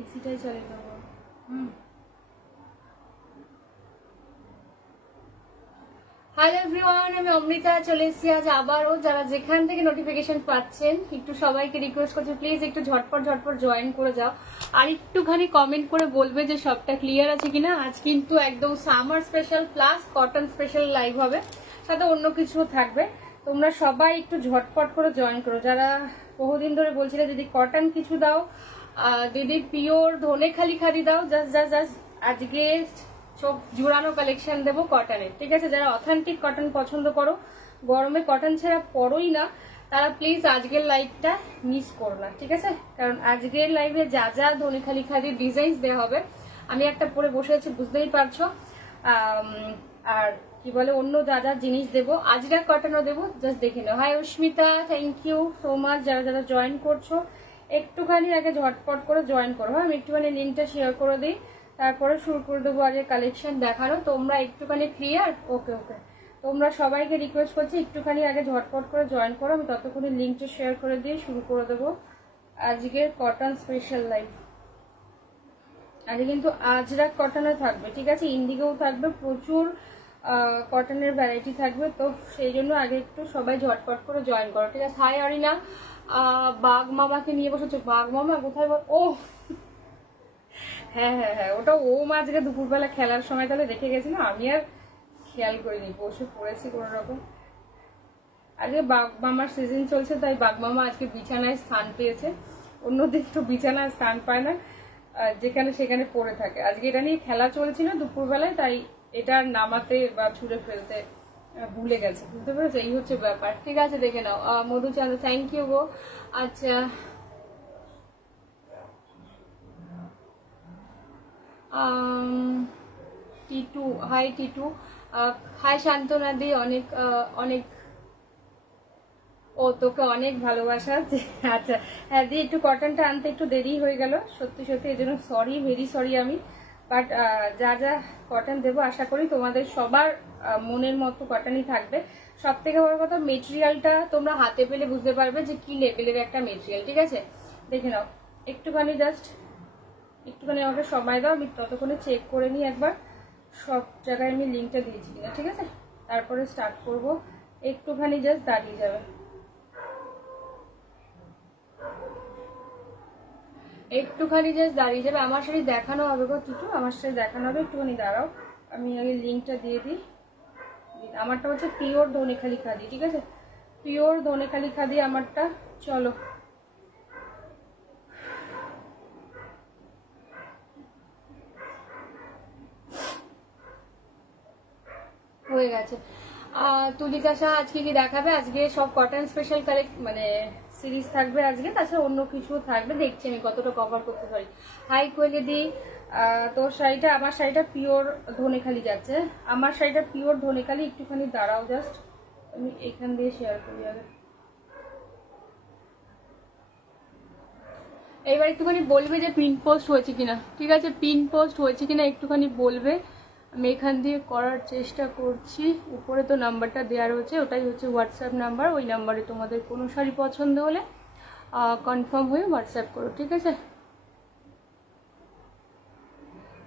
এসিটাই চালিয়ে দেবো। Hello everyone, আমি অমৃতা চলে এসেছি আজ আবারও। যারা যেখান থেকে নোটিফিকেশন পাচ্ছেন একটু সবাইকে রিকোয়েস্ট করছি প্লিজ একটু ঝটপট জয়েন করে যাও, আর একটুখানি কমেন্ট করে বলবে যে সবটা ক্লিয়ার আছে কিনা। আজ কিন্তু একদম summer special plus cotton special live হবে, সাথে অন্য কিছু থাকবে। তোমরা সবাই একটু ঝটপট করে জয়েন করো। যারা বহুদিন ধরে বলছিলে দিদি কটন কিছু দাও, দিদি পিওর ধনেখালি খাদি দাও, জাস্ট আজকে চোখ জুড়ানো কালেকশন দেবো কটনের, ঠিক আছে? যারা অথেন্টিক কটন পছন্দ করো, গরমে কটন ছাড়া পরোই না, তারা প্লিজ আজকের লাইভটা মিস করো না, ঠিক আছে? কারণ আজকের লাইভে যা যা ধনেখালি খাদির ডিজাইন দেওয়া হবে, আমি একটা পরে বসে আছি বুঝতেই পারছো। আর কি বলে অন্য যা যা জিনিস দেবো, আজরা কটনও দেবো, জাস্ট দেখে নাও। Hi Asmita, thank you so much. যারা যারা জয়েন করছো একটুখানি আগে ঝটপট করে জয়েন করো। হ্যাঁ, আমি একটুখানি লিঙ্কটা শেয়ার করে দিই, তারপরে শুরু করে দেবো আজকে কালেকশন দেখানো। তোমরা একটুখানি ক্লিয়ার? ওকে। তোমরা সবাইকে রিকোয়েস্ট করছি একটুখানি আগে ঝটপট করে জয়েন করো, আমি ততক্ষণে লিঙ্কটা শেয়ার করে দিয়ে শুরু করে দেবো আজকের কটন স্পেশাল লাইভ। আজকে কিন্তু আজরাক কটনে থাকবে, ঠিক আছে? ইন্ডিগোও থাকবে, প্রচুর কটনের ভ্যারাইটি থাকবে। তো সেই জন্য আগে একটু সবাই ঝটপট করে জয়েন করো, ঠিক আছে? হাই আরিনা, বাঘ মামাকে নিয়ে বসেছো। বাঘ মামা কোথায়? ও হ্যাঁ, ওটা ও আজকে দুপুরবেলা খেলার সময় তাহলে রেখে গেছি না, আমি আর খেয়াল করিনি, বসে পড়েছি কোনো রকম। আজকে বাঘ মামার সিজন চলছে, তাই বাঘ মামা আজকে বিছানায় স্থান পেয়েছে। অন্যদিন তো বিছানায় স্থান পায় না, যেখানে সেখানে পড়ে থাকে। আজকে এটা নিয়ে খেলা চলছিল দুপুরবেলায়, তাই এটা নামাতে বা ছুঁড়ে ফেলতে ভুলে গেছে, বুঝতে পেরেছো? এই হচ্ছে ব্যাপার, ঠিক আছে? দেখে নাও। মধুচাঁদ, থ্যাংক ইউ গো। আচ্ছা, টিটু, হাই টিটু, হাই শান্তনাদি, অনেক অনেক ও তোকে অনেক ভালোবাসা। আচ্ছা হ্যাঁ দি, একটু কটনটা আনতে একটু দেরি হয়ে গেল, সত্যি এই জন্য সরি, ভেরি সরি আমি। বাট যা যা কটন দেবো আশা করি তোমাদের সবার মনের মতো কটনই থাকবে। সব থেকে বড় কথা, মেটেরিয়ালটা তোমরা হাতে পেলে বুঝতে পারবে যে কি লেভেলের একটা মেটেরিয়াল, ঠিক আছে? দেখে নাও একটুখানি, জাস্ট একটুখানি আমাকে সময় দাও, আমি ততক্ষণে চেক করে নিই একবার সব জায়গায় আমি লিঙ্কটা দিয়েছি কিনা, ঠিক আছে? তারপরে স্টার্ট করব। একটুখানি জাস্ট দাঁড়িয়ে যাবে, আমার শাড়ি দেখানো হবে গো টিটু, আমার শাড়ি দেখানো হবে, একটুখানি দাঁড়াও, আমি আগে লিঙ্কটা দিয়ে দিই। আমারটা হচ্ছে পিওর ধনেখালি খাদি, ঠিক আছে? পিওর ধনেখালি খাদি আমারটা। চলো হয়ে গেছে। তুলিকা শাহ আজকে কি দেখাবে? আজকে সব কটন স্পেশাল মানে সিরিজ থাকবে আজকে, তাছাড়া অন্য কিছু থাকবে, দেখছি আমি কতটা কভার করতে পারি। হাই কোয়েলিদি, তোর শাড়িটা, আমার শাড়িটা পিওর ধনেখালি যাচ্ছে, আমার শাড়িটা পিওর ধনেখালি। একটুখানি দাঁড়াও, জাস্ট আমি এখান দিয়ে শেয়ার করি আগে। এবার একটুখানি বলবে যে পিন পোস্ট হয়েছে কিনা, ঠিক আছে? পিন পোস্ট হয়েছে কিনা একটুখানি বলবে, আমি এখান দিয়ে করার চেষ্টা করছি। উপরে তো নাম্বারটা দেওয়া রয়েছে, ওটাই হচ্ছে হোয়াটসঅ্যাপ নাম্বার, ওই নাম্বারে তোমাদের কোনো শাড়ি পছন্দ হলে কনফার্ম হয়ে হোয়াটসঅ্যাপ করো, ঠিক আছে?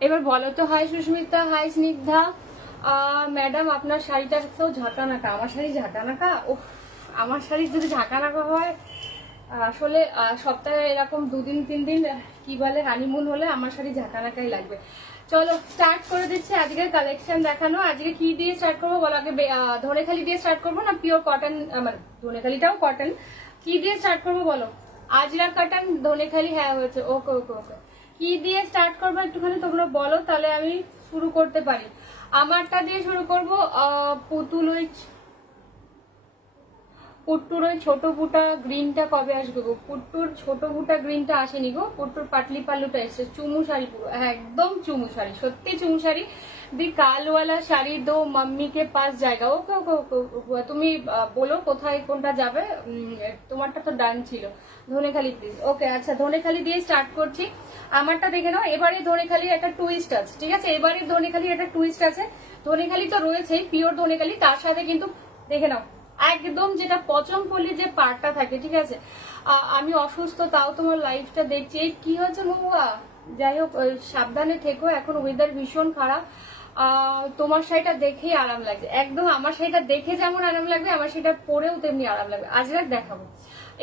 এবার বলো তো। Hi Susmita, hi Snigdha. Madam আপনার শাড়িটা তো ঝাঁকানাকা। আমার শাড়ি ঝাঁকানাকা? ও, আমার শাড়ি যদি ঝাঁকানাকা হয়, আসলে সপ্তাহে এরকম 2 দিন 3 দিন কি বলে হানিমুন হলে আমার শাড়ি ঝাঁকানাকাই লাগবে। চলো স্টার্ট করে দিচ্ছি আজকের কালেকশন দেখানো। আজকে কি দিয়ে স্টার্ট করবো বলো আগে? ধনেখালি দিয়ে স্টার্ট করবো না পিওর কটন? মানে ধনেখালিটাও কটন, কি দিয়ে স্টার্ট করবো বলো? আজরা কটন ধনেখালি, হ্যাঁ হয়েছে। ওকে, কি দিয়ে স্টার্ট করবো একটুখানি তোমরা বলো, তাহলে আমি শুরু করতে পারি। আমারটা দিয়ে শুরু করবো। পুট্টুর ওই ছোট বুটা গ্রিনটা কবে আসবে গো? পুট্টুর ছোট বুটা গ্রিনটা আসেনি গো, পুট্টুর পাটলি পাল্লুটা এসছে। চুমু শাড়ি পুরো, একদম চুমু শাড়ি, সত্যি চুমু শাড়ি। দি কালওয়ালা শাড়ি দো মাম্মি কে পাস জায়গা। ওকে, তুমি বলো কোথায় কোনটা যাবে, তোমারটা তো ডান ছিল। ধনেখালি প্লিজ। ওকে, আচ্ছা ধনেখালি দিয়ে স্টার্ট করছি। আমারটা দেখে নাও। এবারে ধনেখালির একটা টুইস্ট আছে, ঠিক আছে? এবারে ধনেখালির একটা টুইস্ট আছে। ধনেখালি তো রয়েছেই, পিওর ধনেখালি, তার সাথে কিন্তু দেখে নাও একদম যেটা পচমপল্লি যে পাড়টা থাকে, ঠিক আছে? আমি অসুস্থ, তাও তোমার লাইফটা দেখছি। এই কি হয়েছে মহুয়া? যাই হোক সাবধানে থেকো, এখন ওয়েদার ভীষণ খারাপ। তোমার শাড়িটা দেখেই আরাম লাগছে একদম, আমার শাড়িটা দেখে যেমন আরাম লাগবে আমার শাড়িটা পরেও তেমনি আরাম লাগবে। আজ রাত দেখাবো,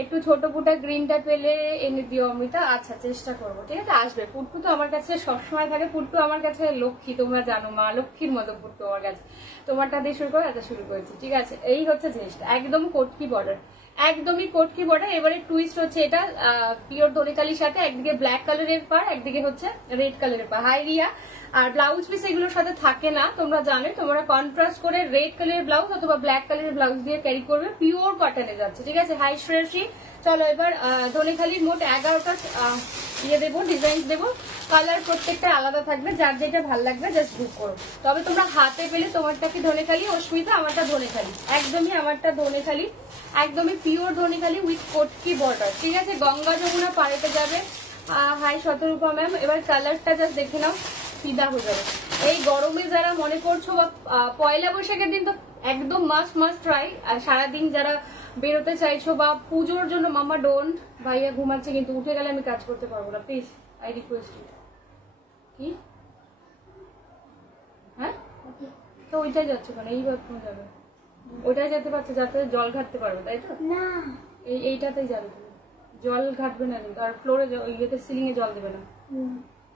একটু ছোট ফুটা গ্রিনটা পেলে এনে দিও অমৃতা। আচ্ছা চেষ্টা করবো, ঠিক আছে। আসবে পুট্টু তো আমার কাছে সবসময় থাকে, পুট্টু আমার কাছে লক্ষ্মী, তোমরা জানো মা লক্ষ্মীর মতো পুট্টু আমার কাছে। তোমারটা দিয়ে শুরু করে, আচ্ছা শুরু করেছি, ঠিক আছে। এই হচ্ছে জিনিসটা, একদম কোটকি বর্ডার, একদমই কোটকি বর্ডার। এবারে টুইস্ট হচ্ছে এটা পিওর ধনেকালির সাথে, একদিকে ব্ল্যাক কালারের পার, একদিকে হচ্ছে রেড কালারের পার। হাই রিয়া, আর ব্লাউজ পিস এগুলোর সাথে থাকে না, তোমরা জানো। তোমরা কন্ট্রাস্ট করে রেড কালারের ব্লাউজ অথবা ব্ল্যাক কালারের ব্লাউজ দিয়ে ক্যারি করবে, পিওর কটনে যাচ্ছে, ঠিক আছে। হাই শ্রেয়সী, চলো এবার ধনেখালির মোট 11টা ইয়ে দেবো, ডিজাইন দেবো। কালার প্রত্যেকটা আলাদা থাকবে, যার যেটা ভালো লাগবে জাস্ট বুক করো। তবে তোমরা হাতে পেলে তোমারটা কি ধনেখালি, অস্মিতা আমারটা ধনেখালি, একদমই আমারটা ধনেখালি, একদমই পিওর ধনেখালি উইথ কোটকি বর্ডার, ঠিক আছে। গঙ্গা যমুনা পাড়েতে যাবে। হাই শতরূপা ম্যাম, এবার কালারটা জাস্ট দেখে নাও, ফিদা হয়ে যাবে। এই গরমে যারা মনে করছো বা পয়লা বৈশাখের দিন তো একদম মাস্ট ট্রাই, আর সারাদিন যারা বেরোতে চাইছো বা পুজোর জন্য, মামা ডোন্ট, ভাইয়া ঘুমাচ্ছে কিন্তু উঠে গেলে আমি কাজ করতে পারবো না, প্লিজ আই রিকোয়েস্ট ইউ। কি হ্যাঁ, তো ওইটাই যাচ্ছে কেন, এই বাথরুমে যাবে, ওইটাই যেতে পারছো যাতে জল ঘাটতে পারবে, তাই তো না এইটাতেই যাবে তুমি, জল ঘাটবে না কিন্তু, আর ফ্লোরে ইয়েতে সিলিং এ জল দেবে না।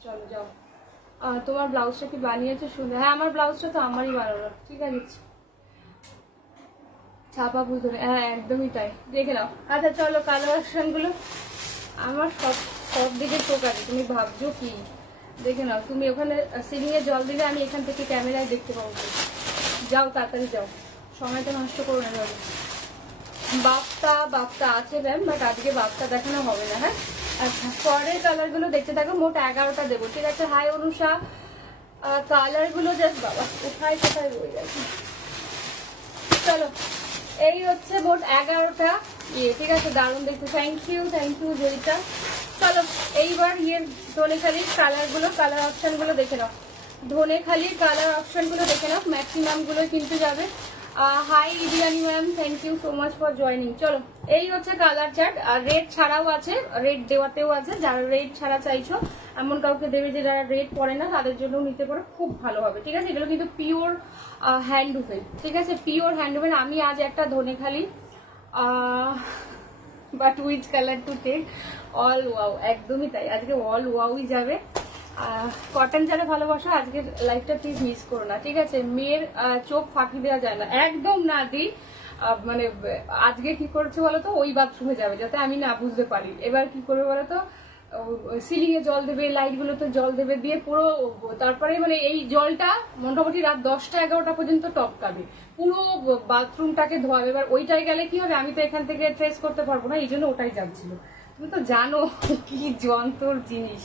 চলো যাও। তোমার ব্লাউজটা কি বানিয়েছো সুন্দর? হ্যাঁ আমার ব্লাউজটা তো আমারই বানানো, ঠিক আছে। ছাপা বুঝতে, হ্যাঁ একদমই তাই, দেখে নাও। আচ্ছা চলো কালার অপশন গুলো, আমার সব দিকে চোখ আছে, তুমি ভাবছো কি, দেখে নাও। তুমি ওখানে সিলিং এ জল দিলে আমি এখান থেকে ক্যামেরায় দেখতে পাবো। যাও তাড়াতাড়ি যাও, সময়টা নষ্ট করো না। যাবে বাপ্তা আছে ম্যাম, বাট আজকে বাপ্তা দেখানো হবে না। হ্যাঁ আচ্ছা, পরের কালার গুলো দেখতে থাকো, মোট 11টা দেবো, ঠিক আছে। হাই অনুষা, কালার গুলো জাস্ট বাবা কোথায় রয়ে গেছে। চলো এই হচ্ছে মোট 11টা ইয়ে, ঠিক আছে। দারুণ দেখতে, থ্যাংক ইউ জয়িতা। চলো এইবার ধনেখালির কালার গুলো, কালার অপশন গুলো দেখে নাও। ধনেখালির কালার অপশন গুলো দেখে নাও, ম্যাক্সিমাম গুলো কিন্তু যাবে। হাই ইডিয়ানি ma'am, thank you so much for joining. চলো এই হচ্ছে কালার চার্ট, আর রেড ছাড়াও আছে, রেড দেওয়াতেও আছে। যারা রেড ছাড়া চাইছো এমন কাউকে দেবে যে যারা রেড পরে না, তাদের জন্য নিতে পারো, খুব ভালো হবে, ঠিক আছে। এগুলো কিন্তু পিওর হ্যান্ডলুমের, ঠিক আছে, পিওর হ্যান্ডলুমের। আমি আজ একটা Dhaniakhali but which colour to take, all wow, একদমই তাই, আজকে অল ওয়াওই যাবে। কটন যারা ভালোবাসো আজকে লাইফটা প্লিজ মিস করো না, ঠিক আছে। মেয়ের চোখ ফাঁকি দেওয়া যায় না, একদম না দিই। মানে আজকে কি করছে বলতো, ওই বাথরুমে যাবে যাতে আমি না বুঝতে পারি। এবার কি করবে বলতো, সিলিং এ জল দেবে, লাইট গুলোতে জল দেবে, দিয়ে পুরো তারপরে মানে এই জলটা মোটামুটি রাত 10টা 11টা পর্যন্ত টপকাবে, পুরো বাথরুমটাকে ধোয়াবে। এবার ওইটাই গেলে কি হবে, আমি তো এখান থেকে ট্রেস করতে পারবো না, এই জন্য ওটাই যাচ্ছিল। তুমি তো জানো কি যন্ত্র জিনিস।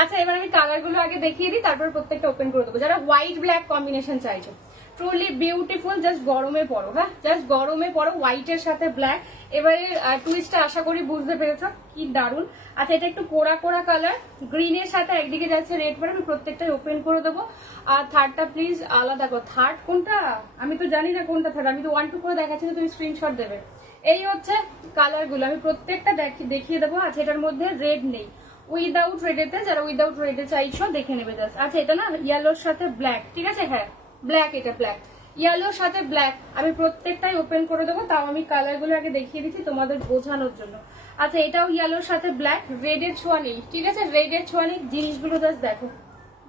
আচ্ছা এবার আমি কালার গুলো আগে দেখিয়ে দিই, তারপর প্রত্যেকটা ওপেন করে দেবো। যারা হোয়াইট ব্ল্যাক কম্বিনেশন চাইছো, ট্রুলি বিউটিফুল, জাস্ট গরমে পড়ো, হ্যাঁ জাস্ট গরমে পড়ো, হোয়াইটের সাথে ব্ল্যাক। এবারে টুইস্টটা আশা করি বুঝতে পেরেছো, কি দারুন। আচ্ছা এটা একটু কোড়া কালার, গ্রিনের সাথে একদিকে যাচ্ছে রেড পরে, আমি প্রত্যেকটাই ওপেন করে দেবো। আর থার্ডটা প্লিজ আলাদা করো। থার্ড কোনটা আমি তো জানি না কোনটা থার্ড, আমি তো 1 2 করে দেখাচ্ছি, তুমি স্ক্রিনশট দেবে। এই হচ্ছে কালার গুলো, আমি প্রত্যেকটা দেখিয়ে দেবো। আচ্ছা এটার মধ্যে রেড নেই, উইদাউট রেডেতে, যারা উইদাউট রেডে চাইছো দেখে নেবে জাস্ট। আচ্ছা এটা না ইয়েলোর সাথে ব্ল্যাক, ঠিক আছে, হ্যাঁ ব্ল্যাক, এটা ব্ল্যাক, ইয়েলোর সাথে ব্ল্যাক। আমি প্রত্যেকটাই ওপেন করে দেবো, তাও আমি কালার গুলো আগে দেখিয়ে দিচ্ছি তোমাদের বোঝানোর জন্য। আচ্ছা এটাও ইয়েলোর সাথে ব্ল্যাক, রেডের ছোঁয়া নেই, ঠিক আছে, রেডের ছোঁয়া নেই। জিনিসগুলো জাস্ট দেখো,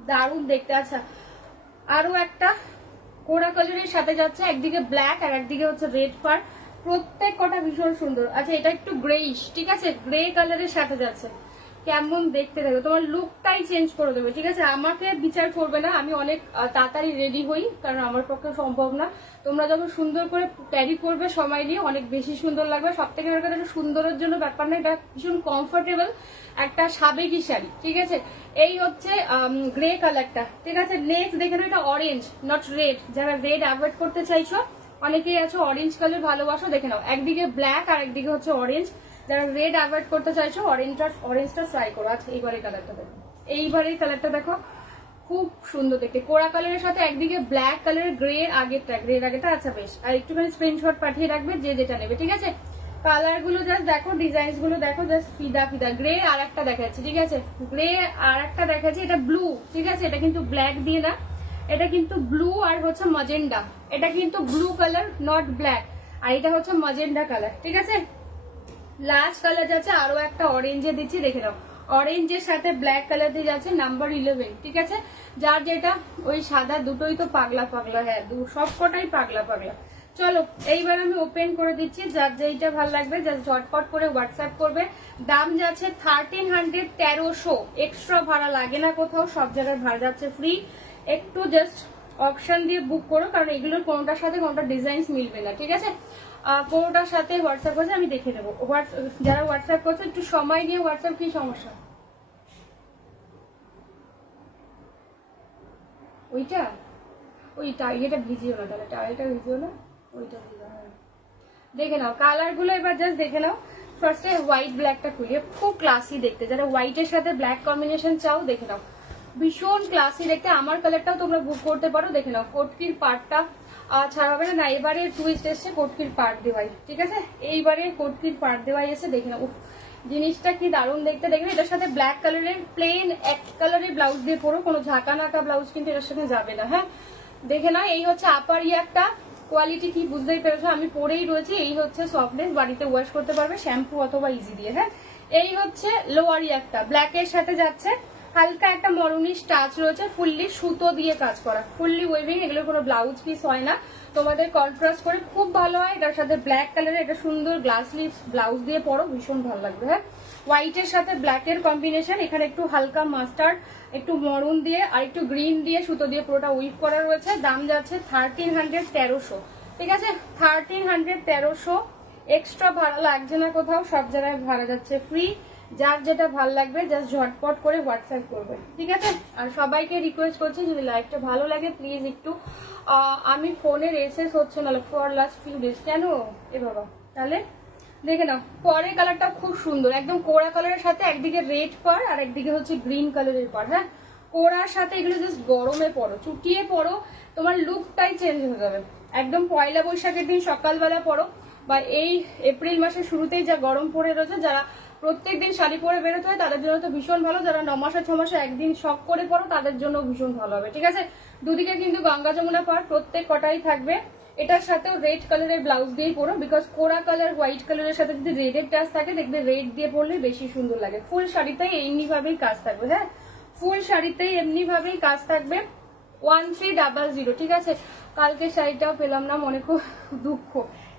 দারুণ দেখতে। আচ্ছা আরো একটা কোড়া কালারের সাথে যাচ্ছে, একদিকে ব্ল্যাক আর একদিকে হচ্ছে রেড পার, প্রত্যেক কটা ভীষণ সুন্দর। আচ্ছা এটা একটু গ্রেইশ, ঠিক আছে, গ্রে কালারের সাথে যাচ্ছে, কেমন দেখতে থাকবে, তোমার লুকটাই চেঞ্জ করে দেবে, ঠিক আছে। আমাকে বিচার করবে না, আমি অনেক তাড়াতাড়ি রেডি হই, কারণ আমার পক্ষে সম্ভব না। তোমরা যখন সুন্দর করে ক্যারি করবে সময় নিয়ে, অনেক বেশি সুন্দর লাগবে। সব থেকে বড় কথা, সুন্দরের জন্য ব্যাপার না, এটা ভীষণ কমফোর্টেবল একটা সাবেকি শাড়ি, ঠিক আছে। এই হচ্ছে গ্রে কালারটা, ঠিক আছে। নেক্সট দেখে নাও, এটা অরেঞ্জ নট রেড, যারা রেড অ্যাভয়েড করতে চাইছো, অনেকেই আছো অরেঞ্জ কালার ভালোবাসো, দেখে নাও, একদিকে ব্ল্যাক আর একদিকে হচ্ছে অরেঞ্জ। যারা রেড অ্যাভয়েড করতে চাইছো অরেঞ্জটা ট্রাই করো। আচ্ছা এইবারের কালারটা দেখো, এইবারের কালারটা দেখো, খুব সুন্দর দেখতে, কোড়া কালারের সাথে একদিকে ব্ল্যাক কালারের, গ্রে আগেরটা। আচ্ছা বেশ, আর একটুখানি স্ক্রিনশট পাঠিয়ে রাখবে যে যেটা নেবে, ঠিক আছে। কালার গুলো জাস্ট দেখো, ডিজাইন গুলো দেখো, জাস্ট ফিদা ফিদা। গ্রে আর একটা দেখাচ্ছি, ঠিক আছে, গ্রে আর একটা দেখাচ্ছি, এটা ব্লু, ঠিক আছে, এটা কিন্তু ব্ল্যাক দিয়ে না, এটা কিন্তু ব্লু আর হচ্ছে মজেন্ডা, এটা কিন্তু ব্লু কালার নট ব্ল্যাক, আর এটা হচ্ছে মজেন্ডা কালার, ঠিক আছে। লাস্ট কালার যাচ্ছে আরো একটা অরেঞ্জে দিচ্ছি, দেখে নাও, অরেঞ্জের সাথে ব্ল্যাক কালার দিয়ে যাচ্ছে নাম্বার 11, ঠিক আছে। যার যেটা ওই সাদা দুটোই তো পাগলা পাগলা, হ্যাঁ সব কটাই পাগলা পাগলা। চলো এইবার আমি ওপেন করে দিচ্ছি, যার যেইটা ভালো লাগবে জাস্ট ঝটপট করে হোয়াটসঅ্যাপ করবে। দাম যাচ্ছে 1300, 1300, এক্সট্রা ভাড়া লাগে না কোথাও, সব জায়গায় ভাড়া যাচ্ছে ফ্রি। একটু জাস্ট অপশন দিয়ে বুক করো, কারণ এগুলোর কোনটার সাথে কোনটা ডিজাইন মিলবে না, ঠিক আছে। কোনটার সাথে হোয়াটসঅ্যাপ করছে আমি দেখে দেবো। যারা হোয়াটসঅ্যাপ করছে একটু সময় নিয়ে হোয়াটসঅ্যাপ, কি সমস্যা ওইটা, ওই টাইটা ভিজিও না, তাহলে টাইটা ভিজিও না, ওইটা ভিজিও। দেখে নাও কালার গুলো এবার জাস্ট দেখে নাও। ফার্স্টে হোয়াইট ব্ল্যাকটা খুলিয়ে, খুব ক্লাসি দেখতে, যারা হোয়াইটের সাথে ব্ল্যাক কম্বিনেশন চাও দেখে নাও, ভীষণ ক্লাসি দেখতে। আমার কালারটাও তোমরা বুক করতে পারো, দেখে নাও। কোটকির পার্টটা ছাড়া হবে না, এবারে টুইস্ট এসছে কোটকির পার্ট দেওয়াই, ঠিক আছে, এইবারে কোটকির পার্ট দেওয়াই এসে, দেখে নাও জিনিসটা কি দারুণ দেখতে। দেখবে এটার সাথে ব্ল্যাক কালারের প্লেন এক কালারের ব্লাউজ দিয়ে পরো, কোনো ঝাঁকা নাকা ব্লাউজ কিন্তু এটার সাথে যাবে না, হ্যাঁ। দেখে না, এই হচ্ছে আপার ইয়ারটা, কোয়ালিটি কি বুঝতেই পেরেছো, আমি পরেই রয়েছি। এই হচ্ছে সফটনেস, বাড়িতে ওয়াশ করতে পারবে শ্যাম্পু অথবা ইজি দিয়ে, হ্যাঁ। এই হচ্ছে লোয়ার ইয়ারটা, ব্ল্যাক এর সাথে যাচ্ছে হালকা একটা মরুনিশ টাচ রয়েছে, ফুললি সুতো দিয়ে কাজ করা, ফুললি ওয়েভিং, এগুলো কোনো ব্লাউজ পিস হয় না, তোমাদের কন্ট্রাস্ট করে খুব ভালো হয়। এটার সাথে ব্ল্যাক কালারের একটা সুন্দর গ্লাস লিভস ব্লাউজ দিয়ে পরো, ভীষণ ভালো লাগবে, হ্যাঁ। হোয়াইটের সাথে ব্ল্যাক এর কম্বিনেশন, এখানে একটু হালকা মাস্টার্ড, একটু মরুন দিয়ে আর একটু গ্রিন দিয়ে সুতো দিয়ে পুরোটা উইভ করা রয়েছে। দাম যাচ্ছে 1300, 1300, ঠিক আছে, 1300, 1300, এক্সট্রা ভাড়া লাগছে না কোথাও, সব জায়গায় ভাড়া যাচ্ছে ফ্রি। যার যেটা ভালো লাগবে জাস্ট ঝটপট করে হোয়াটসঅ্যাপ করবে, ঠিক আছে। আর সবাইকে রিকোয়েস্ট করছি, যদি লাইভটা ভালো লাগে প্লিজ একটু, আমি ফোনের এসএস হচ্ছে না ফর লাস্ট ফিউ ডেজ, কেন এ বাবা, তাহলে দেখে নাও। পরের কালারটা খুব সুন্দর, একদম কোড়া কালারের সাথে একদিকে রেড পার আর একদিকে হচ্ছে গ্রিন কালারের পার, হ্যাঁ। কোড়ার সাথে এগুলো জাস্ট গরমে পরো, চুটিয়ে পরো, তোমার লুকটাই চেঞ্জ হয়ে যাবে। একদম পয়লা বৈশাখের দিন সকালবেলা পরো, বা এই এপ্রিল মাসের শুরুতেই যা গরম পড়ে রয়েছে, যারা প্রত্যেকদিন শাড়ি পরে বেরোতে হয় তাদের জন্য তো ভীষণ ভালো, যারা 9 মাসে 6 মাসে একদিন শখ করে পরো তাদের জন্য ভীষণ ভালো হবে, ঠিক আছে। দুদিকে কিন্তু গঙ্গা যমুনা পার প্রত্যেক কটাই থাকবে। এটার সাথেও রেড কালারের ব্লাউজ দিয়ে পরো, বিকজ কোরা কালার হোয়াইট কালারের সাথে যদি রেডের টাচ থাকে দেখবে রেড দিয়ে পরলে বেশি সুন্দর লাগে। ফুল শাড়িতেই এমনি ভাবেই কাজ থাকবে, হ্যাঁ, ফুল শাড়িতেই এমনি ভাবেই কাজ থাকবে। 1300, ঠিক আছে। কালকে শাড়িটাও পেলাম না, মনে খুব দুঃখ,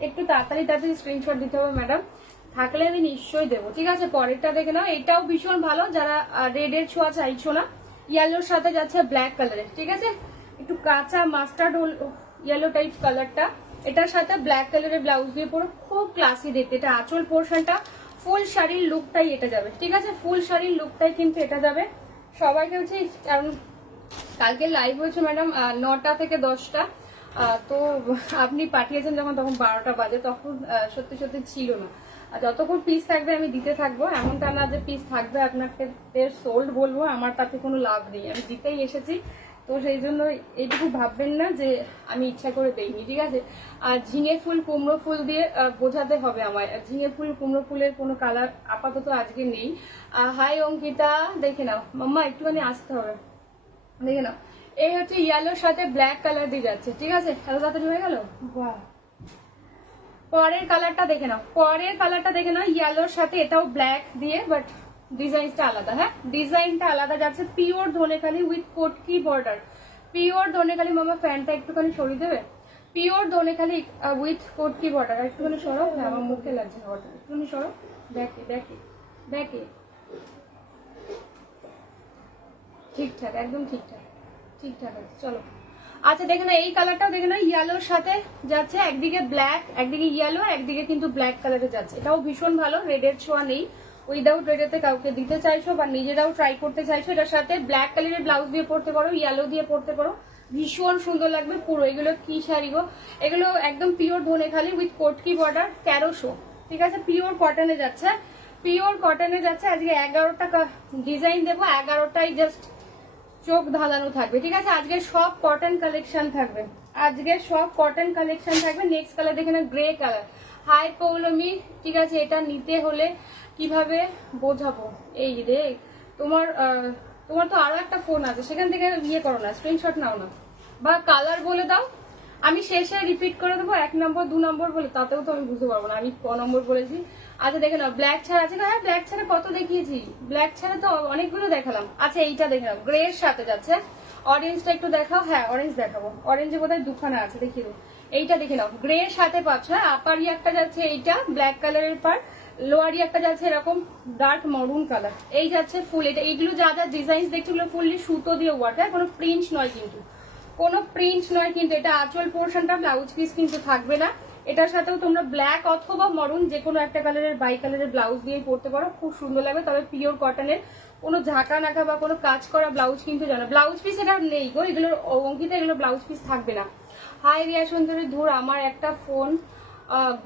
একটু তাড়াতাড়ি স্ক্রিনশট দিতে হবে ম্যাডাম, থাকলে আমি নিশ্চয়ই দেবো, ঠিক আছে। পরেরটা দেখে নাও, এটাও ভীষণ ভালো, যারা রেডের ছোঁয়া চাইছো না। ইয়েলোর সাথে যাচ্ছে ব্ল্যাক কালারের, ঠিক আছে, একটু কাঁচা মাস্টার্ড ইয়েলো টাইপ কালারটা, এটার সাথে ব্ল্যাক কালারের ব্লাউজ দিয়ে পরো, খুব ক্লাসি দেখতে। এটা আঁচল পোর্শনটা, ফুল শাড়ির লুকটাই এটা যাবে, ঠিক আছে, ফুল শাড়ির লুকটাই কিন্তু এটা যাবে। সবাইকে হচ্ছে, কারণ কালকে লাইভ হয়েছে ম্যাডাম 9টা থেকে 10টা, তো আপনি পাঠিয়েছেন যখন, তখন 12টা বাজে, তখন সত্যি সত্যি ছিল না। আর যতক্ষণ পিস থাকবে আমি দিতে থাকবো, এমনটা না যে পিস থাকবে আপনাকে সোল্ড বলবো, আমার তাতে কোনো লাভ নেই, আমি দিতেই এসেছি। তো সেই জন্য এইটুকু ভাববেন না যে আমি ইচ্ছা করে দেইনি, ঠিক আছে। আর ঝিঙে ফুল কুমড়ো ফুল দিয়ে বোঝাতে হবে আমায়, ঝিঙে ফুল কুমড়ো ফুলের কোনো কালার আপাতত আজকে নেই। হাই অঙ্কিতা, দেখে নাও মাম্মা, একটুখানি আসতে হবে, দেখে নাও। এই হচ্ছে ইয়েলোর সাথে ব্ল্যাক কালার দিয়ে যাচ্ছে, ঠিক আছে, এত তাড়াতাড়ি হয়ে গেল, বাহ। পরের কালারটা দেখে নাও, পরের কালারটা দেখে নাও, ইয়েলোর সাথে এটাও ব্ল্যাক দিয়ে, বাট ডিজাইনটা আলাদা, হ্যাঁ, ডিজাইনটা আলাদা যাচ্ছে। পিওর ধনেখালি উইথ কোটকি বর্ডার, পিওর ধনেখালি। মামা ফ্যানটা একটুখানি সরিয়ে দেবে, পিওর ধনেখালি উইথ কোটকি বর্ডার। একটুখানি সরো, আমার মুখে লাগছে হাওয়াটা, একটুখানি সরো, ব্যাকে ব্যাকে ব্যাকে, ঠিকঠাক, একদম ঠিকঠাক, ঠিকঠাক আছে, চলো। আচ্ছা দেখে না, এই কালারটাও দেখে না, ইয়েলোর সাথে যাচ্ছে, একদিকে ব্ল্যাক একদিকে ইয়েলো, একদিকে কিন্তু ব্ল্যাক কালারে যাচ্ছে, এটাও ভীষণ ভালো, রেডের ছোঁয়া নেই। উইদাউট রেডেতে কাউকে দিতে চাইছো বা নিজেরাও ট্রাই করতে চাইছো, এটার সাথে ব্ল্যাক কালারের ব্লাউজ দিয়ে পরতে পারো, ইয়েলো দিয়ে পরতে পারো, ভীষণ সুন্দর লাগবে পুরো। এগুলো কি শাড়ি গো, এগুলো একদম পিওর ধনেখালি উইথ কোটকি বর্ডার, 1300, ঠিক আছে, পিওর কটনে যাচ্ছে, পিওর কটনে যাচ্ছে। আজকে 11টা ডিজাইন দেবো, 11টাই জাস্ট চোখ ধাঁধানো থাকবে, ঠিক আছে। আজকে সব কটন কালেকশন থাকবে, আজকে সব কটন কালেকশন থাকবে। নেক্সট কালার দেখে না, গ্রে কালার, হাই পৌলমি, ঠিক আছে। এটা নিতে হলে কিভাবে বোঝাবো? এই রে, তোমার তোমার তো আরো একটা ফোন আছে, সেখান থেকে ইয়ে করো না, স্ক্রিনশট নাও না, বা কালার বলে দাও, আমি শেষে রিপিট করে দেবো 1 নম্বর 2 নম্বর বলে, তাতেও তো আমি বুঝতে পারবো না আমি ক নম্বর বলেছি। আচ্ছা দেখে নাও, ব্ল্যাক ছাড়া আছে না? হ্যাঁ ব্ল্যাক ছাড়া কত দেখিয়েছি, ব্ল্যাক ছাড়া তো অনেকগুলো দেখালাম। আচ্ছা এইটা দেখে নাও, গ্রে এর সাথে যাচ্ছে। অরেঞ্জটা একটু দেখাও। হ্যাঁ অরেঞ্জ দেখাবো, অরেঞ্জে বোধহয় দুখানা আছে, দেখিয়ে দেবো। এইটা দেখে নাও, গ্রে এর সাথে পাচ্ছ। হ্যাঁ আপারি একটা যাচ্ছে এইটা ব্ল্যাক কালারের পার, লোয়ারি একটা যাচ্ছে এরকম ডার্ক মরুন কালার, এই যাচ্ছে ফুল। এটা এইগুলো যা যা ডিজাইন দেখছো এগুলো ফুললি সুতো দিয়ে ওয়ার্ক, হ্যাঁ কোনো প্রিন্ট নয় কিন্তু, কোনো প্রিন্ট নয় কিন্তু। এটা আঁচল পোর্শনটা, ব্লাউজ পিস কিন্তু থাকবে না। এটার সাথেও তোমরা ব্ল্যাক অথবা মরুন যে কোনো একটা কালারের বাই কালারের ব্লাউজ দিয়ে পরতে পারো, খুব সুন্দর লাগবে। তবে পিওর কটনের, কোনো ঝাঁকা নাকা বা কোনো কাজ করা ব্লাউজ কিন্তু জানো, ব্লাউজ পিস এটা নেই গো, এগুলোর অঙ্কিতে এগুলো ব্লাউজ পিস থাকবে না। হাই রিয়া সুন্দরী, ধুর আমার একটা ফোন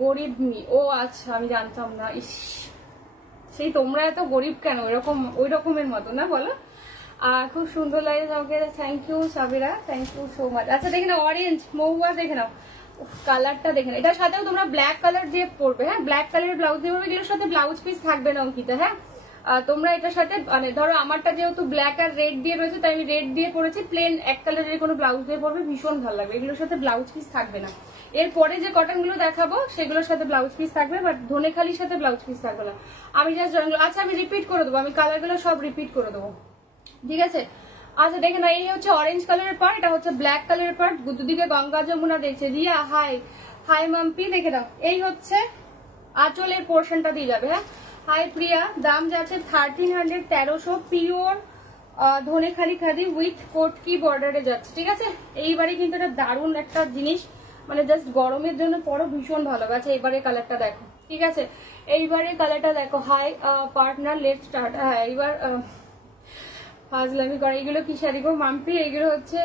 গরিব মি। ও আচ্ছা আমি জানতাম না। ইস, সেই তোমরা এত গরিব কেন, এরকম ওই রকমের মতো না বলো। খুব সুন্দর লাগে তোমাকে, thank you Sabira, thank you so much. আচ্ছা দেখে নাও অরেঞ্জ মহুয়া, দেখে নাও কালারটা, দেখে নাও। এটার সাথেও তোমরা ব্ল্যাক কালার দিয়ে পরবে, হ্যাঁ ব্ল্যাক কালারের ব্লাউজ দিয়ে পরবে, এগুলোর সাথে ব্লাউজ পিস থাকবে না অঙ্কিতা। হ্যাঁ তোমরা এটার সাথে মানে ধরো আমারটা যেহেতু ব্ল্যাক আর রেড দিয়ে রয়েছে তাই আমি রেড দিয়ে পরেছি, প্লেন এক কালারের কোনো ব্লাউজ দিয়ে পরবে, ভীষণ ভালো লাগবে। এগুলোর সাথে ব্লাউজ পিস থাকবে না। এরপরে যে কটন গুলো দেখাবো সেগুলোর সাথে ব্লাউজ পিস থাকবে, বাট ধনেখালির সাথে ব্লাউজ পিস থাকবে না। আমি জাস্ট জয়েন, আচ্ছা আমি রিপিট করে দেবো, আমি কালার গুলো সব রিপিট করে দেবো, ঠিক আছে। আচ্ছা দেখে না, এই হচ্ছে অরেঞ্জ কালারের পার্ট, এটা হচ্ছে ব্ল্যাক কালারের পার্ট। দুদিকে গঙ্গা যমুনা দেখছে। রিয়া হাই, হাই মাম্পি, দেখে দাও। এই হচ্ছে আঁচলের পোর্শনটা দিয়ে যাবে। হ্যাঁ হাই প্রিয়া, দাম যাচ্ছে 1300, 1300 পিওর ধনেখালি খাদি উইথ কোট কি বর্ডারে যাচ্ছে, ঠিক আছে। এইবারে কিন্তু এটা দারুণ একটা জিনিস, মানে জাস্ট গরমের জন্য পরো, ভীষণ ভালো। আচ্ছা এইবারে কালারটা দেখো, ঠিক আছে, এইবারে কালারটা দেখো। Hi partner, let's start. হ্যাঁ এইবার ফাজলামি করে। এগুলো কি শাড়ি গো মাম্পি? এগুলো হচ্ছে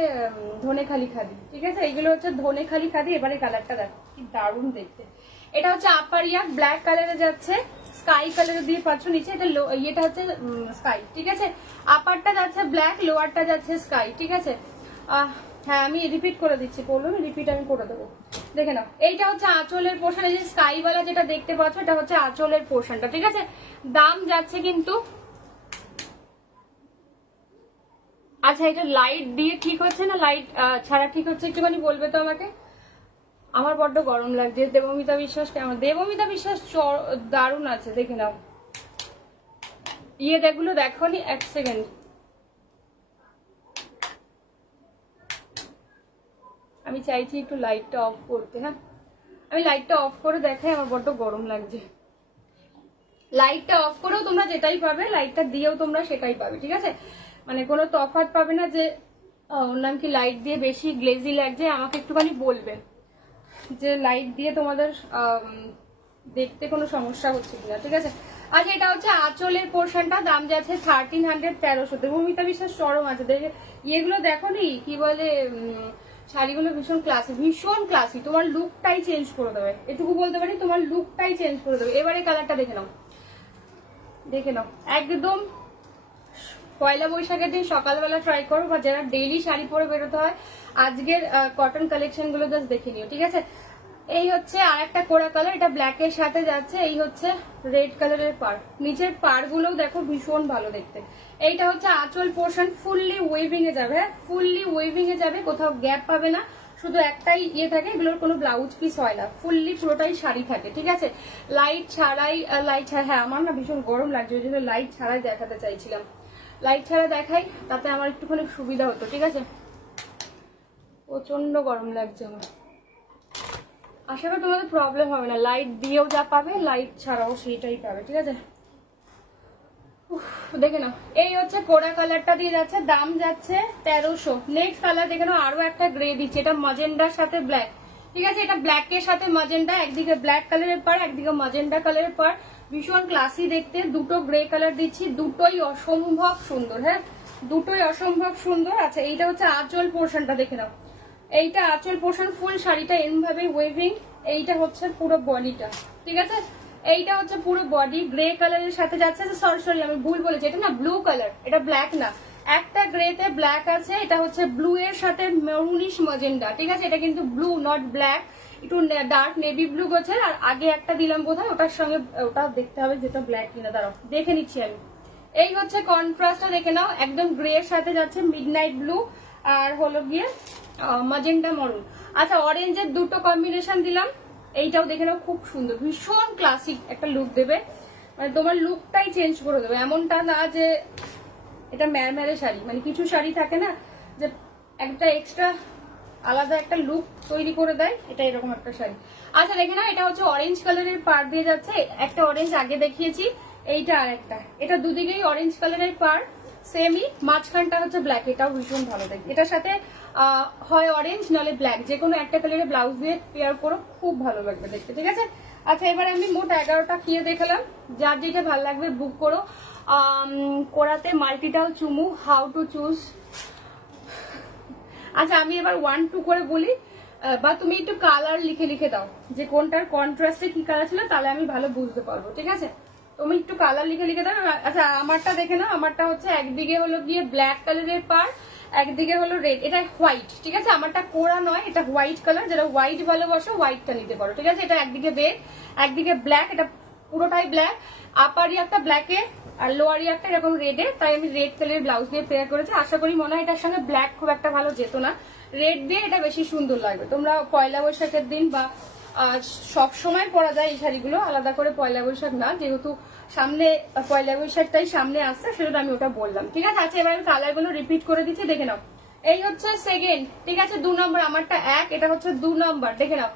ধনেখালি খাদি, ঠিক আছে, এগুলো হচ্ছে ধনেখালি খাদি। এবারে কালারটা দেখো কি দারুণ দেখতে। এটা হচ্ছে আপারিয়া, ব্ল্যাক কালারে যাচ্ছে, স্কাই কালারে দিয়ে পাচ্ছ নিচে। এটা ইয়েটা হচ্ছে স্কাই, ঠিক আছে। আপারটা যাচ্ছে ব্ল্যাক, লোয়ারটা যাচ্ছে স্কাই, ঠিক আছে। হ্যাঁ আমি রিপিট করে দিচ্ছি, বলুন রিপিট আমি করে দেবো, দেখে নাও। এইটা হচ্ছে আঁচলের পোর্শন, এই যে স্কাই ওয়ালা যেটা দেখতে পাচ্ছ এটা হচ্ছে আঁচলের পোর্শনটা, ঠিক আছে। দাম যাচ্ছে কিন্তু, আচ্ছা এটা লাইট দিয়ে ঠিক হচ্ছে না লাইট ছাড়া ঠিক হচ্ছে, একটুখানি বলবে তো আমাকে। আমার বড্ড গরম লাগছে। দেবমিতা বিশ্বাস কেমন? দেবমিতা বিশ্বাস দারুণ আছে, দেখে নাও। ইয়ে দেখগুলো দেখো নি, এক সেকেন্ড, আমি চাইছি একটু লাইটটা অফ করতে। হ্যাঁ আমি লাইটটা অফ করে দেখাই, আমার বড্ড গরম লাগছে। লাইটটা অফ করেও তোমরা যেটাই পাবে, লাইটটা দিয়েও তোমরা সেটাই পাবে, ঠিক আছে। মানে কোনো তফাৎ পাবে না যে ওর নাম কি লাইট দিয়ে বেশি গ্লেজি লাগছে, আমাকে একটুখানি বলবে যে লাইট দিয়ে তোমাদের দেখতে কোনো সমস্যা হচ্ছে কিনা, ঠিক আছে। আচ্ছা এটা হচ্ছে আঁচলের পোর্শনটা, দাম যাচ্ছে 1300, 1300। দেবমিতা বিশ্বাস চরম আছে, ইয়েগুলো দেখো নি কি বলে, শাড়িগুলো ভীষণ ক্লাসি, ভীষণ ক্লাসি। তোমার লুকটাই চেঞ্জ করে দেবে, এটুকু বলতে পারি, তোমার লুকটাই চেঞ্জ করে দেবে। এবারে কালারটা দেখে নাও, দেখে নাও, একদম পয়লা বৈশাখের দিন সকালবেলা ট্রাই করো, বা যারা ডেইলি শাড়ি পরে বেরোতে হয় আজকের কটন কালেকশন গুলো জাস্ট দেখে নিও, ঠিক আছে। এই হচ্ছে আর একটা কোরা কালার, এটা ব্ল্যাক এর সাথে যাচ্ছে। এই হচ্ছে রেড কালারের পার, নিচের পার গুলোও দেখো ভীষণ ভালো দেখতে। এইটা হচ্ছে আঁচল পোর্শন, ফুললি ওয়েভিং এ যাবে, ফুললি ওয়েভিং এ যাবে, কোথাও গ্যাপ পাবে না, শুধু একটাই ইয়ে থাকে, এগুলোর কোনো ব্লাউজ পিস হয় না, ফুললি পুরোটাই শাড়ি থাকে, ঠিক আছে। লাইট ছাড়াই, লাইট ছাড়া, হ্যাঁ আমার না ভীষণ গরম লাগছে, ওই জন্য লাইট ছাড়াই দেখাতে চাইছিলাম। লাইট ছাড়া দেখাই, তাতে আমার একটুখানি সুবিধা হতো, ঠিক আছে। প্রচন্ড গরম লাগছে আমার, আশা করি তোমাদের প্রবলেম হবে না। লাইট দিয়েও যা পাবে, লাইট ছাড়াও সেটাই পাবে, ঠিক আছে। দেখে নাও, এই হচ্ছে কোরা কালারটা দিয়ে যাচ্ছে, দাম যাচ্ছে 1300। নেক্সট কালার দেখে নাও, আরো একটা গ্রে দিচ্ছে, এটা মজেন্ডার সাথে ব্ল্যাক, ঠিক আছে। এটা ব্ল্যাক এর সাথে মজেন্ডা, একদিকে ব্ল্যাক কালারের পার, একদিকে মজেন্ডা কালারের পার, ভীষণ ক্লাসি দেখতে। দুটো গ্রে কালার দিচ্ছি, দুটোই অসম্ভব সুন্দর, হ্যাঁ দুটোই অসম্ভব সুন্দর। আচ্ছা এইটা হচ্ছে আঁচল পোর্শনটা, দেখে নাও, এইটা আঁচল পোর্শন, ফুল শাড়িটা এমভাবে ওয়েভিং। এইটা হচ্ছে পুরো বডিটা, ঠিক আছে। এইটা হচ্ছে পুরো বডি, গ্রে কালারের সাথে যাচ্ছে। সরি আমি ভুল বলেছি, এটা না ব্লু কালার, এটা ব্ল্যাক না, একটা গ্রেতে ব্ল্যাক আছে। এটা হচ্ছে ব্লু এর সাথে মেরুনিশ মজেন্ডা, ঠিক আছে। এটা কিন্তু ব্লু নট ব্ল্যাক, একটু ডার্ক নেভি ব্লু গোছের, আর আগে একটা দিলাম বোধহয়, ওটার সঙ্গে ওটা দেখতে হবে যেটা ব্ল্যাক কিনা, দাঁড়াও দেখে নিচ্ছি আমি। এই হচ্ছে কন্ট্রাস্টটা দেখে নাও, একদম গ্রে এর সাথে যাচ্ছে মিডনাইট ব্লু আর হলো গিয়ে ম্যাজেন্টা মরুন। আচ্ছা অরেঞ্জের দুটো কম্বিনেশন দিলাম, এইটাও দেখে নাও খুব সুন্দর, ভীষণ ক্লাসিক একটা লুক দেবে, মানে তোমার লুকটাই চেঞ্জ করে দেবে। এমনটা না যে এটা ম্যারম্যারে শাড়ি, মানে কিছু শাড়ি থাকে না যে একটা এক্সট্রা আলাদা একটা লুক তৈরি করে দেয়, এটা এরকম একটা শাড়ি। আচ্ছা দেখে নাও, এটা হচ্ছে অরেঞ্জ কালারের পাড় দিয়ে যাচ্ছে, একটা অরেঞ্জ আগে দেখিয়েছি, এইটা আর একটা, এটা দুদিকেই অরেঞ্জ কালারের পাড় সেমই, মাঝখানটা হচ্ছে ব্ল্যাক, এটাও ভীষণ ভালো দেখে। এটার সাথে হয় অরেঞ্জ নাহলে ব্ল্যাক, যে কোনো একটা কালারের ব্লাউজ দিয়ে পেয়ার করো, খুব ভালো লাগবে দেখতে, ঠিক আছে। আচ্ছা এবার আমি মোট 11টা কিয়ে দেখালাম, যার যেটা ভালো লাগবে বুক করো। কোরাতে মাল্টিটাল চুমু, হাউ টু চুজ। আচ্ছা আমি এবার 1 2 করে বলি, বা তুমি একটু কালার লিখে লিখে দাও যে কোনটার কন্ট্রাস্টে কি কালার ছিল, তাহলে আমি ভালো বুঝতে পারবো, ঠিক আছে। তুমি একটু কালার লিখে লিখে দাও। আচ্ছা আমারটা দেখে নাও, আমারটা হচ্ছে একদিকে হলো গিয়ে ব্ল্যাক কালারের পার, একদিকে হলো রেড, এটা হোয়াইট, ঠিক আছে। আমারটা কোরা নয়, এটা হোয়াইট কালার, যারা হোয়াইট ভালোবাসো হোয়াইটটা নিতে পারো, ঠিক আছে। এটা একদিকে রেড একদিকে ব্ল্যাক, এটা পুরোটাই ব্ল্যাক, আপারি একটা ব্ল্যাকে আর লোয়ারি একটা এরকম রেডে, তাই আমি রেড কালারের ব্লাউজ দিয়ে পেয়ার করেছি। আশা করি মনে হয় এটার সঙ্গে ব্ল্যাক খুব একটা ভালো যেত না, রেড দিয়ে এটা বেশি সুন্দর লাগবে। তোমরা পয়লা বৈশাখের দিন বা সব সময় পরা যায় এই শাড়িগুলো, আলাদা করে পয়লা বৈশাখ না, যেহেতু সামনে পয়লা বৈশাখটাই সামনে আসছে, সেটা আমি ওটা বললাম, ঠিক আছে। আচ্ছা এবার আমি কালার গুলো রিপিট করে দিচ্ছি, দেখে নাও। এই হচ্ছে সেকেন্ড, ঠিক আছে, 2 নম্বর, আমারটা 1, এটা হচ্ছে 2 নম্বর, দেখে নাও।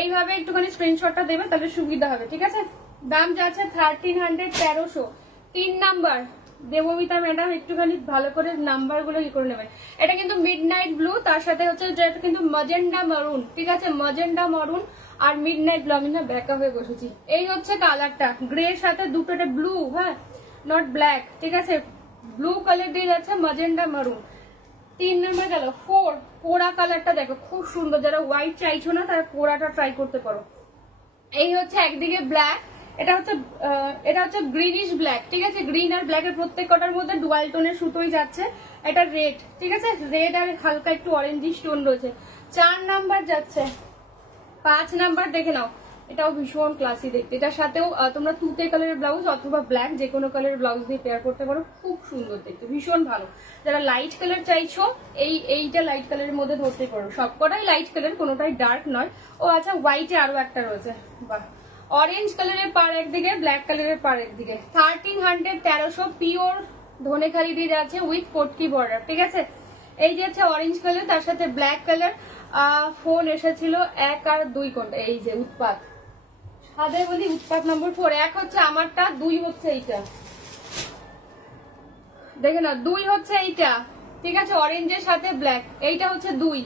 এইভাবে একটুখানি স্ক্রিনশটটা দেবে, তাহলে সুবিধা হবে, ঠিক আছে। দাম যাচ্ছে 1300, 1300। 3 নাম্বার দেবমিতা ম্যাডাম, একটুখানি ভালো করে নাম্বার গুলো ই করে নেবেন। এটা কিন্তু মিডনাইট ব্লু, তার সাথে হচ্ছে যেটা কিন্তু ম্যাজেন্ডা মারুন, ঠিক আছে, ম্যাজেন্ডা মারুন আর মিডনাইট ব্লু। আমি না ব্যাকা হয়ে বসেছি। এই হচ্ছে কালারটা, গ্রে এর সাথে দুটোটা ব্লু, হ্যাঁ নট ব্ল্যাক, ঠিক আছে, ব্লু কালার দিয়ে যাচ্ছে ম্যাজেন্ডা মারুন। 3 নম্বর গেল। 4 কোরা কালারটা দেখো খুব সুন্দর, যারা হোয়াইট চাইছো না তারা কোরাটা ট্রাই করতে পারো। এই হচ্ছে একদিকে ব্ল্যাক, এটা হচ্ছে গ্রিনিশ ব্ল্যাক, ঠিক আছে, গ্রিন আর ব্ল্যাক এর প্রত্যেক কটার মধ্যে ডুয়াল টোনের সুতোই যাচ্ছে। এটা রেড, ঠিক আছে, রেড আর হালকা একটু অরেঞ্জিশ টোন রয়েছে। 4 নাম্বার যাচ্ছে। 5 নাম্বার দেখে নাও, এটাও ভীষণ ক্লাসি দেখতে, এটার সাথেও তোমরা তুতে কালারের ব্লাউজ অথবা ব্ল্যাক যে কোনো কালারের ব্লাউজ দিয়ে পেয়ার করতে পারো, খুব সুন্দর দেখতে, ভীষণ ভালো। যারা লাইট কালার চাইছো এইটা লাইট কালারের মধ্যে ধরতে পারো, সবকটাই লাইট কালার, কোনোটাই ডার্ক নয়। ও আচ্ছা হোয়াইটে আরো একটা রয়েছে, বাহ। অরেঞ্জ কালারের পার একদিকে, ব্ল্যাক কালারের পার একদিকে। 1300, 1300 পিওর ধনেখালি দিয়ে যাচ্ছে উইথ পটকি বর্ডার, ঠিক আছে। এই যে হচ্ছে অরেঞ্জ কালার, তার সাথে ব্ল্যাক কালার। ফোন এসেছিল 1 আর 2 কোনটা, এই যে উৎপাত, সাদে বলি উৎপাত নম্বর 4। 1 হচ্ছে আমারটা, 2 হচ্ছে এইটা, দেখে না, 2 হচ্ছে এইটা, ঠিক আছে, অরেঞ্জের সাথে ব্ল্যাক, এইটা হচ্ছে 2,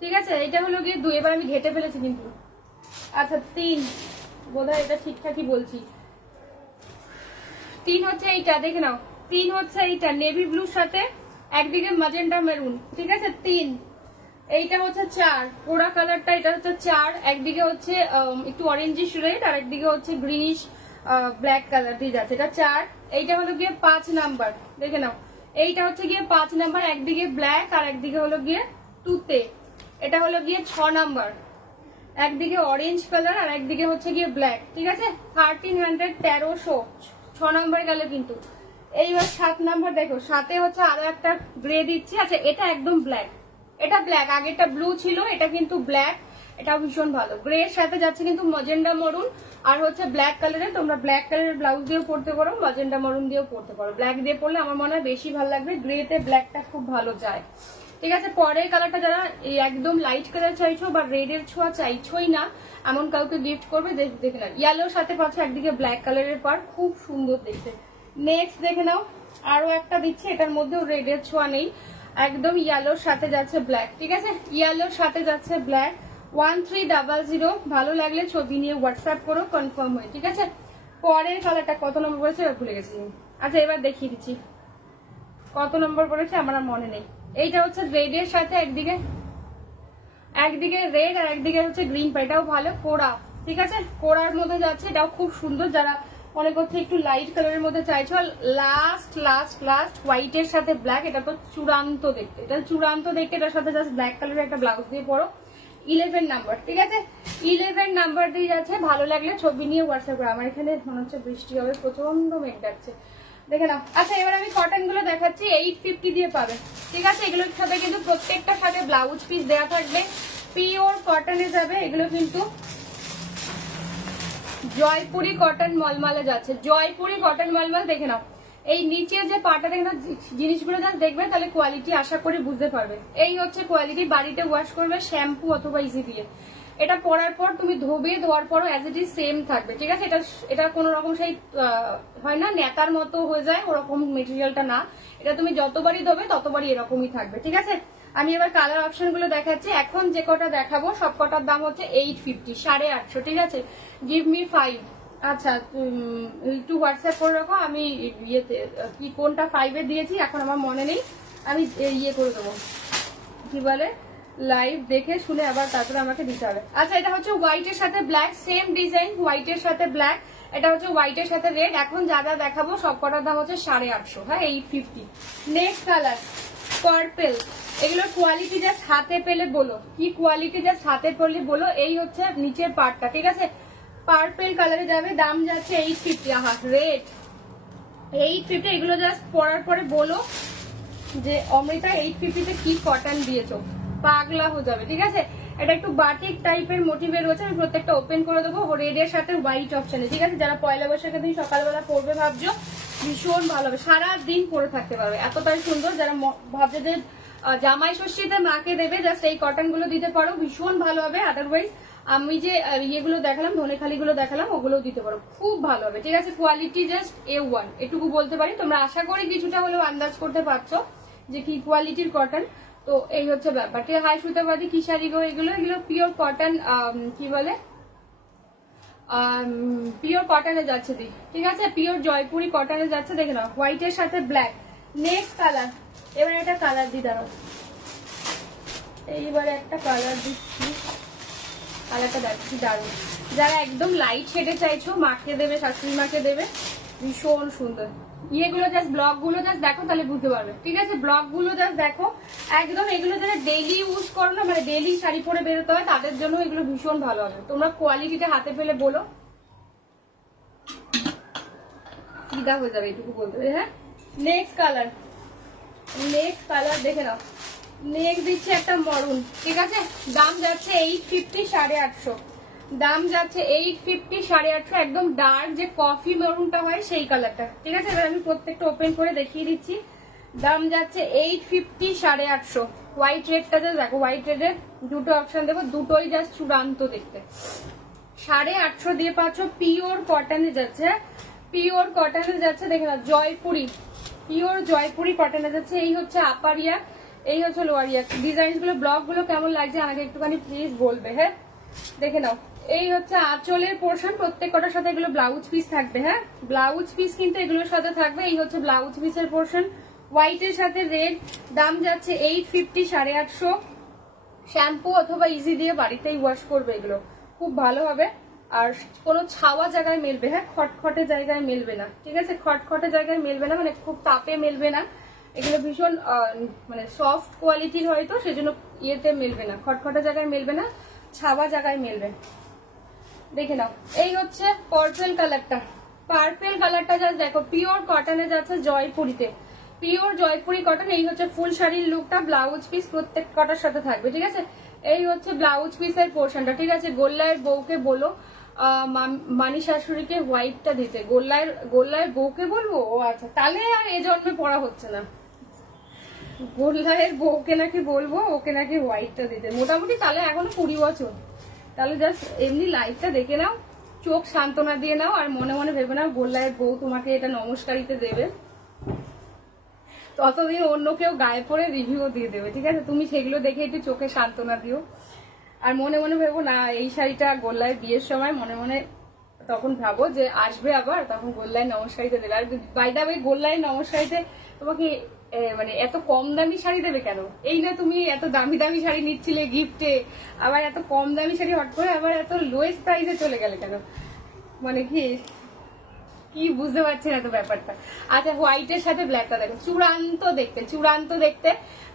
ঠিক আছে, এইটা হলো গিয়ে 2। এবার আমি ঘেটে ফেলেছি কিন্তু। আচ্ছা 3, বোধহয় এটা ঠিকঠাকই বলছি। 3 হচ্ছে এইটা, দেখে নাও, 3 হচ্ছে এইটা নেভি ব্লুর সাথে একদিকে ম্যাজেন্টা মেরুন, ঠিক আছে, 3। এইটা হচ্ছে 4 পোড়া কালারটা, এটা হচ্ছে 4, একদিকে হচ্ছে একটু অরেঞ্জিশ রেড আর একদিকে হচ্ছে গ্রিনিশ ব্ল্যাক কালার দিয়ে যাচ্ছে, এটা 4। এইটা হলো গিয়ে 5 নাম্বার, দেখে নাও, এইটা হচ্ছে গিয়ে 5 নাম্বার, একদিকে ব্ল্যাক আর একদিকে হলো গিয়ে তুতে। এটা হলো গিয়ে 6 নাম্বার, একদিকে অরেঞ্জ কালার আর একদিকে হচ্ছে গিয়ে ব্ল্যাক, ঠিক আছে। 1300, 1300, 6 নাম্বার গেল কিন্তু। এইবার 7 নাম্বার দেখো, 7-এ হচ্ছে আরো একটা গ্রে দিচ্ছি। আচ্ছা এটা একদম ব্ল্যাক, এটা ব্ল্যাক, আগেটা ব্লু ছিল, এটা কিন্তু ব্ল্যাক, এটা ভীষণ ভালো। গ্রে এর সাথে যাচ্ছে কিন্তু ম্যাজেন্ডা মরুন আর হচ্ছে ব্ল্যাক কালারের, তোমরা ব্ল্যাক কালারের ব্লাউজ দিয়েও পরতে পারো, ম্যাজেন্ডা মরুন দিয়েও পরতে পারো। ব্ল্যাক দিয়ে পরলে আমার মনে হয় বেশি ভালো লাগবে, গ্রেতে ব্ল্যাকটা খুব ভালো যায়, ঠিক আছে। পরের কালারটা যারা একদম লাইট কালার চাইছো বা রেড এর ছোঁয়া চাইছোই না, এমন কাউকে গিফট করবে, দেখে নাও, ইয়েলোর সাথে পাচ্ছ একদিকে ব্ল্যাক কালারের পার, খুব সুন্দর দেখতে। নেক্সট দেখে নাও, আরো একটা দিচ্ছি, এটার মধ্যেও রেড এর ছোঁয়া নেই, একদম ইয়েলোর সাথে যাচ্ছে ব্ল্যাক, ঠিক আছে, ইয়েলোর সাথে যাচ্ছে ব্ল্যাক। 1300, ভালো লাগলে ছবি নিয়ে হোয়াটসঅ্যাপ করো, কনফার্ম হয়ে, ঠিক আছে। পরের কালারটা কত নম্বর পড়েছে ভুলে গেছি। আচ্ছা এবার দেখিয়ে দিচ্ছি কত নম্বর পড়েছে, আমার আর মনে নেই। এইটা হচ্ছে রেড এর সাথে একদিকে রেড আর একদিকে হচ্ছে গ্রিন, এটাও ভালো কোড়া, ঠিক আছে, কোড়ার মধ্যে যাচ্ছে, এটাও খুব সুন্দর। যারা মনে করছে একটু লাইট কালারের মধ্যে চাইছো, লাস্ট হোয়াইট এর সাথে ব্ল্যাক, এটা তো চূড়ান্ত দেখতে, এটা চূড়ান্ত দেখতে, এটার সাথে জাস্ট ব্ল্যাক কালারের একটা ব্লাউজ দিয়ে পরো, 11 নাম্বার, ঠিক আছে 11 নাম্বার দিয়ে যাচ্ছে। ভালো লাগলে ছবি নিয়ে হোয়াটসঅ্যাপ করে। আমার এখানে মনে হচ্ছে বৃষ্টি হবে, প্রচন্ড মেঘ ডাকছে, দেখে নাও। আচ্ছা এবার আমি কটন গুলো দেখাচ্ছি, 850 দিয়ে পাবে, ঠিক আছে। এগুলোর সাথে কিন্তু প্রত্যেকটার সাথে ব্লাউজ পিস দেওয়া থাকবে, পিওর কটনে যাবে এগুলো। কিন্তু জয়পুরি কটন মলমলে যাচ্ছে, জয়পুরি কটন মলমল, দেখে নাও। এই নিচে যে পাটা দেখে নাও, জিনিসগুলো যা দেখবে তাহলে কোয়ালিটি আশা করি বুঝতে পারবে। এই হচ্ছে কোয়ালিটি, বাড়িতে ওয়াশ করবে শ্যাম্পু অথবা ইজি দিয়ে। এটা পরার পর তুমি ধোবে, ধোয়ার পরও অ্যাজ ইট ইজ সেম থাকবে, ঠিক আছে। এটা কোনো রকম সেই হয় না নেতার মতো হয়ে যায়, ওরকম মেটেরিয়ালটা না। এটা তুমি যতবারই ধোবে ততবারই এরকমই থাকবে, ঠিক আছে। আমি এবার কালার অপশন গুলো দেখাচ্ছি। এখন যে কটা দেখাবো সব কটার দাম হচ্ছে 850, 850, ঠিক আছে। Give me 5। আচ্ছা একটু হোয়াটসঅ্যাপ করে রাখো, আমি ইয়েতে কি কোনটা 5 এ দিয়েছি এখন আমার মনে নেই, আমি ইয়ে করে দেবো, কি বলে লাইভ দেখে শুনে আবার তারপরে আমাকে দিতে হবে। আচ্ছা এটা হচ্ছে হোয়াইটের সাথে ব্ল্যাক, সেম ডিজাইন, হোয়াইটের সাথে ব্ল্যাক। এটা হচ্ছে হোয়াইটের সাথে রেড। এখন যা যা দেখাবো সব কটার দাম হচ্ছে 850, হ্যাঁ 850। নেক্সট কালার পার্পেল, এগুলোর কোয়ালিটি জাস্ট হাতে পেলে বলো, কি কোয়ালিটি জাস্ট হাতে পেলে বলো। এই হচ্ছে নিচের পার্টটা, ঠিক আছে। পার্পেল কালারে যাবে, দাম যাচ্ছে 850। আহা রেড 850, এগুলো জাস্ট পরার পরে বলো যে অমৃতা 850 তে কি কটন দিয়েছো, পাগলা হয়ে যাবে, ঠিক আছে। এটা একটু বাটিক টাইপের মোটিভের রয়েছে, আমি প্রত্যেকটা ওপেন করে দেবো রেড এর সাথে হোয়াইট অপশনে, ঠিক আছে। যারা পয়লা বৈশাখের দিন সকালবেলা পরবে ভাবছো, ভীষণ ভালো হবে, সারা দিন পরে থাকতে পারবে, এতটাই সুন্দর। যারা ভাবছে যে জামাই ষষ্ঠীতে মাকে দেবে, জাস্ট এই কটন গুলো দিতে পারো, ভীষণ ভালো হবে। আদারওয়াইজ আমি যে ইয়েগুলো দেখালাম, ধনেখালি গুলো দেখালাম, ওগুলো দিতে পারো, খুব ভালো হবে, ঠিক আছে। কোয়ালিটি জাস্ট A1, এটুকু বলতে পারি। তোমরা আশা করি কিছুটা হলেও আন্দাজ করতে পারছো যে কি কোয়ালিটির কটন। তো এই হচ্ছে ব্যাপারটা। হাই সুতাবাদী কি শাড়ি গো এগুলো, এগুলো পিওর কটন, কি বলে পিওর কটনে যাচ্ছে দি, ঠিক আছে। পিওর জয়পুরি কটনে যাচ্ছে, দেখে নাও হোয়াইটের সাথে ব্ল্যাক। নেক্সট কালার, এবার একটা কালার দি, দাঁড়াও এইবারে একটা কালার দিচ্ছি, কালারটা দেখছি দারুণ। যারা একদম লাইট শেডে চাইছো, মাকে দেবে, শাশুড়ি মাকে দেবে, ভীষণ সুন্দর। ইয়েগুলো জাস্ট ব্লগ গুলো জাস্ট দেখো তাহলে বুঝতে পারবে, ঠিক আছে। ব্লগ গুলো জাস্ট দেখো একদম, এগুলো যারা ডেইলি ইউজ করো না, মানে ডেইলি শাড়ি পরে বেরোতে হয়, তাদের জন্য এগুলো ভীষণ ভালো হবে। তোমরা কোয়ালিটিটা হাতে পেলে বলো, ফিদা হয়ে যাবে, এটুকু বলতে হবে, হ্যাঁ। নেক্সট কালার, নেক্সট কালার দেখে নাও। নেক্সট দিচ্ছে একটা মরুন, ঠিক আছে। দাম যাচ্ছে 850, 850, দাম যাচ্ছে 850, 850। একদম ডার্ক যে কফি মেরুনটা হয় সেই কালারটা, ঠিক আছে। এবার আমি প্রত্যেকটা ওপেন করে দেখিয়ে দিচ্ছি। দাম যাচ্ছে 850, 850। হোয়াইট রেডটা দেখো, হোয়াইট রেডের দুটো অপশন দেবো, দুটোই জাস্ট চূড়ান্ত দেখতে। 850 দিয়ে পাচ্ছ, পিওর কটনে যাচ্ছে, পিওর কটনে যাচ্ছে, দেখে না জয়পুরি, পিওর জয়পুরি কটনে যাচ্ছে। এই হচ্ছে আপার ইয়ার, এই হচ্ছে লোয়ার ইয়ার। ডিজাইন গুলো ব্লগ গুলো কেমন লাগছে আমাকে একটুখানি প্লিজ বলবে, হ্যাঁ। দেখে নাও এই হচ্ছে আঁচলের পোর্শন, প্রত্যেক কটার সাথে এগুলো ব্লাউজ পিস থাকবে, হ্যাঁ ব্লাউজ পিস কিন্তু এগুলোর সাথে থাকবে। এই হচ্ছে ব্লাউজ পিসের পোর্শন, হোয়াইটের সাথে রেড। দাম যাচ্ছে 850, 850। শ্যাম্পু অথবা ইজি দিয়ে বাড়িতেই ওয়াশ করবে, এগুলো খুব ভালো হবে। আর কোনো ছাওয়া জায়গায় মেলবে, হ্যাঁ খটখটে জায়গায় মেলবে না, ঠিক আছে। খটখটে জায়গায় মেলবে না, মানে খুব তাপে মেলবে না, এগুলো ভীষণ মানে সফট কোয়ালিটির হয়তো, সেজন্য ইয়েতে মেলবে না, খটখটে জায়গায় মেলবে না, ছাওয়া জায়গায় মেলবে। দেখে নাও এই হচ্ছে পার্পল কালারটা, পার্পল কালারটা যা দেখো পিওর কটনে যাচ্ছে জয়পুরিতে, পিওর জয়পুরি কটন। এই হচ্ছে ফুল শাড়ির লুকটা, ব্লাউজ পিস প্রত্যেক কটার সাথে থাকবে, ঠিক আছে। এই হচ্ছে ব্লাউজ পিসের পোর্শনটা, ঠিক আছে। গোল্লায়ের বউকে বলো মানি শাশুড়িকে হোয়াইটটা দিতে, গোল্লায়ের বউকে বলবো, ও আচ্ছা তাহলে আর এ জন্মে পড়া হচ্ছে না। গোল্লায়ের বউকে নাকি বলবো ওকে নাকি হোয়াইটটা দিতে, মোটামুটি তাহলে এখনো 20 বছর। তাহলে জাস্ট এমনি লাইফটা দেখে নাও, চোখ সান্ত্বনা দিয়ে নাও, আর মনে মনে ভেবে নাও গোল্লায়ের বউ তোমাকে এটা নমস্কারিতে দেবে, ততদিন অন্য কেউ গায়ে পরে রিভিউ দিয়ে দেবে, ঠিক আছে। তুমি সেগুলো দেখে একটু চোখে সান্ত্বনা দিও, আর মনে মনে ভেবো না এই শাড়িটা গোল্লায় বিয়ের সময় মনে মনে তখন ভাবো যে আসবে আবার, তখন গোল্লায় নমস্কারিতে দেবে। আর বাই দা ওয়ে গোল্লায় নমস্কারিতে তোমাকে মানে এত কম দামি শাড়ি দেবে কেন? এই না তুমি এত দামি দামি শাড়ি নিচ্ছিলে গিফটে, আবার এত কম দামি শাড়ি হট করে আবার এত লোয়েস্ট প্রাইসে চলে গেলে কেন? মানে কি কি বুঝতে পারছি না তো ব্যাপারটা। আচ্ছা হোয়াইটের সাথে ব্ল্যাকটা দেখো, চূড়ান্ত দেখতে।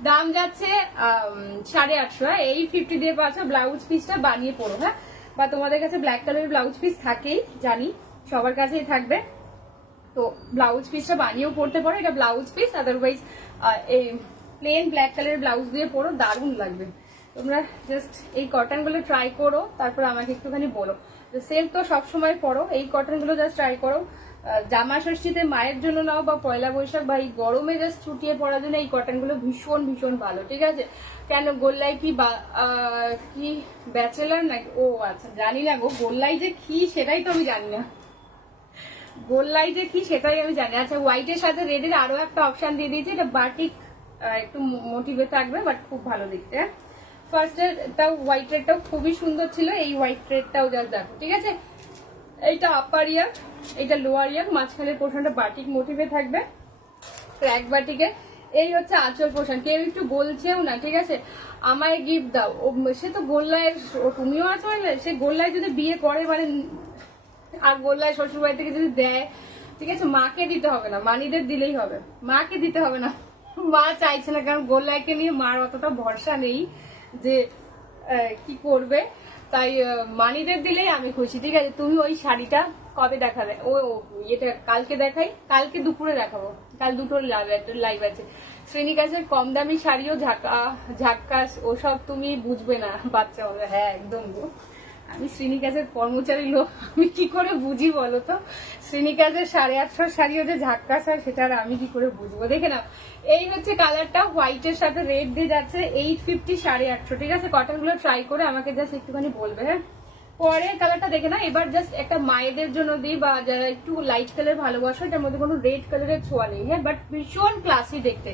দাম যাচ্ছে 850। হ্যাঁ 850 দিয়ে পাচ্ছ। ব্লাউজ পিসটা বানিয়ে পড়ো, হ্যাঁ, বা তোমাদের কাছে ব্ল্যাক কালারের ব্লাউজ পিস থাকেই, জানি সবার কাছেই থাকবে, তো ব্লাউজ পিসটা বানিয়েও পড়তে পারো। এটা ব্লাউজ পিস, আদারওয়াইজ এই প্লেন ব্ল্যাক কালারের ব্লাউজ দিয়ে পরো, দারুণ লাগবে। তোমরা জাস্ট এই কটন গুলো ট্রাই করো, তারপর আমাকে একটুখানি বলো। সেল তো সবসময় পরো, এই কটন গুলো জাস্ট ট্রাই করো। জামা ষষ্ঠীতে মায়ের জন্য নাও, বা পয়লা বৈশাখ বা এই গরমে জাস্ট ছুটিয়ে পড়ার জন্য এই কটন গুলো ভীষণ ভীষণ ভালো, ঠিক আছে। কেন গোল্লাই কি কি ব্যাচেলার নাকি? ও আচ্ছা, জানি না গো গোল্লাই যে কি সেটাই তো আমি জানি না, গোল্লাই যে কি সেটাই আমি জানি। আচ্ছা হোয়াইটের সাথে রেডের আরো একটা অপশন দিয়ে দিয়েছি, এটা বাটিক একটু মোটিভে থাকবে, বাট খুব ভালো দেখতে। ফার্স্ট এরটাও হোয়াইট রেডটাও খুবই সুন্দর ছিল, এই হোয়াইট রেডটাও জাস্ট দেখো, ঠিক আছে। এইটা আপার ইয়ার, এইটা লোয়ার ইয়ার, মাঝখানের পোর্শনটা বাটিক মোটিভে থাকবে, ক্র্যাক বাটিকে। এই হচ্ছে আঁচল পোর্শন। কেউ একটু বলছেও না, ঠিক আছে, আমায় গিফট দাও, সে তো গোল্লায়, তুমিও আছো, সে গোল্লায় যদি বিয়ে করে মানে, আর গোল্লায় শ্বশুর বাড়ি থেকে যদি দেয়, ঠিক আছে, মাকে দিতে হবে না, মানিদের দিলেই হবে, মাকে দিতে হবে না। মা চাইছে না, কারণ গোল্লাইকে নিয়ে মার অতটা ভরসা নেই যে কি করবে, তাই মানিদের দিলেই আমি খুশি, ঠিক আছে। তুমি ওই শাড়িটা কবে দেখাবে? ও এটা কালকে দেখাই, কালকে দুপুরে দেখাবো, কাল দুটো লাইভ আছে। শ্রেণিকাজের কম দামি শাড়িও ঝাক্কাস ওসব তুমি বুঝবে না, বাচ্চা হবে। হ্যাঁ একদম গো, আমি শ্রেণিকাজের কর্মচারী লোক, আমি কি করে বুঝি বলো তো? শ্রেণিকাজের 850 শাড়িও যে ঝাক্কাস হয় সেটা আর আমি কি করে বুঝবো? দেখে নাও, এই হচ্ছে কালারটা, হোয়াইটের সাথে রেড দিয়ে যাচ্ছে 850 850, ঠিক আছে। কটন গুলো ট্রাই করে আমাকে জাস্ট একটুখানি বলবে, হ্যাঁ। পরের কালারটা দেখে না, এবার জাস্ট একটা মায়েদের জন্য দিই, বা যারা একটু লাইট কালার ভালোবাসো, এটার মধ্যে কোনো রেড কালারের ছোঁয়া নেই, হ্যাঁ, বাট ভীষণ ক্লাসি দেখতে।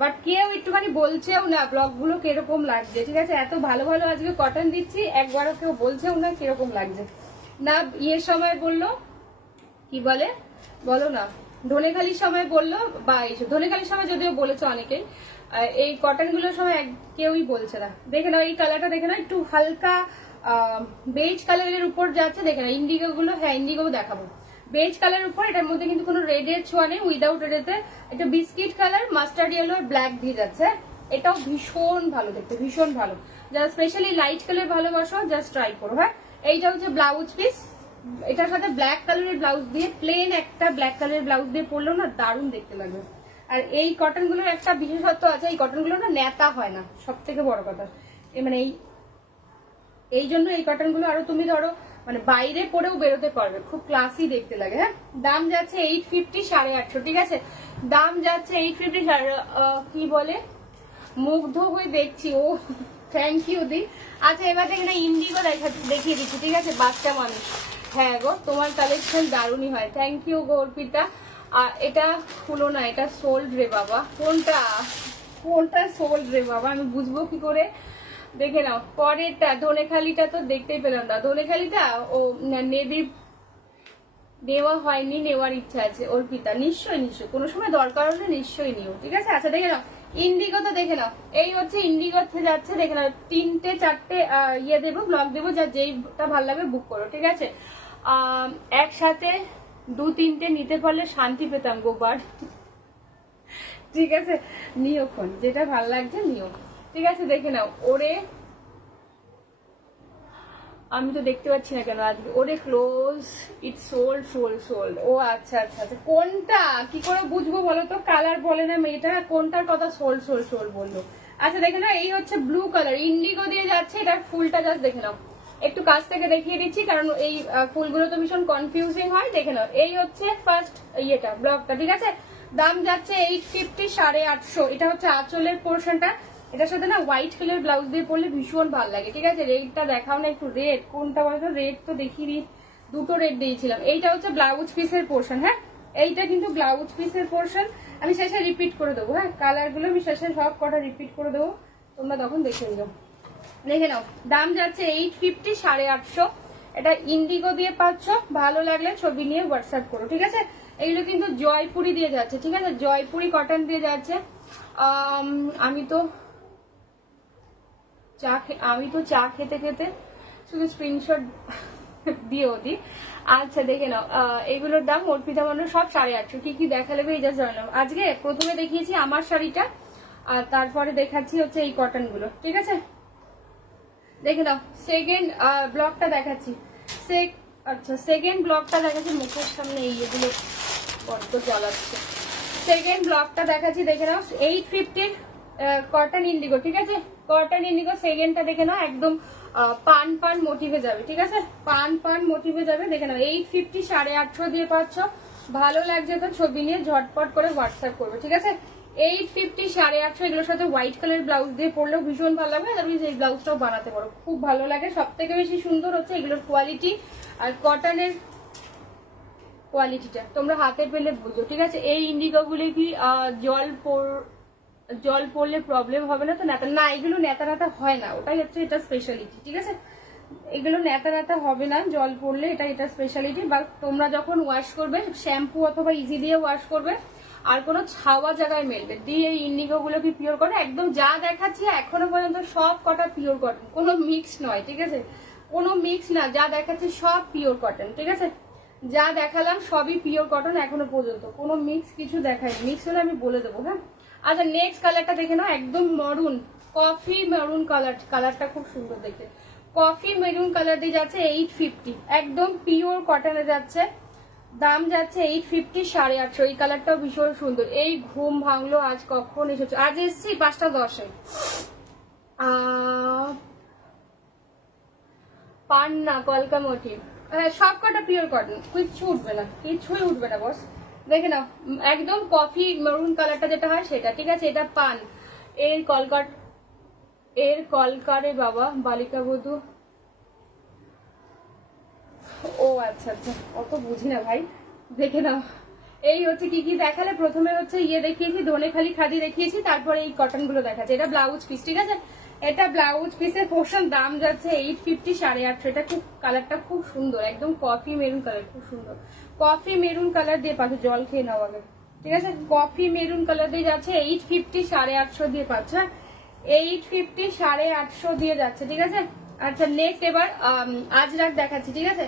বাট কেউ একটুখানি বলছেও না ব্লগ গুলো কিরকম লাগছে, ঠিক আছে। এত ভালো ভালো আজকে কটন দিচ্ছি, একবারও কেউ বলছেও না কিরকম লাগছে। না ইয়ের সময় বললো, কি বলে বলো না, ধনেখালির সময় বললো, বা ধনেখালির সময় যদিও বলেছে অনেকেই, এই কটন গুলোর সময় কেউই বলছে না। দেখে নাও এই কালারটা, দেখে নাও একটু হালকা বেজ কালারের উপর যাচ্ছে, দেখে নাও ইন্ডিগো গুলো, হ্যাঁ ইন্ডিগো দেখাবো। বেজ কালারের উপর, এটার মধ্যে কিন্তু কোনো রেডের ছোঁয়া নেই, উইদাউট রেডেতে। এটা বিস্কিট কালার, মাস্টার্ড ইয়েলো আর ব্ল্যাক দিয়ে যাচ্ছে, এটাও ভীষণ ভালো দেখতে, ভীষণ ভালো। যারা স্পেশালি লাইট কালার ভালোবাসো জাস্ট ট্রাই করো, হ্যাঁ। এইটা হচ্ছে ব্লাউজ পিস, এটার সাথে ব্ল্যাক কালারের ব্লাউজ দিয়ে, প্লেন একটা ব্ল্যাক কালারের ব্লাউজ দিয়ে পরলেও না দারুণ দেখতে লাগবে। আর এই কটন গুলোর একটা বিশেষত্ব আছে, এই কটন গুলো না নেতা হয় না, সব থেকে বড় কথা, মানে এই জন্য এই কটন গুলো আরো তুমি ধরো মানে বাইরে পরেও বেরোতে পারবে, খুব ক্লাসি দেখতে লাগে, হ্যাঁ। দাম যাচ্ছে 850 850, ঠিক আছে। দাম যাচ্ছে 850, কি বলে, মুগ্ধ হয়ে দেখছি, ও থ্যাংক ইউ দি। আচ্ছা এবার দেখে না ইন্ডিগো দেখিয়ে দিচ্ছি, ঠিক আছে, বাচ্চা মানুষ। হ্যাঁ গো তোমার কালেকশন দারুণই হয়, থ্যাংক ইউ গো অর্পিতা। এটা খুলো না, এটা সোল্ড রে বাবা, কোনটা সোল্ড রে বাবা, আমি বুঝবো কি করে? দেখে নাও পরেরটা, ধনেখালিটা তো দেখতেই পেলাম না, ধনেখালিটা ও নেবি নেওয়া হয়নি, নেওয়ার ইচ্ছা আছে অর্পিতা, নিশ্চয়ই নিশ্চয়ই কোনো সময় দরকার হলে নিশ্চয়ই নিও, ঠিক আছে। আচ্ছা দেখে নাও ইন্ডিগো, তো দেখে নাও এই হচ্ছে ইন্ডিগোতে যাচ্ছে, দেখে নাও 3টে 4টে ইয়ে দেবো, ব্লগ দেবো, যা যেইটা ভালো লাগবে বুক করো, ঠিক আছে। একসাথে 2-3টে নিতে পারলে শান্তি পেতাম গোবার, ঠিক আছে। নিয়োক্ষণ যেটা ভালো লাগছে নিও, ঠিক আছে। দেখে নাও, ওরে আমি তো দেখতে পাচ্ছি না কেন আজকে, ওরে ক্লোজ ইট সোল্ড। ও আচ্ছা আচ্ছা আচ্ছা, কোনটা কি করে বুঝবো বলো তো? কালার বলে না মেয়েটা, কোনটার কথা সোল্ড বললো। আচ্ছা দেখে নাও, এই হচ্ছে ব্লু কালার, ইন্ডিগো দিয়ে যাচ্ছে, এটার ফুলটা জাস্ট দেখে নাও, একটু কাছ থেকে দেখিয়ে দিচ্ছি, কারণ এই ফুলগুলো তো ভীষণ কনফিউজিং হয়। দেখে নাও এই হচ্ছে ফার্স্ট ইয়েটা, ব্লকটা, ঠিক আছে। দাম যাচ্ছে 850 850, এটা হচ্ছে আঁচলের পোর্শনটা। এটার সাথে না হোয়াইট কালার ব্লাউজ দিয়ে পরলে ভীষণ ভালো লাগে, ঠিক আছে। রেডটা দেখাও না একটু, রেড কোনটা বলতো? রেড তো দেখিনি, দুটো রেড দিয়েছিলাম। এইটা হচ্ছে ব্লাউজ পিসের পোর্শন, হ্যাঁ, এইটা কিন্তু ব্লাউজ পিসের পোর্শন। আমি শেষে রিপিট করে দেবো, হ্যাঁ, কালার গুলো আমি শেষে সব কটা রিপিট করে দেবো, তোমরা তখন দেখে নিও। দেখে নাও দাম যাচ্ছে 850 850, এটা ইন্ডিগো দিয়ে পাচ্ছ। ভালো লাগলে ছবি নিয়ে হোয়াটসঅ্যাপ করো, ঠিক আছে। এইগুলো কিন্তু জয়পুরি দিয়ে যাচ্ছে, ঠিক আছে, জয়পুরি কটন দিয়ে যাচ্ছে। আমি তো চা খেতে খেতে শুধু স্ক্রিনশট দিও দি। আচ্ছা দেখে নাও, এগুলোর দাম অর্পিতা মন্ডল সব 850। কি কি দেখালে এই জাস্ট জানলাম। আজকে প্রথমে দেখিয়েছি আমার শাড়িটা, আর তারপরে দেখাচ্ছি হচ্ছে এই কটন গুলো, ঠিক আছে? দেখে নাও সেকেন্ড ব্লকটা দেখাচ্ছি। আচ্ছা সেকেন্ড ব্লকটা দেখাচ্ছি, মুখের সামনে এইগুলো বড্ড জ্বালাচ্ছে। সেকেন্ড ব্লকটা দেখাচ্ছি, দেখে নাও 850 কটন ইন্ডিগো, ঠিক আছে? কটন ইন্ডিগো সেকেন্ডটা দেখে নাও, একদম পান পান মোটিভে যাবে, ঠিক আছে? পান পান মোটিভে যাবে, দেখে নাও 850 850 দিয়ে পাচ্ছ। ভালো লাগছে তো ছবি নিয়ে ঝটপট করে হোয়াটসঅ্যাপ করবে, ঠিক আছে? 850 850 এগুলোর সাথে হোয়াইট কালার ব্লাউজ দিয়ে পরলেও ভীষণ ভালো লাগবে। তুমি এই ব্লাউজটাও বানাতে পারো, খুব ভালো লাগে। সব থেকে বেশি সুন্দর হচ্ছে এগুলোর কোয়ালিটি আর কটনের কোয়ালিটিটা তোমরা হাতে পেলে বুঝো, ঠিক আছে? এই ইন্ডিগো গুলি কি জল পড়লে প্রবলেম হবে না তো? না, এগুলো নেতা নেতা হয় না, ওটাই হচ্ছে এটা স্পেশালিটি, ঠিক আছে? এগুলো নেতা নেতা হবে না জল পড়লে, এটা স্পেশালিটি। বা তোমরা যখন ওয়াশ করবে শ্যাম্পু অথবা ইজি দিয়ে ওয়াশ করবে, আর কোনো ছাওয়া জায়গায় মেলবে দিয়ে এই ইন্ডিগো গুলো কি পিওর কটন, একদম যা দেখাচ্ছি এখনো পর্যন্ত সব কটা পিওর কটন, কোনো মিক্স নয়, ঠিক আছে? কোনো মিক্স না, যা দেখাচ্ছি সব পিওর কটন, ঠিক আছে? যা দেখালাম সবই পিওর কটন এখনো পর্যন্ত, কোনো মিক্স কিছু দেখায়নি। মিক্স হলে আমি বলে দেবো, হ্যাঁ? আচ্ছা নেক্সট কালারটা দেখে নাও, একদম মরুন কফি মেরুন কালারটা খুব সুন্দর দেখতে। কফি মেরুন কালার দিয়ে যাচ্ছে 850, একদম পিওর কটনে যাচ্ছে, দাম যাচ্ছে 850 850। এই কালারটাও ভীষণ সুন্দর। এই ঘুম ভাঙলো আজ, কখন এসেছো? আজ এসছি 5টা 10-এ। পান্না কলকা মোটিভ, সব কটা পিওর কটন, কিচ্ছু উঠবে না, কিছুই উঠবে না বস। দেখে নাও একদম কফি মেরুন কালারটা যেটা হয় সেটা, ঠিক আছে? এটা পান এর কলকারে বাবা বালিকা বধূ। ও আচ্ছা আচ্ছা, অত বুঝি না ভাই। দেখে নাও এই হচ্ছে কি কি দেখালে, প্রথমে হচ্ছে ইয়ে দেখিয়েছি ধনেখালি খাদি দেখিয়েছি, তারপরে এই কটন গুলো দেখাচ্ছে। এটা ব্লাউজ পিস, ঠিক আছে? এটা ব্লাউজ পিসের পোর্শন, দাম যাচ্ছে 850 850। এটা খুব কালারটা খুব সুন্দর, একদম কফি মেরুন কালার, খুব সুন্দর কফি মেরুন কালার দিয়ে পাচ্ছ। জল খেয়ে নাও আগে, ঠিক আছে? কফি মেরুন কালার দিয়ে যাচ্ছে 850 850 দিয়ে পাচ্ছ, 850 850 দিয়ে যাচ্ছে, ঠিক আছে? আচ্ছা নেক্সট এবার আজরাক দেখাচ্ছি, ঠিক আছে?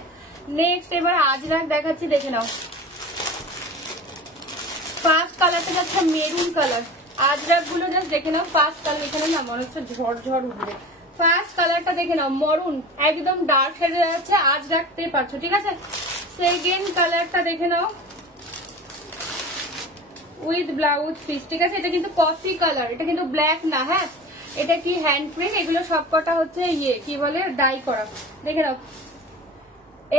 নেক্সট এবার আজরাক দেখাচ্ছি, দেখে নাও। ফার্স্ট কালারটা যাচ্ছে মেরুন কালার, আজরাক গুলো জাস্ট দেখে নাও। ফার্স্ট কালার এখানে না মনে হচ্ছে ঝড় উঠবে। ফার্স্ট কালারটা দেখে নাও, মরুন একদম ডার্ক শেডে যাচ্ছে, আজরাকতে পাচ্ছ, ঠিক আছে? সেকেন্ড কালারটা দেখে নাও উইথ ব্লাউজ পিস, ঠিক আছে? এটা কিন্তু কফি কালার, এটা কিন্তু ব্ল্যাক না, হ্যাঁ? এটা কি হ্যান্ড প্রিন্ট, এগুলো সবকটা হচ্ছে ইয়ে কি বলে ডাই করা, দেখে নাও।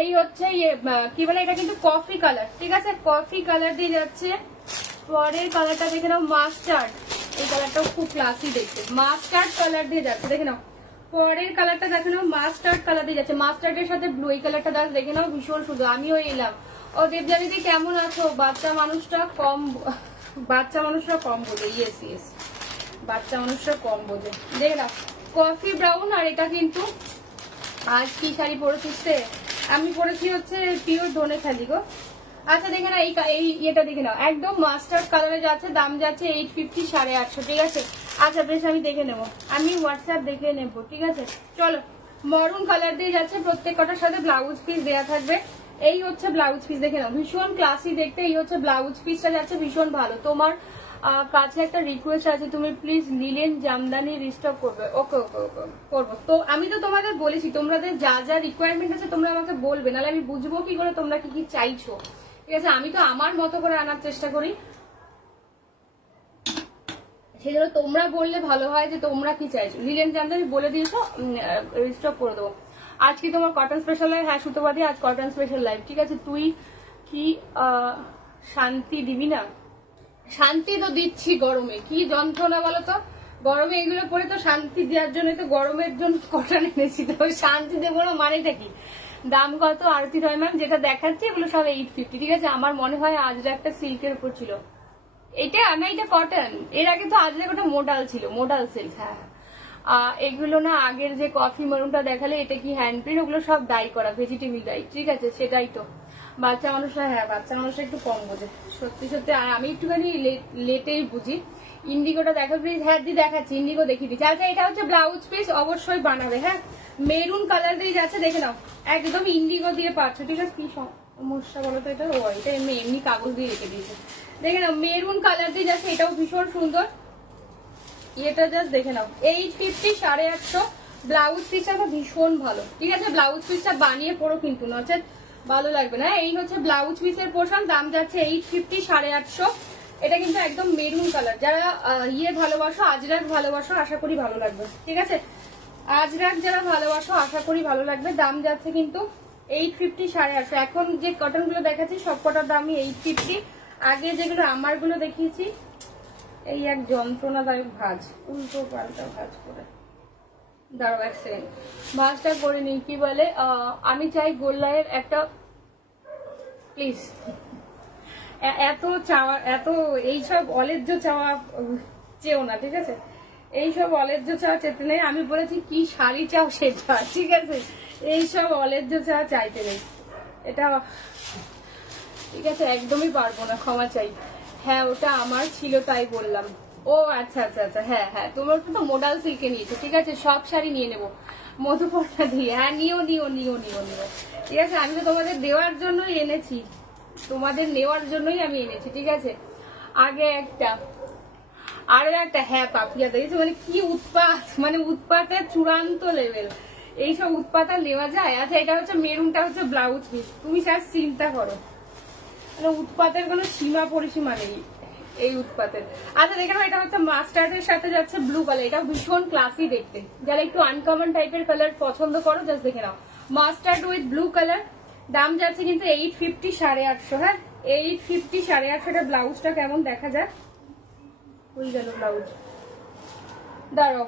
এই হচ্ছে ইয়ে কি বলে, এটা কিন্তু কফি কালার, ঠিক আছে? কফি কালার দিয়ে যাচ্ছে। পরের কালারটা দেখে নাও মাস্টার্ড, এই কালারটাও খুব ক্লাসি দেখতে, মাস্টার্ড কালার দিয়ে যাচ্ছে, দেখে নাও। পরের কালারটা দেখে নাও মাস্টার্ড কালার দিয়ে যাচ্ছে, মাস্টার্ডের সাথে ব্লু, এই কালারটা দেখে নাও ভীষণ সুন্দর। আমিও এলাম। ও দেবজানিদি কেমন আছো? বাচ্চা মানুষরা কম বোঝে, ইয়েস ইয়েস, বাচ্চা মানুষরা কম বোঝে। দেখে নাও কফি ব্রাউন, আর এটা কিন্তু আজ কি শাড়ি পরেছিস? আমি পরেছি হচ্ছে পিওর ধনেখালি গো। আচ্ছা দেখে না এই ইয়েটা দেখে নাও, একদম মাস্টার্ড কালারে যাচ্ছে, দাম যাচ্ছে 850 850, ঠিক আছে? আচ্ছা বেশ, আমি দেখে নেবো, আমি হোয়াটসঅ্যাপ দেখে নেবো, ঠিক আছে? চলো মরুন কালার দিয়ে যাচ্ছে, প্রত্যেকটার সাথে ব্লাউজ পিস দেওয়া থাকবে। এই হচ্ছে ব্লাউজ পিস, দেখে নাও ভীষণ ক্লাসি দেখতে। এই হচ্ছে ব্লাউজ পিসটা যাচ্ছে, ভীষণ ভালো। তোমার কাছে একটা রিকোয়েস্ট আছে, তুমি প্লিজ লিলেন জামদানি রিস্টক করবে। ওকে ওকে ওকে করবো তো। আমি তো তোমাদের বলেছি তোমাদের যা যা রিকোয়ারমেন্ট আছে তোমরা আমাকে বলবে, নাহলে আমি বুঝবো কি করে তোমরা কি কি চাইছো, ঠিক আছে? আমি তো আমার মতো করে আনার চেষ্টা করি, সেই জন্য তোমরা বললে ভালো হয় যে তোমরা কি চাইছো। লিলেন জামদানি বলে দিয়েছো, রিস্টক করে দেবো। আজ কি তোমার কটন স্পেশাল লাইভ? হ্যাঁ সুতোবাদী, আজ কটন স্পেশাল লাইভ, ঠিক আছে? তুই কি শান্তি দিবি না? শান্তি তো দিচ্ছি, গরমে কি যন্ত্রণা বলো তো। গরমে এগুলো পরে তো শান্তি দেওয়ার জন্য তো গরমের জন্য কটন এনেছি, তো শান্তি দেবো না মানেটা কি? দাম কত আরতি রয় ম্যাম? যেটা দেখাচ্ছি এগুলো সব 850, ঠিক আছে? আমার মনে হয় আজরা একটা সিল্কের উপর ছিল, এটা না, এটা কটন। এর আগে তো আজরা একটা মোডাল ছিল, মোডাল সিল্ক, হ্যাঁ। এগুলো না আগের যে কফি মেরুনটা দেখালে এটা কি হ্যান্ড প্রিন্ট, ওগুলো সব ডাই করা, ভেজিটেবল ডাই, ঠিক আছে? সেটাই তো বাচ্চা মানুষরা, হ্যাঁ বাচ্চা মানুষরা একটু কম বোঝে সত্যি সত্যি, আর আমি একটুখানি লেটেই বুঝি। ইন্ডিগোটা দেখো প্লিজ। হ্যাঁ দি দেখাচ্ছি, ইন্ডিগো দেখিয়ে দিচ্ছি। আচ্ছা এটা হচ্ছে ব্লাউজ পিস, অবশ্যই বানাবে, হ্যাঁ মেরুন কালার দিয়ে যাচ্ছে, দেখে নাও একদম ইন্ডিগো দিয়ে পাচ্ছ, ঠিক আছে। কি সমস্যা বলো তো, এটা এটা এমনি কাগজ দিয়ে রেখে দিয়েছে। দেখে নাও মেরুন কালার দিয়ে যাচ্ছে, এটাও ভীষণ সুন্দর। এটা জাস্ট দেখে নাও 850, 850। ব্লাউজ পিসটা ভীষণ ভালো, ঠিক আছে। ব্লাউজ পিসটা বানিয়ে পরো কিন্তু, নচেত ভালো লাগবে না। এই হচ্ছে ব্লাউজ পিসের পোর্শন, দাম যাচ্ছে 850, 850। এটা কিন্তু একদম মেরুন কালার। যারা ভালোবাসো, আজরাক ভালোবাসো, আশা করি ভালো লাগবে, ঠিক আছে। আজরাক যারা ভালোবাসো আশা করি ভালো লাগবে। দাম যাচ্ছে কিন্তু 850, 850। এখন যে কটন গুলো দেখাচ্ছি সব কটার দামই 850। আগে যেগুলো আমার গুলো দেখিয়েছি এই এক যন্ত্রণাদায়ক ভাঁজ, উল্টো পাল্টা ভাঁজ করে, দাঁড়াও এক সেকেন্ড, ভাঁজটা করে নি। কি বলে, আমি চাই গোল্লায়ের একটা, প্লিজ এত চাওয়া, এত এইসব অলেজ্জ চাওয়া চেও না, ঠিক আছে। এইসব অলেজ্জ চাওয়া চেতে নেই। আমি বলেছি কি শাড়ি চাও সেটা, ঠিক আছে। এইসব অলেজ্জ চাওয়া চাইতে নেই, এটা ঠিক আছে, একদমই পারবো না, ক্ষমা চাই। হ্যাঁ ওটা আমার ছিল তাই বললাম। ও আচ্ছা আচ্ছা আচ্ছা, হ্যাঁ হ্যাঁ, তোমার তো মোডাল সিল্কে নিয়েছো, ঠিক আছে। সব শাড়ি নিয়ে নেবো মধুপর্ণা দিয়ে, হ্যাঁ নিও নিও নিও নিও নিও, ঠিক আছে। আমি তো তোমাদের দেওয়ার জন্যই এনেছি, তোমাদের নেওয়ার জন্যই আমি এনেছি, ঠিক আছে। আগে একটা আর একটা, হ্যাঁ পাপিয়া দেখেছো, মানে কি উৎপাত, মানে উৎপাতের চূড়ান্ত লেভেল। এইসব উৎপাত আর নেওয়া যায়? আচ্ছা এটা হচ্ছে মেরুনটা হচ্ছে ব্লাউজ পিস, তুমি স্যার চিন্তা করো, মানে উৎপাতের কোনো সীমা পরিসীমা নেই এই উৎপাতের। আচ্ছা দেখে নাও, এটা হচ্ছে মাস্টার্ডের সাথে যাচ্ছে ব্লু কালার, এটা ভীষণ ক্লাসি দেখতে। যারা একটু আনকমন টাইপের কালার পছন্দ করো জাস্ট দেখে নাও, মাস্টার্ড উইথ ব্লু কালার। দাম যাচ্ছে কিন্তু 850, 850, হ্যাঁ 850, 850। এটা ব্লাউজটা কেমন দেখা যায়, হয়ে গেল ব্লাউজ, দাঁড়াও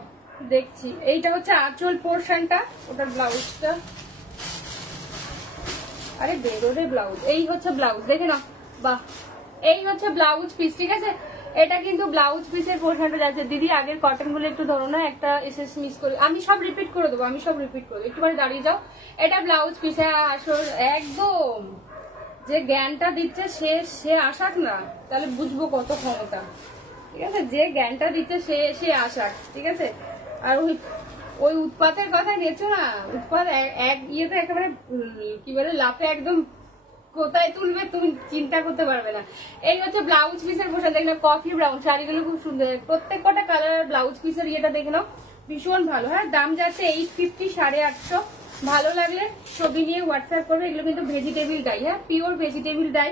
দেখছি। এইটা হচ্ছে আঁচল পোর্শনটা, ওটার ব্লাউজটা, আরে বেরোরে ব্লাউজ, এই হচ্ছে ব্লাউজ, দেখে নাও, বাহ এই হচ্ছে ব্লাউজ পিস, ঠিক আছে। এটা কিন্তু ব্লাউজ পিসের পোর্শনটা যাচ্ছে। দিদি আগের কটন গুলো একটু ধরো না, একটা এসএস মিস করে, আমি সব রিপিট করে দেবো, আমি সব রিপিট করে দেবো, একটুখানি দাঁড়িয়ে যাও। এটা ব্লাউজ পিসে আসল একদম, যে জ্ঞানটা দিচ্ছে সে আসাক না, তাহলে বুঝবো কত ক্ষমতা, ঠিক আছে। যে জ্ঞানটা দিচ্ছে সে আসাক, ঠিক আছে। আর ওই উৎপাতের কথা নেছো না, উৎপাত এক ইয়েতে একেবারে কি বলে লাফে একদম কোথায় তুলবে তুমি চিন্তা করতে পারবে না। এই হচ্ছে ব্লাউজ পিসের পোশাক, দেখে নাও কফি ব্রাউন, শাড়িগুলো খুব সুন্দর, প্রত্যেক কটা কালার ব্লাউজ পিসের ইয়েটা দেখে নাও, ভীষণ ভালো। হ্যাঁ দাম যাচ্ছে 850, 850। ভালো লাগলে ছবি নিয়ে হোয়াটসঅ্যাপ করবে। এগুলো কিন্তু ভেজিটেবিল ডাই, হ্যাঁ পিওর ভেজিটেবিল ডাই।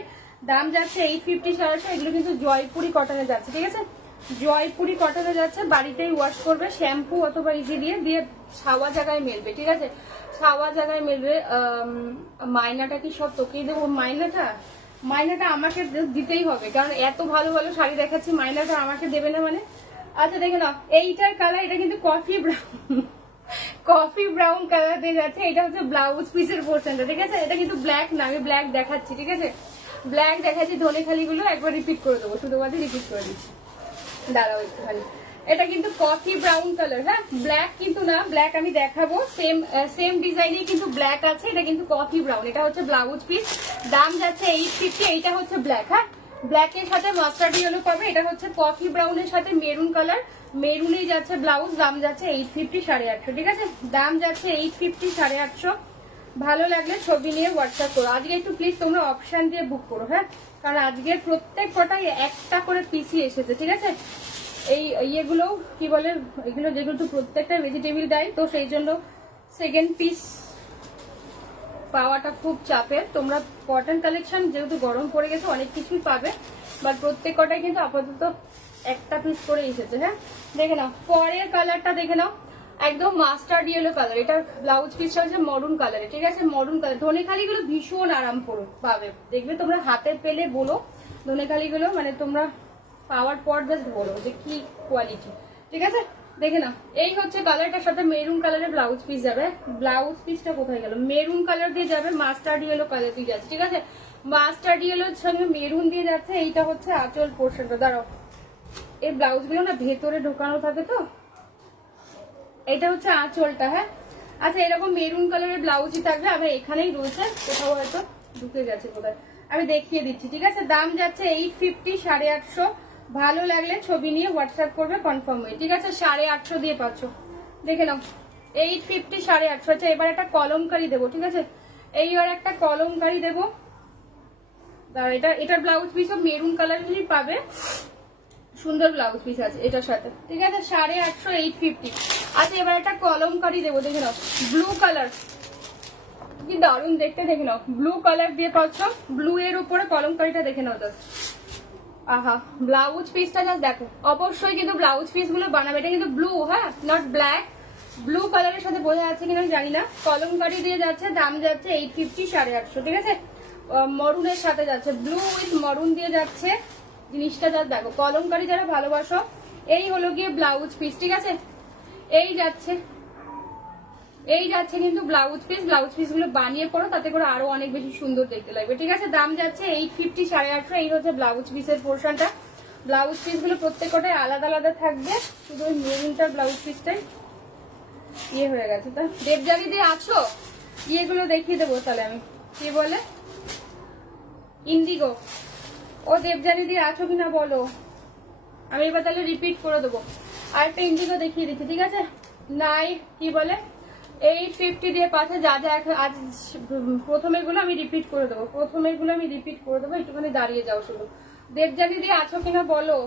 দাম যাচ্ছে 850, 850। এগুলো কিন্তু জয়পুরি কটনে যাচ্ছে, ঠিক আছে, জয়পুরি কটনে যাচ্ছে। বাড়িতেই ওয়াশ করবে শ্যাম্পু অথবা ইজি দিয়ে দিয়ে ছাওয়া জায়গায় মেলবে, ঠিক আছে, ছাওয়া জায়গায় মেলবে। মাইনাটা কি সব তোকেই দেবো? মাইনাটা আমাকে দিতেই হবে, কারণ এত ভালো ভালো শাড়ি দেখাচ্ছি, মাইনাটা আমাকে দেবে না মানে। আচ্ছা দেখে নাও, এইটার কালার, এটা কিন্তু coffee brown, coffee brown colour দিয়ে যাচ্ছে। এটা হচ্ছে ব্লাউজ পিসের পোর্শনটা, ঠিক আছে। এটা কিন্তু ব্ল্যাক না, আমি ব্ল্যাক দেখাচ্ছি, ঠিক আছে, ব্ল্যাক দেখাচ্ছি। ধনেখালি গুলো একবার রিপিট করে দেবো, শুধু বাদে রিপিট করে দিচ্ছি, দাঁড়াও একটুখানি। এটা কিন্তু কফি ব্রাউন কালার, হ্যাঁ ব্ল্যাক কিন্তু না, ব্ল্যাক আমি দেখাবো, সেম ডিজাইনে কিন্তু ব্ল্যাক আছে। এটা কিন্তু কফি ব্রাউন, এটা হচ্ছে ব্লাউজ পিস। দাম যাচ্ছে 850। এইটা হচ্ছে ব্ল্যাক, হ্যাঁ ব্ল্যাকের সাথে মাস্টার্ড ইয়েলো পাবে। এটা হচ্ছে কফি ব্রাউনের সাথে মেরুন কালার, মেরুনেই যাচ্ছে ব্লাউজ। দাম যাচ্ছে 850, 850, ঠিক আছে। দাম যাচ্ছে 850, 850। ভালো লাগলে ছবি নিয়ে হোয়াটসঅ্যাপ করো। আজকে একটু প্লিজ তোমরা অপশন দিয়ে বুক করো, হ্যাঁ কারণ আজকের প্রত্যেক কটাই একটা করে পিসি এসেছে, ঠিক আছে। এই ইয়েগুলো কি বলে, এগুলো যেগুলো তো প্রত্যেকটা ভেজিটেবিল ডাই, তো সেই জন্য সেকেন্ড পিস পাওয়াটা খুব চাপের। তোমরা কটন কালেকশন যেহেতু গরম পড়ে গেছে অনেক কিছুই পাবে, বাট প্রত্যেক কটাই কিন্তু আপাতত একটা পিস করে এসেছে। হ্যাঁ দেখে নাও, পরের কালারটা দেখে নাও, একদম মাস্টার্ড ইয়েলো কালার। এটা ব্লাউজ পিসটা হচ্ছে মরুন কালারে, ঠিক আছে, মরুন কালার। ধনেখালি গুলো ভীষণ আরাম পাবে, দেখবে তোমরা হাতে পেলে বলো ধনেখালি গুলো, মানে তোমরা পাওয়ার পর জাস্ট বলো যে কি কোয়ালিটি, ঠিক আছে। দেখে না, এই হচ্ছে কালারটার সাথে মেরুন কালারের ব্লাউজ পিস যাবে। ব্লাউজ পিসটা কোথায় গেল, মেরুন কালার দিয়ে যাবে, মাস্টার্ড ইয়েলো কালার দিয়ে যাচ্ছে, ঠিক আছে। মাস্টার্ড ইয়েলোর সঙ্গে মেরুন দিয়ে যাচ্ছে। এইটা হচ্ছে আঁচল পোর্শনটা, দাঁড়াও এই ব্লাউজ গুলো না ভেতরে ঢোকানো থাকে তো, এটা হচ্ছে আঁচলটা। হ্যাঁ আচ্ছা, এরকম মেরুন কালারের ব্লাউজই থাকবে। আবার এখানেই রয়েছে, কোথাও হয়তো ঢুকে গেছে কোথায়, আমি দেখিয়ে দিচ্ছি, ঠিক আছে। দাম যাচ্ছে 850, 850। ভালো লাগলে ছবি নিয়ে হোয়াটসঅ্যাপ করবে কনফার্ম হয়ে, ঠিক আছে। 850 দিয়ে পাচ্ছ, দেখে নাও 850 850। আচ্ছা এবার একটা কলমকারি দেবো, ঠিক আছে, এইবার একটা কলমকারি দেবো। এটা ব্লাউজ পিসও মেরুন কালারেরই পাবে, সুন্দর ব্লাউজ পিস আছে এটার সাথে, ঠিক আছে, 850 850। আচ্ছা এবার একটা কলমকারি দেবো, দেখে নাও ব্লু কালার, কি দারুণ দেখতে, দেখে নাও ব্লু কালার দিয়ে পাচ্ছ, ব্লু এর উপরে কলমকারিটা দেখে নাও জাস্ট, আহা ব্লাউজ পিসটা জাস্ট দেখো। অবশ্যই কিন্তু ব্লাউজ পিস গুলো বানাবে, এটা কিন্তু ব্লু, হ্যাঁ নট ব্ল্যাক, ব্লু কালারের সাথে বোঝা যাচ্ছে কিনা আমি জানি না। কলমকারি দিয়ে যাচ্ছে, দাম যাচ্ছে 850 850, ঠিক আছে, মরুনের সাথে যাচ্ছে, ব্লু উইথ মরুন দিয়ে যাচ্ছে জিনিসটা জাস্ট দেখো। কলমকারি যারা ভালোবাসো, এই হলো গিয়ে ব্লাউজ পিস, ঠিক আছে, এই যাচ্ছে কিন্তু ব্লাউজ পিস গুলো বানিয়ে পড়ো, তাতে করে আরো অনেক বেশি সুন্দর দেখতে লাগবে, ঠিক আছে। দাম যাচ্ছে 850 850। এই হচ্ছে ব্লাউজ পিসের পোর্শনটা। ব্লাউজ পিস গুলো প্রত্যেকটাই আলাদা আলাদা থাকবে, শুধু মেরুনটা ব্লাউজ পিসটাই ইয়ে হয়ে গেছে। তা দেবজানি দিয়ে আছো, ইয়েগুলো দেখিয়ে দেবো তাহলে আমি, কি বলে ইন্ডিগো, ও দেবজানি দিয়ে আছো কিনা বলো, আমি এবার তাহলে রিপিট করে দেবো। আর একটা ইন্ডিগো দেখিয়ে দিচ্ছি, ঠিক আছে, নাই কি বলে 850 দিয়ে পাচ্ছে, যা যা আজ প্রথমেগুলো আমি রিপিট করে দেবো, একটুখানি দাঁড়িয়ে যাও শুধু। দেবজানি দিয়ে আছো কিনা বলো,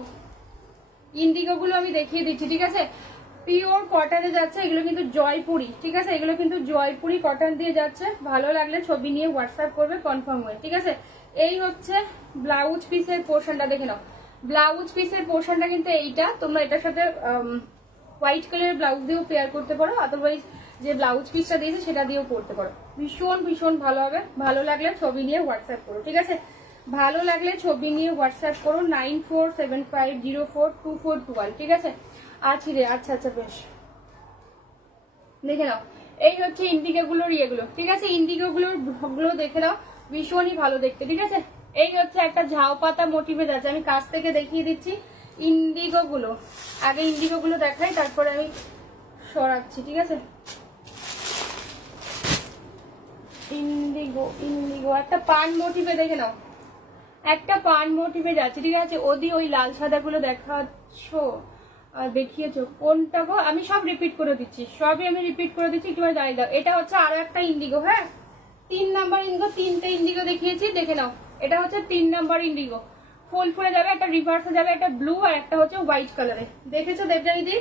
ইন্ডিগো গুলো আমি দেখিয়ে দিচ্ছি, ঠিক আছে, পিওর কটনে যাচ্ছে, এগুলো কিন্তু জয়পুরি, ঠিক আছে, এগুলো কিন্তু জয়পুরি কটন দিয়ে যাচ্ছে। ভালো লাগলে ছবি নিয়ে হোয়াটসঅ্যাপ করবে কনফার্ম হয়ে, ঠিক আছে। এই হচ্ছে ব্লাউজ পিসের পোর্শনটা, দেখে নাও ব্লাউজ পিসের পোর্শনটা কিন্তু এইটা, তোমরা এটার সাথে হোয়াইট কালারের ব্লাউজ দিয়েও পেয়ার করতে পারো, আদারওয়াইজ যে ব্লাউজ পিসটা দিয়েছে সেটা দিয়েও করতে পারো, ভীষণ ভীষণ ভালো হবে। ভালো লাগলে ছবি নিয়ে হোয়াটসঅ্যাপ করো, ঠিক আছে, ভালো লাগলে ছবি নিয়ে হোয়াটসঅ্যাপ করো 9475042412, ঠিক আছে। আচ্ছা রে, আচ্ছা আচ্ছা বেশ, দেখে নাও এই হচ্ছে ইন্ডিগো গুলোর ইয়েগুলো, ঠিক আছে, ইন্ডিগো গুলো দেখে নাও, ভীষণই ভালো দেখতে, ঠিক আছে। এই হচ্ছে একটা ঝাউ পাতা মোটিভে যাচ্ছে, আমি কাছ থেকে দেখিয়ে দিচ্ছি ইন্ডিগো গুলো, আগে ইন্ডিগো গুলো দেখাই তারপরে আমি সরাচ্ছি, ঠিক আছে। ইন্ডিগো একটা পান মোটিভে দেখে নাও, একটা পান মোটিভে যাচ্ছে, ঠিক আছে। ওদি ওই লাল সাদা গুলো দেখাচ্ছ, দেখিয়েছো কোনটা গো, আমি সব রিপিট করে দিচ্ছি, সবই আমি রিপিট করে দিচ্ছি, একটু দাঁড়িয়ে দাও। এটা হচ্ছে আরো একটা ইন্ডিগো, হ্যাঁ 3 নাম্বার ইন্ডিগো, 3টে ইন্ডিগো দেখিয়েছি, দেখে নাও এটা হচ্ছে 3 নাম্বার ইন্ডিগো, ফুল ফুলে যাবে, একটা রিভার্সে যাবে, একটা ব্লু আর একটা হচ্ছে হোয়াইট কালারে, দেখেছো দেবজানি দি,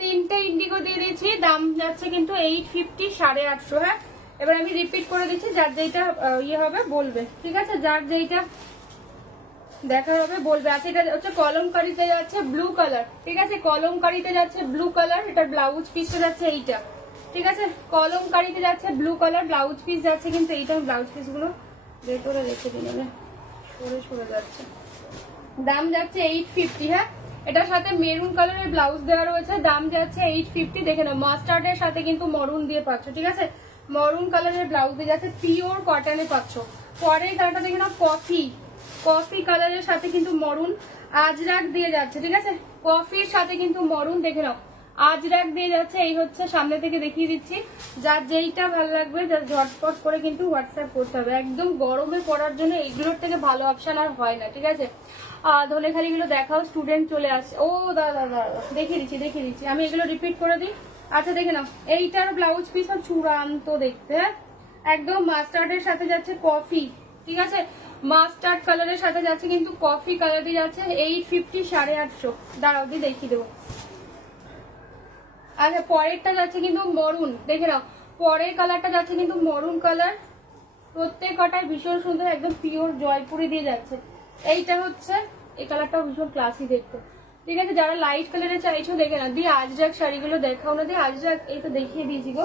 3টে ইন্ডিগো দিয়ে দিয়েছি। দাম যাচ্ছে কিন্তু 850 850, হ্যাঁ। এবার আমি রিপিট করে দিচ্ছি, যার যেটা ইয়ে হবে বলবে, ঠিক আছে, যার যেটা দেখা হবে বলবে। আচ্ছা এটা হচ্ছে কলমকারিতে যাচ্ছে ব্লু কালার, ঠিক আছে, কলমকারিতে যাচ্ছে ব্লু কালার, এটা ব্লাউজ পিসটা যাচ্ছে এইটা, ঠিক আছে, কলমকারিতে যাচ্ছে ব্লু কালার, ব্লাউজ পিস যাচ্ছে কিন্তু এইটা। ব্লাউজ পিস গুলো ভেতরে রেখে দিন, সরে যাচ্ছে। দাম যাচ্ছে 850, হ্যাঁ, এটার সাথে মেরুন কালারের ব্লাউজ দেওয়া রয়েছে, দাম যাচ্ছে 850। দেখে নাও মাস্টার্ডের সাথে কিন্তু মরুন দিয়ে পাচ্ছ, ঠিক আছে, মরুন কালারের ব্লাউজ দিয়ে যাচ্ছে, পিওর কটনে পাচ্ছ। পরের কালারটা দেখে নাও কফি কালারের সাথে কিন্তু মরুন আজরাক দিয়ে যাচ্ছে, ঠিক আছে, কফির সাথে কিন্তু মরুন, দেখে নাও আজরাক দিয়ে যাচ্ছে। এই হচ্ছে, সামনে থেকে দেখিয়ে দিচ্ছি, যার যেইটা ভালো লাগবে যার ঝটপট করে কিন্তু হোয়াটসঅ্যাপ করতে হবে, একদম গরমে পড়ার জন্য এইগুলোর থেকে ভালো অপশন আর হয় না, ঠিক আছে। ধনেখালি গুলো দেখাও, স্টুডেন্ট চলে আসছে, ও দাদা দেখিয়ে দিচ্ছি আমি, এগুলো রিপিট করে দিই। আচ্ছা দেখে নাও এইটার ব্লাউজ পিস আর চূড়ান্ত দেখতে, হ্যাঁ, একদম মাস্টার্ডের সাথে যাচ্ছে কফি, ঠিক আছে, মাস্টার্ড কালারের সাথে যাচ্ছে কিন্তু কফি কালার দিয়ে যাচ্ছে 850 850। দাঁড়াও দিয়ে দেখিয়ে দেবো। আচ্ছা পরেরটা যাচ্ছে কিন্তু মরুন, দেখে নাও পরের কালারটা যাচ্ছে কিন্তু মরুন কালার, প্রত্যেক কটায় ভীষণ সুন্দর, একদম পিওর জয়পুরি দিয়ে যাচ্ছে। এইটা হচ্ছে, এই কালারটাও ভীষণ ক্লাসি দেখতে, ঠিক আছে। যারা লাইট কালারে চাইছো দেখে না, দিয়ে আজরাক শাড়িগুলো দেখাও না, দিয়ে আজরাক এই তো দেখিয়ে দিয়েছি গো,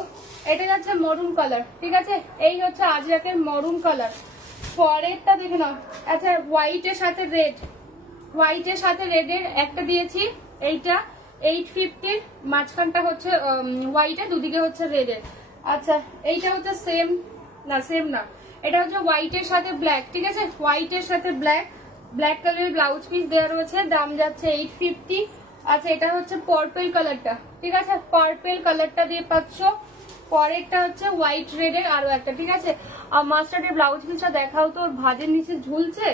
এটা যাচ্ছে মরুন কালার, ঠিক আছে, এই হচ্ছে আজরাকের মরুন কালার। পরেরটা দেখে নাও, আচ্ছা হোয়াইটের সাথে রেডের একটা দিয়েছি, এইটা 850, মাঝখানটা হচ্ছে হোয়াইটের, দুদিকে হচ্ছে রেডের। আচ্ছা এইটা হচ্ছে সেম না, এটা হচ্ছে হোয়াইটের সাথে ব্ল্যাক, ঠিক আছে, হোয়াইটের সাথে ব্ল্যাক কালারের ব্লাউজ পিস দেওয়া রয়েছে, দাম যাচ্ছে 850। আচ্ছা এটা হচ্ছে পার্পল কালারটা, ঠিক আছে, পার্পল কালারটা দিয়ে পাচ্ছ। পরেরটা হচ্ছে হোয়াইট রেডের আরো একটা, ঠিক আছে। আর মাস্টার্ডের ব্লাউজ পিসটা দেখাও তো, ভাজের নিচে ঝুলছে,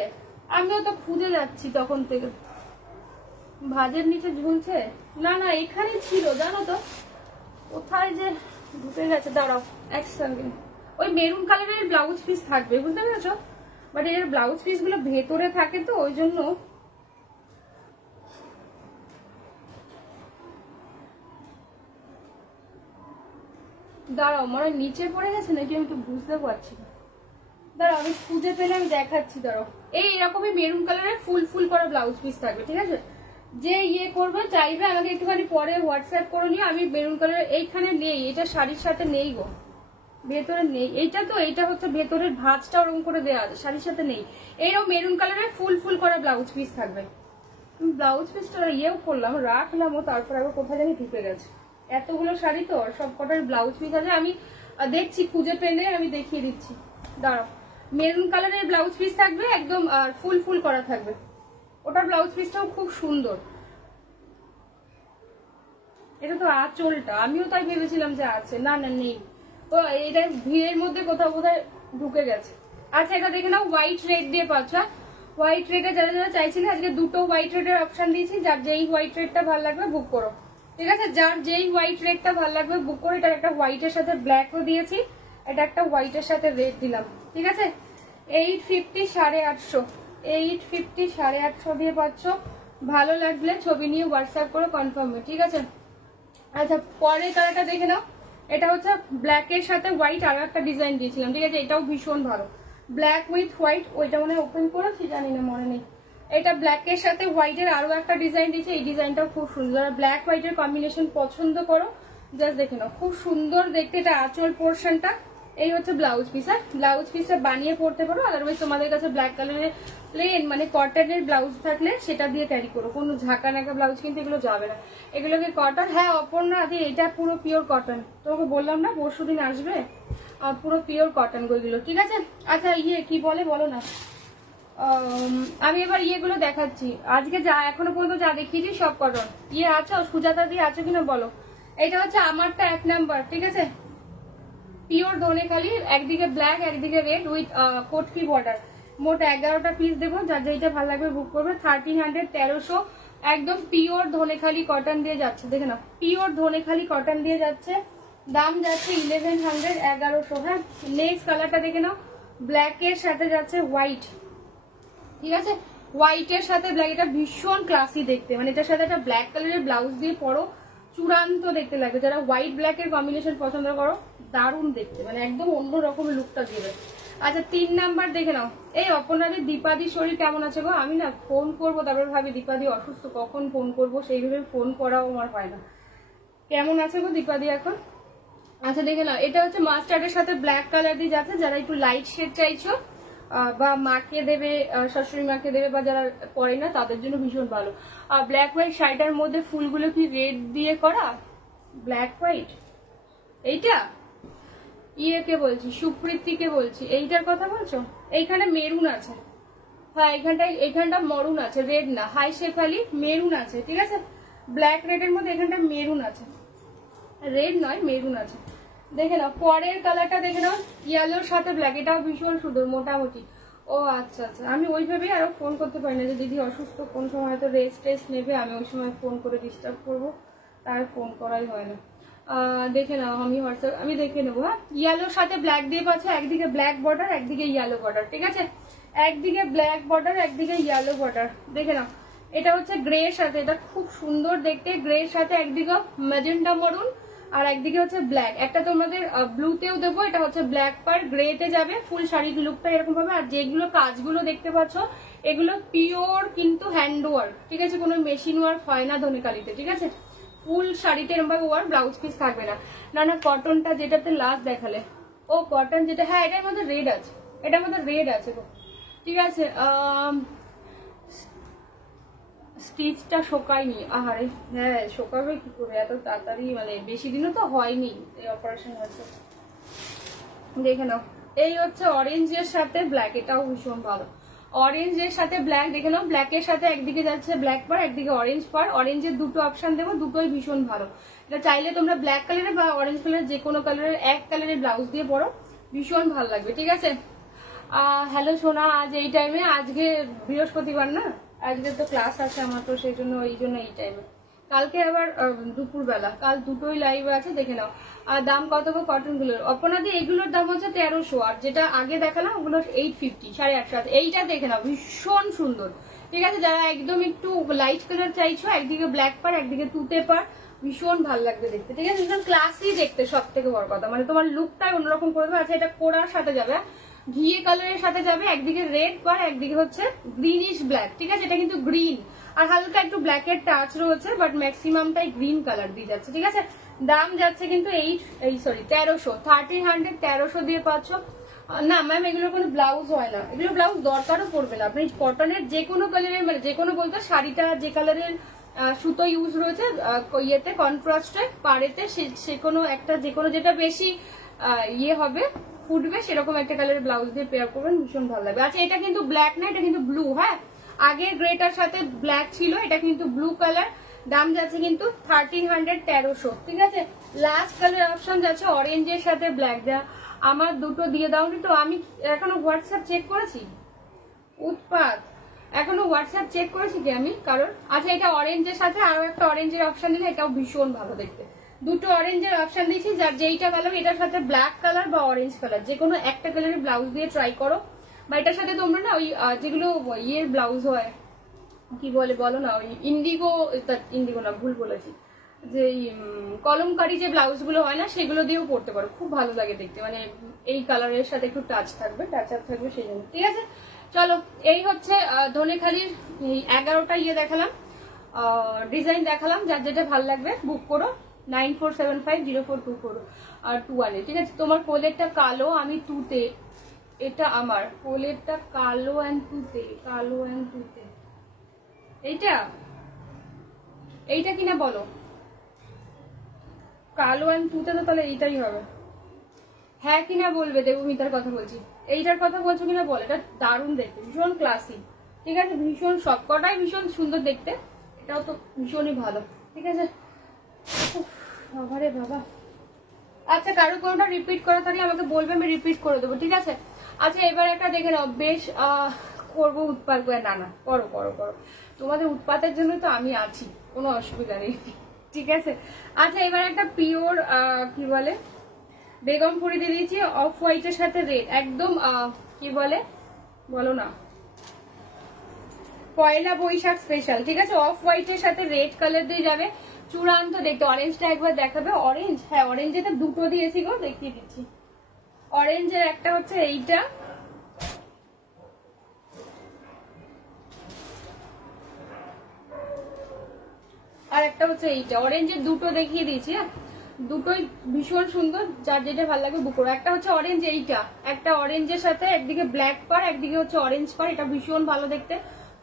আমিও তো খুঁজে যাচ্ছি তখন থেকে, ভাজের নিচে ঝুলছে না, এখানে ছিল জানো তো, কোথায় যে ঢুকে গেছে, দাঁড়াও এক সেকেন্ড। ওই মেরুন কালারের ব্লাউজ পিস থাকবে, বুঝতে পেরেছো? বাট এর ব্লাউজ পিস গুলো ভেতরে থাকে তো ওই জন্য দাঁড়াও, মনে নিচে পড়ে গেছে নাকি আমি তো বুঝতে পারছি না। দাঁড়াও আমি খুঁজে পেলে আমি দেখাচ্ছি। দাঁড়াও, এই এরকমই মেরুন কালারের ফুল ফুল করা ব্লাউজ পিস থাকবে, ঠিক আছে? যে করবে চাইবে আমাকে একটুখানি পরে হোয়াটসঅ্যাপ করে নিও। আমি মেরুন কালার এইখানে নেই, এটা শাড়ির সাথে নেই গো, ভেতরে নেই। এইটা তো এইটা হচ্ছে ভেতরের ভাঁজটা ওরকম করে দেওয়া আছে, শাড়ির সাথে নেই। এইরকম মেরুন কালারের ফুল ফুল করা ব্লাউজ পিস থাকবে। ব্লাউজ পিসটা করলাম, রাখলাম, ও তারপর আবার কোথায় জানি ঢুকে গেছে। এতগুলো শাড়ি তো সব কটার ব্লাউজ পিস আছে, আমি দেখছি খুঁজে পেলে আমি দেখিয়ে দিচ্ছি। দাঁড়াও, মেরুন কালারের ব্লাউজ পিস থাকবে একদম, আর ফুল ফুল করা থাকবে। ওটার ব্লাউজ পিসটাও খুব সুন্দর। এটা তো আঁচলটা, আমিও তাই ভেবেছিলাম যে আছে, না না নেই। তো এটা ভিড়ের মধ্যে কোথাও কোথায় ঢুকে গেছে। আচ্ছা এটা দেখে নাও, হোয়াইট রেড দিয়ে পাচ্ছ। হোয়াইট রেডে যারা যারা চাইছিলে আজকে দুটো হোয়াইট রেডের অপশন দিয়েছি। যার যেই হোয়াইট রেডটা ভালো লাগবে বুক করো, ঠিক আছে? যার যেই হোয়াইট রেডটা ভালো লাগবে বুক করো। এটার একটা হোয়াইটের সাথে ব্ল্যাকও দিয়েছি, এটা একটা হোয়াইটের সাথে রেড দিলাম, ঠিক আছে? 850 850, 850 850 দিয়ে পাচ্ছ। ভালো লাগলে ছবি নিয়ে হোয়াটসঅ্যাপ করে কনফার্ম, ঠিক আছে? আচ্ছা পরের কালারটা দেখে নাও। এটা হচ্ছে ব্ল্যাকের সাথে হোয়াইট আরো একটা ডিজাইন দিয়েছিলাম, ঠিক আছে? এটাও ভীষণ ভালো, ব্ল্যাক উইথ হোয়াইট। ওইটা মনে ওপেন করেছি, জানি না, মনে নেই। এটা ব্ল্যাকের সাথে হোয়াইটের আরো একটা ডিজাইন দিয়েছে, এই ডিজাইনটাও খুব সুন্দর। ব্ল্যাক হোয়াইটের কম্বিনেশন পছন্দ করো, জাস্ট দেখে নাও, খুব সুন্দর দেখতে। এটা আঁচল পোর্শনটা, এই হচ্ছে ব্লাউজ পিস। আর ব্লাউজ পিসটা বানিয়ে পড়তে পারো, আদারওয়াইজ তোমাদের কাছে ব্ল্যাক কালারের প্লেন মানে কটনের ব্লাউজ থাকলে সেটা দিয়ে ক্যারি করো, কোনো ঝাঁকা নাকা ব্লাউজ কিন্তু এগুলো যাবে না। এগুলোকে কটন, হ্যাঁ অপর্ণা আদি এটা পুরো পিওর কটন, তোমাকে বললাম না পরশুদিন আসবে, পুরো পিওর কটন গুলো, ঠিক আছে? আচ্ছা কি বলে বলো না। আমি এবার গুলো দেখাচ্ছি। আজকে যা এখনো পর্যন্ত যা দেখিয়েছি সব কটন। আছো সুজাতা দিয়ে আছো কিনা বলো। এটা হচ্ছে আমারটা 1 নাম্বার, ঠিক আছে? পিওর ধনেখালি, একদিকে ব্ল্যাক একদিকে রেড উইথ কোটকি বর্ডার। মোট 11টা পিস দেবো, যার যেটা ভালো লাগবে বুক করবে। 1300 1300 একদম পিওর ধনেখালি কটন দিয়ে যাচ্ছে, দেখে না, পিওর ধনেখালি কটন দিয়ে যাচ্ছে। দাম যাচ্ছে 1100 1100। হ্যাঁ নেক্সট কালারটা দেখে নাও, ব্ল্যাক এর সাথে যাচ্ছে হোয়াইট, ঠিক আছে? হোয়াইটের সাথে ব্ল্যাক, এটা ভীষণ ক্লাসি দেখতে, মানে এটার সাথে একটা ব্ল্যাক কালারের ব্লাউজ দিয়ে পরো, চূড়ান্ত দেখতে লাগবে। যারা হোয়াইট ব্ল্যাক এর কম্বিনেশন পছন্দ করো, দারুণ দেখতে, মানে একদম অন্যরকম লুকটা দিবে। আচ্ছা 3 নাম্বার দেখে নাও। এই অপর্ণাদের দীপাদির শরীর কেমন আছে গো? আমি না ফোন করবো, তারপর ভাবি দীপাদি অসুস্থ, কখন ফোন করবো, সেইভাবে ফোন করাও আমার হয় না। কেমন আছে গো দীপাদি এখন? আচ্ছা দেখে নাও, এটা হচ্ছে মাস্টার্ডের সাথে ব্ল্যাক কালার দিয়ে যাচ্ছে। যারা একটু লাইট শেড চাইছো বা মাকে দেবে, শাশুড়ি মাকে দেবে, বা যারা পরে না তাদের জন্য ভীষণ ভালো। আর ব্ল্যাক হোয়াইট শাড়িটার মধ্যে ফুলগুলো কি রেড দিয়ে করা, ব্ল্যাক হোয়াইট। এইটা কে বলছি, সুপ্রীতিকে বলছি, এইটার কথা বলছো? এইখানে মেরুন আছে, হ্যাঁ এইখানটা মরুন আছে, রেড না, হাই শেফালি মেরুন আছে, ঠিক আছে? ব্ল্যাক রেডের মধ্যে এখানটা মেরুন আছে, রেড নয় মেরুন আছে। দেখে নাও পরের কালারটা, দেখে নাও ইয়েলোর সাথে ব্ল্যাক, এটাও ভীষণ সুন্দর মোটামুটি। ও আচ্ছা আচ্ছা, আমি ওইভাবেই আরো ফোন করতে পারি না, যে দিদি অসুস্থ, কোন সময় হয়তো রেস্ট টেস্ট নেবে, আমি ওই সময় ফোন করে ডিস্টার্ব করবো, তার ফোন করাই হয় না। দেখে নাও, আমি হোয়াটসঅ্যাপ আমি দেখে নেবো। হ্যাঁ ইয়েলোর সাথে ব্ল্যাক দিয়ে পাচ্ছে, একদিকে ব্ল্যাক বর্ডার একদিকে ইয়েলো বর্ডার, ঠিক আছে? একদিকে ব্ল্যাক বর্ডার একদিকে ইয়েলো বর্ডার, দেখে নাও। এটা হচ্ছে গ্রে এর সাথে, এটা খুব সুন্দর দেখতে, গ্রে এর সাথে একদিকে ম্যাজেন্টা মরুন আর একদিকে হচ্ছে ব্ল্যাক। একটা তোমাদের ব্লুতেও দেবো, এটা হচ্ছে ব্ল্যাক পার গ্রেতে যাবে, ফুল শাড়ির লুকটা এরকম ভাবে। আর যেগুলো কাজগুলো দেখতে পাচ্ছ এগুলো পিওর কিন্তু হ্যান্ড ওয়ার্ক, ঠিক আছে? কোনো মেশিন ওয়ার্ক হয় না ধনেখালিতে, ঠিক আছে? ফুল শাড়িতে এরকম ভাবে ওয়ার্ক, ব্লাউজ পিস থাকবে না। না না কটনটা যেটাতে লাস্ট দেখালে, ও কটন যেটা, হ্যাঁ এটার মধ্যে রেড আছে, এটার মধ্যে রেড আছে গো, ঠিক আছে? স্টিচটা শোকায়নি, আহারে হ্যাঁ শোকাবে কি করে এত তাড়াতাড়ি, মানে বেশি দিনও তো হয়নি এই অপারেশন হয়েছে। দেখে নাও, এই হচ্ছে অরেঞ্জের সাথে ব্ল্যাক, এটাও ভীষণ ভালো। অরেঞ্জের সাথে ব্ল্যাক, দেখে নাও ব্ল্যাকের সাথে একদিকে যাচ্ছে ব্ল্যাক পার একদিকে অরেঞ্জ পার। অরেঞ্জের দুটো অপশন দেবো, দুটোই ভীষণ ভালো। এটা চাইলে তোমরা ব্ল্যাক কালারের বা অরেঞ্জ কালারের যে কোনো কালারের এক কালারের ব্লাউজ দিয়ে পরো, ভীষণ ভালো লাগবে, ঠিক আছে? হ্যালো সোনা, আজ এই টাইমে, আজকে বৃহস্পতিবার না, আজকে তো ক্লাস আছে আমার, তো সেই জন্য এই টাইমে কালকে আবার দুপুরবেলা, কাল দুটোই লাইভ আছে, দেখে নাও। আর দাম কত গো কটন গুলোর? অপনাদি এগুলোর দাম হচ্ছে 1300, আর যেটা আগে দেখালাম ওগুলো 850, 850। এইটা দেখে নাও, ভীষণ সুন্দর। ঠিক আছে, যারা একদম একটু লাইট কালার চাইছো, একদিকে ব্ল্যাক পার একদিকে তুতে পার, ভীষণ ভালো লাগবে দেখতে। ঠিক আছে, ভীষণ ক্লাসি দেখতে, সব থেকে বড় কথা মানে তোমার লুকটাই অন্যরকম করে দেবে। আচ্ছা, এটা কোরার সাথে যাবে, ঘিয়ে কালারের সাথে যাবে, একদিকে রেড পার একদিকে হচ্ছে গ্রিনিশ ব্ল্যাক। ঠিক আছে, এটা কিন্তু গ্রিন আর হালকা একটু ব্ল্যাকের টাচ রয়েছে, বাট ম্যাক্সিমামটাই গ্রিন কালার দিয়ে যাচ্ছে। ঠিক আছে, দাম যাচ্ছে কিন্তু 1300, 1300 দিয়ে পাচ্ছ। না ম্যাম, এগুলো কোনো ব্লাউজ হয় না, এগুলো ব্লাউজ দরকারও পড়বে না। আপনি কটনের যে কোনো কালারের, মানে যে কোনো বলতে শাড়িটা যে কালারের সুতো ইউজ রয়েছে ইয়েতে কন্ট্রাস্টে পাড়েতে, সে কোনো একটা যে কোনো যেটা বেশি ইয়ে হবে ফুটবে সেরকম একটা কালারের ব্লাউজ দিয়ে পেয়ার করবেন, ভীষণ ভালো লাগবে। আচ্ছা, এটা কিন্তু ব্ল্যাক না, এটা কিন্তু ব্লু। হ্যাঁ, আগের গ্রেটার সাথে ব্ল্যাক ছিল, এটা কিন্তু ব্লু কালার। দাম যাচ্ছে কিন্তু 1300, 1300। ঠিক আছে, লাস্ট কালার অপশন যাচ্ছে অরেঞ্জের সাথে ব্ল্যাক। যা আমার দুটো দিয়ে দাও তো, আমি এখনো হোয়াটসঅ্যাপ চেক করেছি, উৎপাত এখনো হোয়াটসঅ্যাপ চেক করেছি কি আমি কারণ। আচ্ছা, এটা অরেঞ্জের সাথে আরো একটা অরেঞ্জের অপশন দিলে এটাও ভীষণ ভালো দেখতে। দুটো অরেঞ্জের অপশন দিয়েছি, যার যেইটা কালার এটার সাথে ব্ল্যাক কালার বা অরেঞ্জ কালার যে কোনো একটা কালারের ব্লাউজ দিয়ে ট্রাই করো। বা এটার সাথে তোমরা না ওই যেগুলো ইয়ের ব্লাউজ হয় কি বলে বলো না, ওই ইন্ডিগো না, ভুল বলেছি, যে কলমকারি যে ব্লাউজ গুলো হয় না সেগুলো দিয়েও পরতে পারো, খুব ভালো লাগে দেখতে। মানে এই কালারের সাথে একটু টাচ থাকবে, টাচ আপ থাকবে সেই জন্য। ঠিক আছে, চলো, এই হচ্ছে ধনেখালির 11টা ইয়ে দেখালাম, ডিজাইন দেখালাম। যার যেটা ভালো লাগবে বুক করো 9475042421। ঠিক আছে, তোমার কোলেরটা কালো, আমি তুতে, এটা আমার কোলেরটা কালো অ্যান্ড তুতে, কালো অ্যান্ড তুতে। এইটা কিনা বলো, কালো অ্যান্ড তুতে তো তাহলে এইটাই হবে। হ্যাঁ কিনা বলবে, দেবমিতার কথা বলছি, এইটার কথা বলছো কিনা বল। এটা দারুণ দেখতে, ভীষণ ক্লাসি। ঠিক আছে, ভীষণ সবকটাই ভীষণ সুন্দর দেখতে, এটাও তো ভীষণই ভালো। ঠিক আছে, বাবারে বাবা। আচ্ছা, কারো কোনোটা রিপিট করা থাকলে আমাকে বলবে, আমি রিপিট করে দেবো। ঠিক আছে, আচ্ছা এবার একটা দেখে নাও, বেশ করবো উৎপাত করে। না না, করো করো করো, তোমাদের উৎপাতের জন্য তো আমি আছি, কোনো অসুবিধা নেই। ঠিক আছে, আচ্ছা এবার একটা পিওর কি বলে বেগমপুরি দিয়ে দিয়েছি, অফ হোয়াইটের সাথে রেড, একদম কি বলে বলো না, পয়লা বৈশাখ স্পেশাল। ঠিক আছে, অফ হোয়াইটের সাথে রেড কালার দিয়ে যাবে, চূড়ান্ত দেখতে। অরেঞ্জটা একবার দেখাবে, অরেঞ্জ, হ্যাঁ অরেঞ্জ, এটা দুটো দিয়েছি গো, দেখিয়ে দিচ্ছি। অরেঞ্জের একটা হচ্ছে এইটা, আর একটা হচ্ছে এইটা। অরেঞ্জের দুটো দেখিয়ে দিয়েছি, হ্যাঁ দুটোই ভীষণ সুন্দর, যার যেটা ভালো লাগবে বুক করো। একটা হচ্ছে অরেঞ্জ, এইটা একটা অরেঞ্জের সাথে একদিকে ব্ল্যাক পার একদিকে হচ্ছে অরেঞ্জ পার, এটা ভীষণ ভালো দেখতে।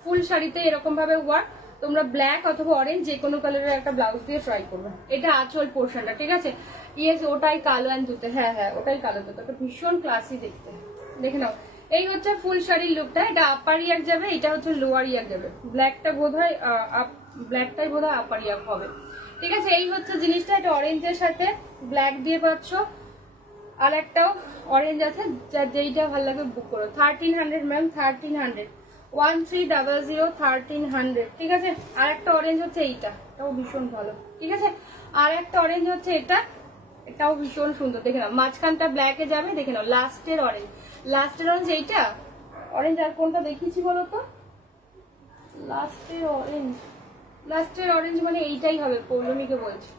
ফুল শাড়িতে এরকম ভাবে ওয়ার্ক, তোমরা ব্ল্যাক অথবা অরেঞ্জ যে কোনো কালারের একটা ব্লাউজ দিয়ে ট্রাই করবে। এটা আঁচল পোর্শনটা। ঠিক আছে, ইয়েস ওটাই কালো অ্যান্ড তুতে, হ্যাঁ হ্যাঁ ওটাই কালো তুতে, ওটা ভীষণ ক্লাসি দেখতে। দেখে নাও, এই হচ্ছে ফুল শাড়ির লুকটা। এটা আপার ইয়ার যাবে, এটা হচ্ছে লোয়ার ইয়ার যাবে। ব্ল্যাকটা বোধহয় ব্ল্যাকটাই বোধহয় আপার ইয়ার হবে। ঠিক আছে, এই হচ্ছে জিনিসটা। এটা অরেঞ্জের সাথে ব্ল্যাক দিয়ে পাচ্ছ, আর একটাও অরেঞ্জ আছে, যার যেইটা ভালো লাগে বুক করো। 1300 ম্যাম, 1300, 1300, 1300। ঠিক আছে, আর একটা অরেঞ্জ হচ্ছে এইটা, এটাও ভীষণ ভালো। ঠিক আছে, আর একটা অরেঞ্জ হচ্ছে এটা, এটাও ভীষণ সুন্দর। দেখে নাও, মাঝখানটা ব্ল্যাকে যাবে, দেখে নাও লাস্টের অরেঞ্জ, লাস্টের অরেঞ্জ এইটা অরেঞ্জ। আর কোনটা দেখিয়েছি বলো তো, লাস্টের অরেঞ্জ, লাস্টের অরেঞ্জ মানে এইটাই হবে, পৌলমীকে বলছি।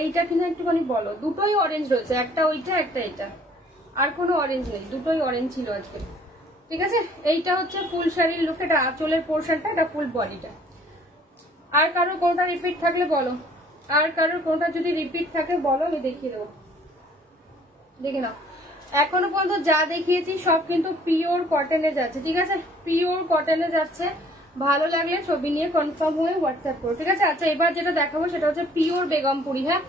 এইটা কিনা একটুখানি বলো, দুটোই অরেঞ্জ রয়েছে, একটা ওইটা একটা এটা, আর কোনো অরেঞ্জ নেই, দুটোই অরেঞ্জ ছিল আজকে। ঠিক আছে, এইটা হচ্ছে ফুল শাড়ির লুক, এটা আঁচলের পোর্শনটা, এটা ফুল বডিটা। আর কারো কোনটা রিপিট থাকলে বলো, আর কারোর কোনটা যদি রিপিট থাকে বলো, আমি দেখিয়ে দেবো। দেখে নাও, এখনো পর্যন্ত যা দেখিয়েছি সব কিন্তু পিওর কটনে যাচ্ছে। ঠিক আছে, পিওর কটনে যাচ্ছে। ভালো লাগলে ছবি নিয়ে কনফার্ম হয়ে হোয়াটসঅ্যাপ করো। ঠিক আছে, আচ্ছা এবার যেটা দেখাবো সেটা হচ্ছে পিওর বেগমপুরি। হ্যাঁ,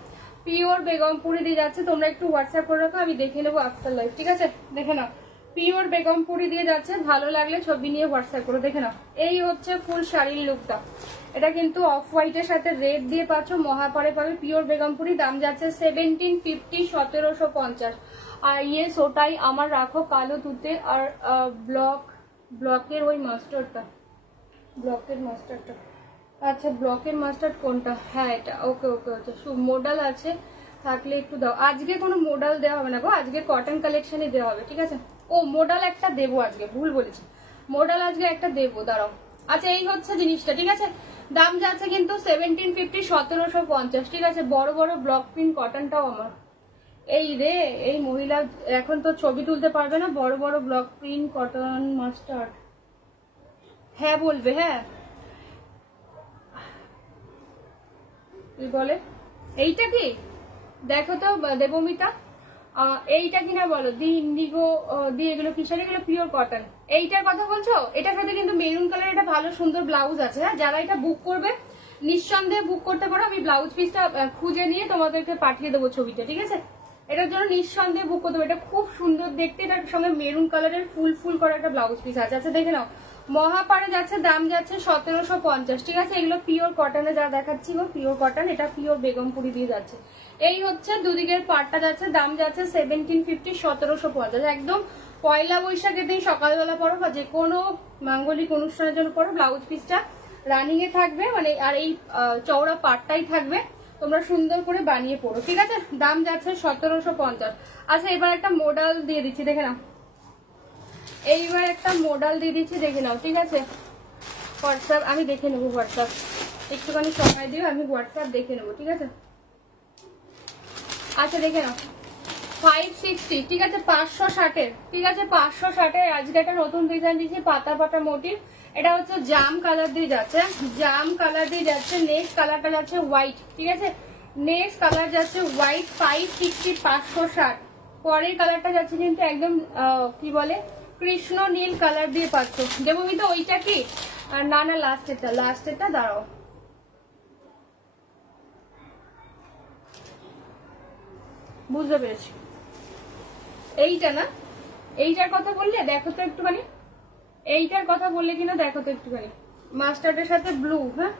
পিওর বেগমপুরি দিয়ে যাচ্ছে, তোমরা একটু হোয়াটসঅ্যাপ করে রাখো, আমি দেখে নেবো আফটার লাইভ। ঠিক আছে, দেখে নাও, পিওর বেগমপুরি দিয়ে যাচ্ছে। ভালো লাগলে ছবি নিয়ে হোয়াটসঅ্যাপ করো। দেখে নাও, এই হচ্ছে ফুল শাড়ির লুকটা। এটা কিন্তু অফ হোয়াইটের সাথে রেড দিয়ে পাচ্ছ, মহাপারে পাবে পিওর বেগমপুরি। দাম যাচ্ছে 1750, 1750। আর ইয়েস ওটাই আমার রাখো, কালো তুতে আর ব্লকের ওই মাস্টারটা, ব্লকের মাস্টারটা আচ্ছা ব্লকের মাস্টার্ড কোনটা? হ্যাঁ এটা। ওকে ওকে আচ্ছা মডেল আছে থাকলে একটু দাও। আজকে কোনো মডেল দেওয়া হবে না গো, আজকে কটন কালেকশনই দেওয়া হবে, ঠিক আছে? ও মডেল একটা দেবো আজকে, ভুল বলেছি, মডেল আজকে একটা দেবো, দাঁড়াও। আচ্ছা এই হচ্ছে জিনিসটা, ঠিক আছে? দাম যাচ্ছে কিন্তু 1750, 1750, ঠিক আছে? বড় বড় ব্লক প্রিন্ট কটনটাও আমার। এই রে এই মহিলা এখন তো ছবি তুলতে পারবে না, বড় বড় ব্লক প্রিন্ট কটন মাস্টার্ড। হ্যাঁ বলবে, হ্যাঁ বলে। এইটা কি দেখো তো দেবমিতা, এইটা কিনা বলো, দি ইন্ডিগো দি, এগুলো কিসের? এগুলো পিওর কটন। এইটার কথা বলছো? এটার সাথে কিন্তু মেরুন কালার একটা ভালো সুন্দর ব্লাউজ আছে। হ্যাঁ যারা এটা বুক করবে নিঃসন্দেহে বুক করতে পারো, আমি ব্লাউজ পিসটা খুঁজে নিয়ে তোমাদেরকে পাঠিয়ে দেবো ছবিটা, ঠিক আছে? এটার জন্য নিঃসন্দেহে বুক করতে হবে, এটা খুব সুন্দর দেখতে, এটার সঙ্গে মেরুন কালারের ফুল ফুল করা একটা ব্লাউজ পিস আছে। আচ্ছা দেখে নাও, মহাপাড়ে যাচ্ছে, দাম যাচ্ছে 1750, ঠিক আছে? এগুলো পিওর কটনে যা দেখাচ্ছি গো, পিওর কটন, এটা পিওর বেগমপুরি দিয়ে যাচ্ছে। এই হচ্ছে দুদিকের পাটটা যাচ্ছে, দাম যাচ্ছে 1750, 1750, একদম পয়লা বৈশাখের দিন সকালবেলা পরো বা যে কোনো মাঙ্গলিক অনুষ্ঠানের জন্য পরো, ব্লাউজ পিসটা রানিং এ থাকবে, মানে আর এই চওড়া পাটটাই থাকবে, তোমরা সুন্দর করে বানিয়ে পড়ো, ঠিক আছে? দাম যাচ্ছে 1750। আচ্ছা এবার একটা মডেল দিয়ে দিচ্ছি, দেখে নাও, এইবার একটা মডেল দিয়ে দিচ্ছি, দেখে নাও, ঠিক আছে? হোয়াটসঅ্যাপ আমি দেখে নেবো, হোয়াটসঅ্যাপ একটুখানি সময় দিও, আমি হোয়াটসঅ্যাপ দেখে নেবো, ঠিক আছে? আচ্ছা দেখে নাও, 560, ঠিক আছে? 560-এর, ঠিক আছে? 560-এর আজকে একটা নতুন ডিজাইন দিয়েছি, পাতা পাতা মোটিভ। এটা হচ্ছে জাম কালার দিয়ে যাচ্ছে, জাম কালার দিয়ে যাচ্ছে, নেক্সট কালারটা যাচ্ছে হোয়াইট, ঠিক আছে? নেক্সট কালার যাচ্ছে হোয়াইট, 560, 560। পরের কালারটা যাচ্ছে কিন্তু একদম কি বলে কৃষ্ণ নীল কালার দিয়ে পাচ্ছ। দেবমিতা ওইটা কি? না না লাস্টেরটা দাঁড়াও, বুঝতে পেরেছি। এইটা না, এইটার কথা বললে দেখো তো একটুখানি, এইটার কথা বললে কিনা দেখো তো একটুখানি, মাস্টার্ডের সাথে ব্লু। হ্যাঁ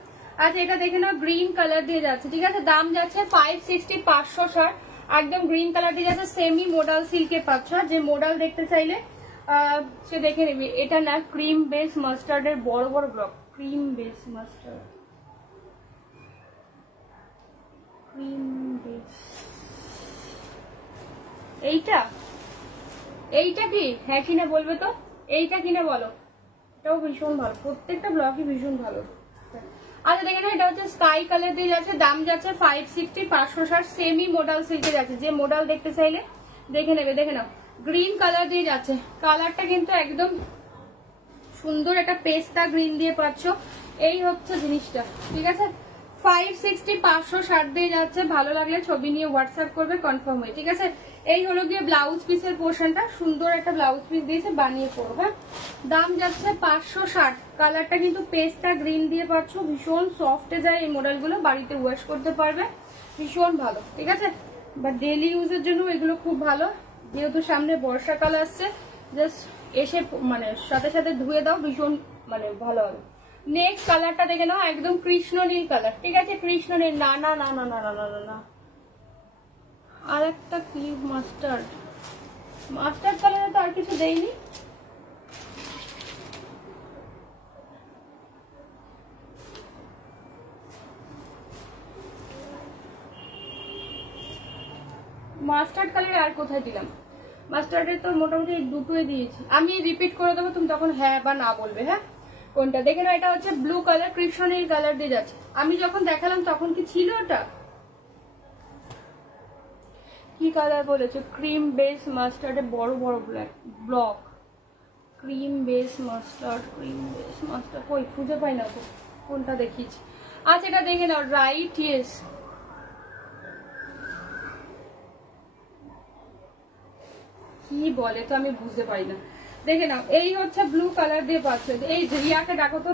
আচ্ছা এটা দেখে নাও, গ্রিন কালার দিয়ে যাচ্ছে, ঠিক আছে? দাম যাচ্ছে 560, 560, একদম গ্রিন কালার দিয়ে যাচ্ছে, সেমি মোডাল সিল্কে পাচ্ছ। যে মোডাল দেখতে চাইলে সে দেখে নেবে। এটা না ক্রিম বেস মাস্টার্ডের বড় বড় block, cream base mustard, cream base, এইটা কি? হ্যাঁ কিনা বলবে তো, এইটা কিনা বলো? এটাও ভীষণ ভালো, প্রত্যেকটা ব্লকই ভীষণ ভালো। আচ্ছা দেখে না, এটা হচ্ছে স্কাই কালার দিয়ে যাচ্ছে, দাম যাচ্ছে 560, 560, সেমি মোডাল সিল্কে যাচ্ছে। যে মোডাল দেখতে চাইলে দেখে নেবে, দেখে নাও, গ্রিন কালার দিয়ে যাচ্ছে, কালারটা কিন্তু একদম সুন্দর একটা পেস্তা গ্রিন দিয়ে পাচ্ছ। এই হচ্ছে জিনিসটা, ঠিক আছে? 560, 560 দিয়ে যাচ্ছে। ভালো লাগলে ছবি নিয়ে হোয়াটসঅ্যাপ করবে কনফার্ম হয়ে, ঠিক আছে? এই হলো গিয়ে ব্লাউজ পিসের পোর্শনটা, সুন্দর একটা ব্লাউজ পিস দিয়েছে, বানিয়ে পড়বে। দাম যাচ্ছে 560, কালারটা কিন্তু পেস্তা গ্রিন দিয়ে পাচ্ছ, ভীষণ সফটে যায় এই মডেলগুলো, বাড়িতে ওয়াশ করতে পারবে, ভীষণ ভালো, ঠিক আছে? বা ডেলি ইউজের জন্য এগুলো খুব ভালো, যেহেতু সামনে বর্ষাকাল আসছে, জাস্ট এসে মানে সাথে সাথে ধুয়ে দাও, ভীষণ মানে ভালো হবে। নেক্সট কালারটা দেখে নাও, একদম কৃষ্ণ নীল কালার, ঠিক আছে? কৃষ্ণ নীল, না না না না না না না না না, আর একটা কি মাস্টার্ড, মাস্টার্ড কালারে তো আর কিছু দেয়নি। মাস্টার্ড কালারে আর কোথায় দিলাম? মাস্টার্ডের তো মোটামুটি দুটোই দিয়েছি, আমি রিপিট করে দেবো, তুমি তখন হ্যাঁ বা না বলবে। হ্যাঁ কোনটা দেখে নাও, এটা হচ্ছে ব্লু কালার, কৃষ্ণ নীল কালার দিয়ে যাচ্ছে। আমি যখন দেখালাম তখন কি ছিল ওটা? কি কালার বলেছো? ক্রিম বেস মাস্টার্ডে বড় বড় block, cream base mustard, cream base mustard কই খুঁজে পাই না তো, কোনটা দেখিয়েছি? আচ্ছা এটা দেখে নাও, রাইট, ইয়েস। কি বলে তো আমি বুঝতে পারি না, দেখে নাও, এই হচ্ছে ব্লু কালার দিয়ে পাচ্ছ। এই রিয়াকে ডাকো তো,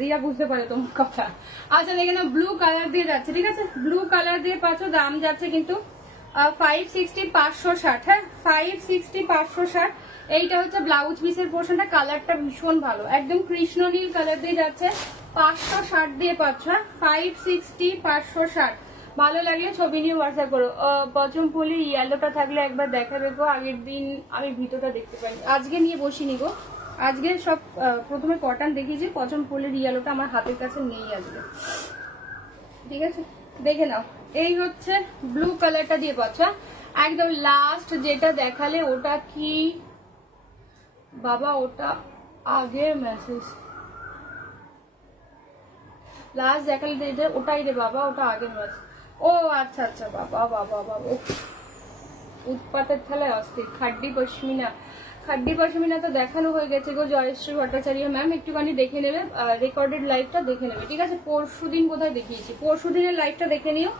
রিয়া বুঝতে পারে তোমার কথা। আচ্ছা দেখে নাও, ব্লু কালার দিয়ে যাচ্ছে, ঠিক আছে? ব্লু কালার দিয়ে পাচ্ছ, দাম যাচ্ছে কিন্তু 560, 560। হ্যাঁ 560, 560। এইটা হচ্ছে ব্লাউজ পিসের পোর্শনটা, কালারটা ভীষণ ভালো, একদম কৃষ্ণ নীল কালার দিয়ে যাচ্ছে, 560 দিয়ে পাচ্ছ। 560, 560। ভালো লাগলে ছবি নিয়ে হোয়াটসঅ্যাপ করো। পচমপল্লি ইয়েলোটা থাকলে একবার দেখা দেখো, আগের দিন আমি ভিতরটা দেখতে পাইনি, আজকে নিয়ে বসিনি গো, আজকে সব প্রথমে কটন দেখিয়েছি, পছন্দ করলে রিয়ালোটা আমার হাতের কাছে নেই আজকে, ঠিক আছে? দেখে নাও, এই হচ্ছে ব্লু কালারটা দিয়ে পাচ্ছ। একদম লাস্ট যেটা দেখালে ওটা কি বাবা, ওটা আগের মেসেজ, লাস্ট দেখালে ওটাই রে বাবা, ওটা আগের মেসেজ। ও আচ্ছা আচ্ছা, বাবা বাবা বাবা, উৎপাতের থালায় অস্থির। খাড্ডি পশমিনা, খাড্ডি পশমিনা তো দেখানো হয়ে গেছে গো জয়শ্রী ভট্টাচার্য ম্যাম, একটুখানি দেখে নেবে, রেকর্ডেড লাইভটা দেখে নেবে, ঠিক আছে? পরশুদিন কোথায় দেখিয়েছি, পরশুদিনের লাইভটা দেখে নিও,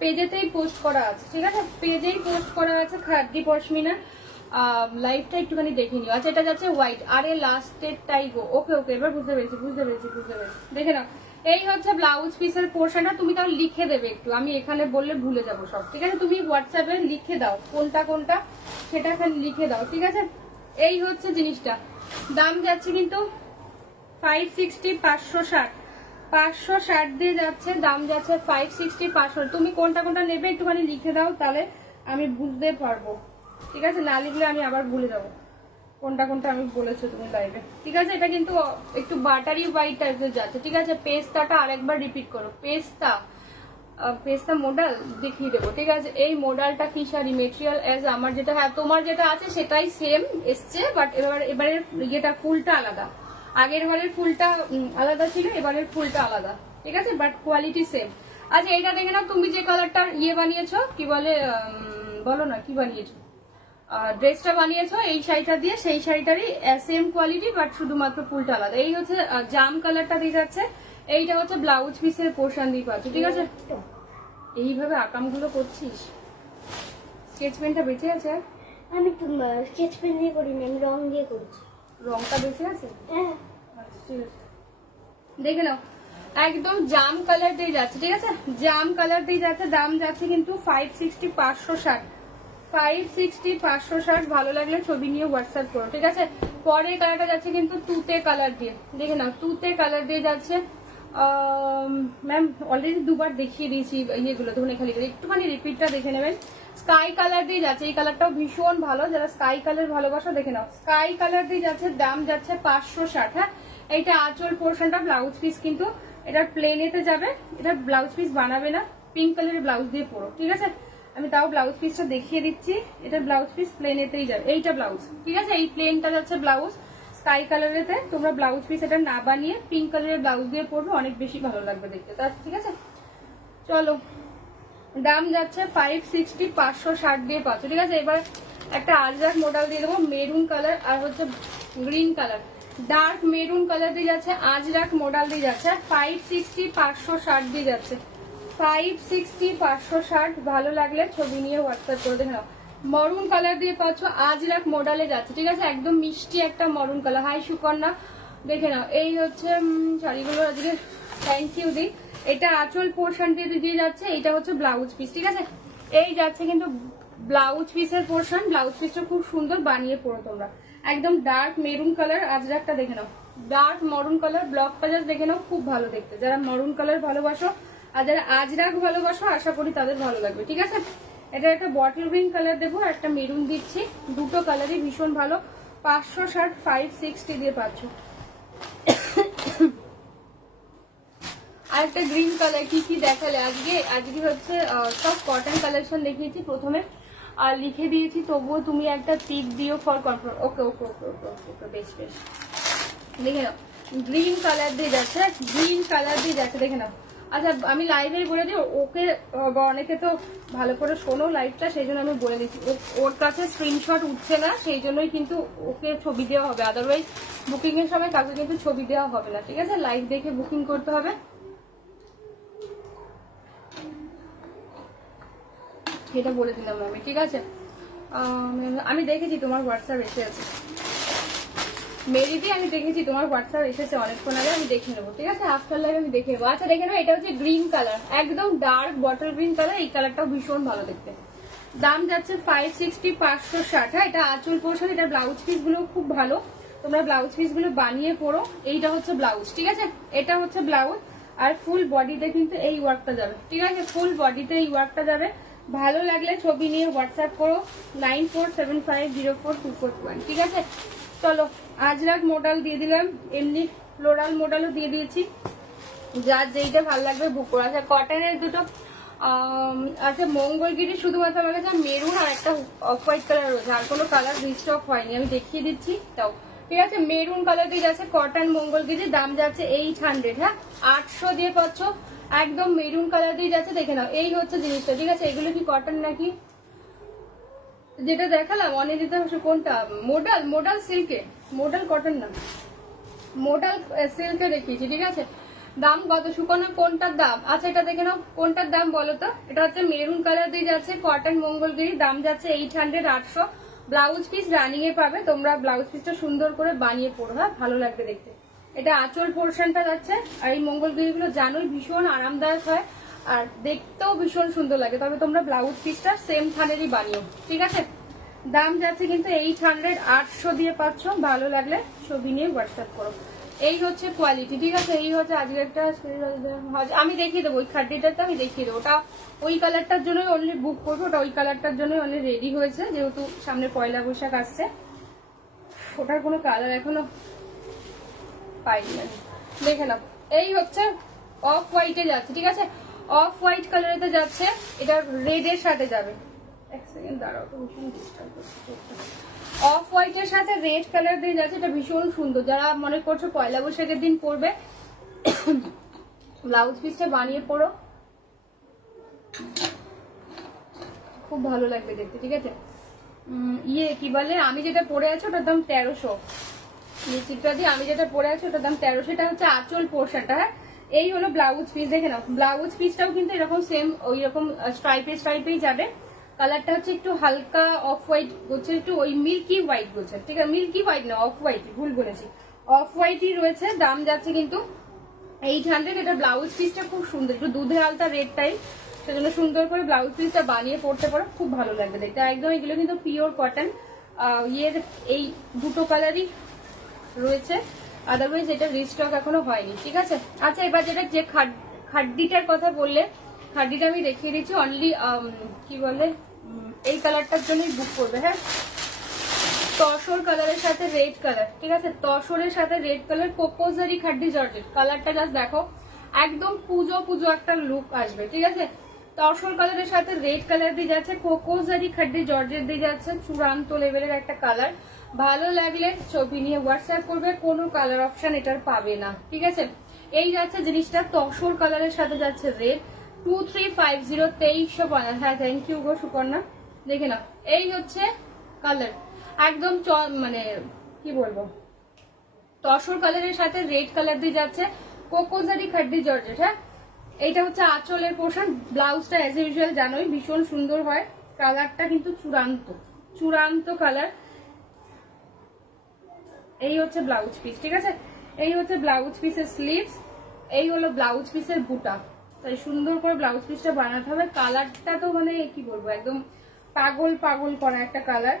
পেজেতেই পোস্ট করা আছে, ঠিক আছে? পেজেই পোস্ট করা আছে খাড্ডি পশমিনা লাইভটা, একটুখানি দেখে নিও। আচ্ছা, এটা যাচ্ছে হোয়াইট, আরে লাস্টের টাই গো, ওকে ওকে, এবার বুঝতে পেরেছি বুঝতে পেরেছি বুঝতে পেরেছি, দেখে নাও। এই হচ্ছে ব্লাউজ পিসের পোর্শনটা, তুমি তাও লিখে দেবে একটু, আমি এখানে বললে ভুলে যাবো সব, ঠিক আছে? তুমি হোয়াটসঅ্যাপে লিখে দাও কোনটা কোনটা, সেটা এখানে লিখে দাও, ঠিক আছে? এই হচ্ছে জিনিসটা, দাম যাচ্ছে কিন্তু 560, 560, 560 দিয়ে যাচ্ছে, দাম যাচ্ছে 560, 500। তুমি কোনটা কোনটা নেবে একটুখানি লিখে দাও, তাহলে আমি বুঝতে পারবো, ঠিক আছে? না লিখলে আমি আবার ভুলে যাবো কোনটা কোনটা আমি বলেছো তুমি লাইভে, ঠিক আছে? এটা কিন্তু একটু বাটারি হোয়াইট টাইপের যাচ্ছে, ঠিক আছে? পেস্তাটা আরেকবার রিপিট করো, পেস্তা পেস্তা মডেল দেখিয়ে দেবো, ঠিক আছে? এই মডেলটা কি শাড়ি মেটেরিয়াল এজ আমার যেটা, হ্যাঁ তোমার যেটা আছে সেটাই সেম এসছে, বাট এবারের ইয়েটা ফুলটা আলাদা, আগের বারের ফুলটা আলাদা ছিল, এবারের ফুলটা আলাদা, ঠিক আছে? But quality same. আচ্ছা, এটা দেখে নাও, তুমি যে কালারটা ইয়ে বানিয়েছো, কি বলে বলো না, কি বানিয়েছো, ড্রেসটা বানিয়েছো এই শাড়িটা দিয়ে, সেই শাড়িটারই সেম কোয়ালিটি, বাট শুধুমাত্র ফুলটা আলাদা। এই হচ্ছে জাম কালারটা দিয়ে যাচ্ছে, এইটা হচ্ছে ব্লাউজ পিসের পোর্শন দিয়ে পাচ্ছ, ঠিক আছে? এইভাবে আকামগুলো করছিস, স্কেচ পেনটা বেঁচে আছে? আমি স্কেচ পেন দিয়ে করিনি, আমি রং দিয়ে করেছি। রংটা বেঁচে আছে? হ্যাঁ, আচ্ছা, ঠিক আছে, দেখে নাও, একদম জাম কালার দিয়ে যাচ্ছে, ঠিক আছে? জাম কালার দিয়ে যাচ্ছে, দাম যাচ্ছে কিন্তু 560, 560, 560, 560। ভালো লাগলে ছবি নিয়ে হোয়াটসঅ্যাপ করো, ঠিক আছে? পরের কালারটা যাচ্ছে কিন্তু তুতে কালার দিয়ে, দেখে নাও, তুতে কালার দিয়ে যাচ্ছে। ম্যাম অলরেডি দুবার দেখিয়ে দিয়েছি ইয়েগুলো, তখন এখানে একটুখানি রিপিটটা দেখে নেবেন। স্কাই কালার দিয়ে যাচ্ছে, এই কালারটাও ভীষণ ভালো, যারা স্কাই কালার ভালোবাসো দেখে নাও, স্কাই কালার দিয়ে যাচ্ছে, দাম যাচ্ছে 560। হ্যাঁ, এইটা আঁচল পোর্শনটা, ব্লাউজ পিস কিন্তু এটা প্লেনেতে যাবে, এটা ব্লাউজ পিস বানাবে না, পিঙ্ক কালারের ব্লাউজ দিয়ে পরো, ঠিক আছে? আমি তাও ব্লাউজ পিসটা দেখিয়ে দিচ্ছি, এটা ব্লাউজ পিস প্লেনেতেই যাবে, এইটা ব্লাউজ, ঠিক আছে? এই প্লেনটা যাচ্ছে ব্লাউজ স্কাই কালারেতে, তোমরা ব্লাউজ পিস এটা না বানিয়ে পিঙ্ক কালারের ব্লাউজ দিয়ে পরবে, অনেক বেশি ভালো লাগবে দেখতে, তা ঠিক আছে? চলো, দাম যাচ্ছে 560, 560 দিয়ে পাচ্ছ, ঠিক আছে? এবার একটা আজরাক মডেল দিয়ে দেবো, মেরুন কালার আর হচ্ছে green colour, dark maroon colour দিয়ে যাচ্ছে, আজরাক মডেল দিয়ে যাচ্ছে, 560, 560 দিয়ে যাচ্ছে, 560, 560। ভালো লাগলে ছবি নিয়ে হোয়াটসঅ্যাপ করে দেখে নাও। মরুন কালার দিয়ে পাচ্ছ, আজরাক মডেলে যাচ্ছে, ঠিক আছে? একদম মিষ্টি একটা মরুন কালার। হাই সুকন্যা, দেখে নাও, এই হচ্ছে শাড়িগুলো আজকে থ্যাংক ইউ দি। এটা আঁচল পোর্শন দিয়ে যাচ্ছে, এটা হচ্ছে ব্লাউজ পিস, ঠিক আছে? এই যাচ্ছে কিন্তু ব্লাউজ পিসের পোর্শন, ব্লাউজ পিসটা খুব সুন্দর বানিয়ে পড়ো তোমরা, একদম ডার্ক মেরুন কালার, আজরাকটা দেখে নাও, ডার্ক মরুন কালার, ব্লক পাজাস দেখে নাও, খুব ভালো দেখতে। যারা মরুন কালার ভালোবাসো আর যারা আজরাক ভালোবাসো, আশা করি তাদের ভালো লাগবে, ঠিক আছে? এটা একটা বটল গ্রিন কালার দেবো, একটা মেরুন দিচ্ছি, দুটো কালারই ভীষণ ভালো। 560, 560 দিয়ে পাচ্ছ। আর একটা গ্রিন কালার, কি কি দেখালে আজকে? আজকে হচ্ছে সব কটন কালেকশন দেখিয়েছি প্রথমে, আর লিখে দিয়েছি, তবুও তুমি একটা টিপ দিও ফর কনফার্ম। ওকে ওকে ওকে ওকে ওকে, বেশ বেশ, দেখে নাও, গ্রিন কালার দিয়ে যাচ্ছে, গ্রিন কালার দিয়ে যাচ্ছে, দেখে নাও। আচ্ছা, আমি লাইভে বলে দিই, ওকে অনেকে তো ভালো করে শোনো লাইভটা, সেই জন্য আমি বলে দিচ্ছি, ওর কাছে স্ক্রিনশট উঠছে না, সেই জন্যই কিন্তু ওকে ছবি দেওয়া হবে, আদারওয়াইজ বুকিং এর সময় কাউকে কিন্তু ছবি দেওয়া হবে না, ঠিক আছে? লাইভ দেখে বুকিং করতে হবে, এটা বলে দিলাম আমি, ঠিক আছে? আমি দেখেছি তোমার হোয়াটসঅ্যাপ এসে আছে, মেরিদি আমি দেখেছি তোমার হোয়াটসঅ্যাপ এসেছে অনেকক্ষণ আগে, আমি দেখে নেবো, ঠিক আছে? আফটার লাইভ আমি দেখে নেবো। আচ্ছা, দেখে নেবো, এটা হচ্ছে গ্রিন কালার, একদম ডার্ক বটল গ্রিন কালার, এই কালারটাও ভীষণ ভালো দেখতে, দাম যাচ্ছে 560, 560। হ্যাঁ, এটা আঁচল পোর্শন, এটা ব্লাউজ পিস গুলো খুব ভালো, তোমরা ব্লাউজ পিস গুলো বানিয়ে পড়ো। এইটা হচ্ছে ব্লাউজ, ঠিক আছে? এটা হচ্ছে ব্লাউজ, আর ফুল বডিতে কিন্তু এই ওয়ার্কটা যাবে, ঠিক আছে? ফুল বডিতে এই ওয়ার্কটা যাবে। ভালো লাগলে ছবি নিয়ে হোয়াটসঅ্যাপ করো, 9475042421, ঠিক আছে? চলো, আজরাক মডেল দিয়ে দিলাম, এমনি ফ্লোরাল মডেলও দিয়ে দিয়েছি, যার যেইটা ভালো লাগবে বুক করে। আচ্ছা কটনের দুটো আচ্ছা মঙ্গলগিরি শুধুমাত্র আমার কাছে মেরুন আর একটা অফ হোয়াইট কালার রয়েছে, আর কোনো কালার রিস্টক হয়নি, আমি দেখিয়ে দিচ্ছি তাও। ঠিক আছে, মেরুন কালার দিয়ে যাচ্ছে কটন মঙ্গলগিরি, দাম যাচ্ছে 800। হ্যাঁ 800 দিয়ে পাচ্ছ, একদম মেরুন কালার দিয়ে যাচ্ছে, দেখে নাও। এই হচ্ছে জিনিসটা, ঠিক আছে। এগুলো কি কটন নাকি যেটা দেখালাম অনেক কোনটা মডেল? মডেল সিল্কে, মডেল কটন না, মডেল সিল্কে দেখিয়েছি। ঠিক আছে, দাম কত সুকন্যা? কোনটার দাম? আচ্ছা এটা দেখে নাও, কোনটার দাম বলো তো? এটা হচ্ছে মেরুন কালার দিয়ে যাচ্ছে কটন মঙ্গলগিরি, দাম যাচ্ছে 800 800। ব্লাউজ পিস রানিং এ পাবে, তোমরা ব্লাউজ পিসটা সুন্দর করে বানিয়ে পড়ো, হ্যাঁ ভালো লাগবে দেখতে। এটা আঁচল পোর্শনটা যাচ্ছে, আর এই মঙ্গলগিরি গুলো জানোই ভীষণ আরামদায়ক হয় আর দেখতেও ভীষণ সুন্দর লাগে, তবে তোমরা ব্লাউজ পিসটা সেম থানেরই বানিও। ঠিক আছে, দাম যাচ্ছে কিন্তু 800 800 দিয়ে পাচ্ছ। ভালো লাগলে ছবি নিয়ে হোয়াটসঅ্যাপ করো। এই হচ্ছে কোয়ালিটি। ঠিক আছে, এই হচ্ছে আজকে একটা আমি দেখিয়ে দেবো, ওই খাড্ডিটা আমি দেখিয়ে দেবো। ওটা ওই কালারটার জন্যই অনলি বুক করবো, ওটা ওই কালারটার জন্যই অনলি রেডি হয়েছে, যেহেতু সামনে পয়লা বৈশাখ আসছে। ওটার কোনো কালার এখনো পাইনি আমি, দেখে নাও। এই হচ্ছে অফ হোয়াইটে যাচ্ছে। ঠিক আছে, অফ হোয়াইট কালারেতে যাচ্ছে, এটা রেডের সাথে যাবে। এক সেকেন্ড দাঁড়াও, তো ভীষণ ডিস্টার্ব করছে। অফ হোয়াইটের সাথে রেড কালার দিয়ে যাচ্ছে, এটা ভীষণ সুন্দর। যারা মনে করছো পয়লা বৈশাখের দিন পরবে, ব্লাউজ পিসটা বানিয়ে পরো, খুব ভালো লাগবে দেখতে। ঠিক আছে, ইয়ে কি বলে, আমি যেটা পরে আছি ওটার দাম 1300। লিপস্টিকটা দিয়ে আমি যেটা পরে আছি ওটার দাম 1300। এটা হচ্ছে আঁচল পোর্শনটা। হ্যাঁ এই হলো ব্লাউজ পিস, দেখে নাও। ব্লাউজ পিসটাও কিন্তু এরকম সেম ওই রকম স্ট্রাইপেই যাবে। কালারটা হচ্ছে একটু হালকা অফ হোয়াইট হচ্ছে, একটু ওই মিল্কি হোয়াইট বলছে। ঠিক আছে, মিল্কি হোয়াইট না, অফ হোয়াইট, ভুল বলেছি, অফ হোয়াইটই রয়েছে। দাম যাচ্ছে কিন্তু 800। এটা ব্লাউজ পিসটা খুব সুন্দর, একটু দুধে আলতা রেড টাইপ, সেজন্য সুন্দর করে ব্লাউজ পিসটা বানিয়ে পড়তে পারো, খুব ভালো লাগবে দেখতে একদম। এগুলো কিন্তু পিওর কটন, ইয়ের এই দুটো কালারই রয়েছে, আদারওয়াইজ এটা রিস্টক এখনো হয়নি। ঠিক আছে, আচ্ছা এবার যেটা যে খাড্ডিটার কথা বললে, খাড্ডিটা আমি দেখিয়ে দিচ্ছি। অনলি কি বলে এই কালারটার জন্যই বুক করবে। হ্যাঁ তসর কালারের সাথে রেড কালার। ঠিক আছে, তসরের সাথে রেড কালার, কোকোজারি খাড্ডি জর্জেট। কালারটা জাস্ট দেখো, একদম পুজো পুজো একটা লুক আসবে। ঠিক আছে, তসর কালারের সাথে রেড কালার দিয়ে যাচ্ছে, কোকোজারি খাড্ডি জর্জেট দিয়ে যাচ্ছে, চূড়ান্ত লেভেলের একটা কালার। ভালো লাগলে ছবি নিয়ে হোয়াটসঅ্যাপ করবে, কোনো কালার অপশন এটার পাবে না। ঠিক আছে, এই যাচ্ছে জিনিসটা তসর কালারের সাথে যাচ্ছে রেড, 2350 2350। হ্যাঁ থ্যাংক ইউ গো সুকন্যা, দেখে না। এই হচ্ছে কালার, একদম মানে কি বলবো, তসর কালারের সাথে রেড কালার দিয়ে যাচ্ছে, কোকোজারি খাড্ডি জর্জেট। হ্যাঁ এইটা হচ্ছে আঁচলের পোর্শন। ব্লাউজটা অ্যাজ ইউজুয়াল জানোই ভীষণ সুন্দর হয়, কালারটা কিন্তু চূড়ান্ত চূড়ান্ত কালার। এই হচ্ছে ব্লাউজ পিস। ঠিক আছে, এই হচ্ছে ব্লাউজ পিসের স্লিভস, এই হলো ব্লাউজ পিসের বুটা। তাই সুন্দর করে ব্লাউজ পিসটা বানাতে হবে। কালারটা তো মানে কি বলবো, একদম পাগল পাগল করা একটা কালার,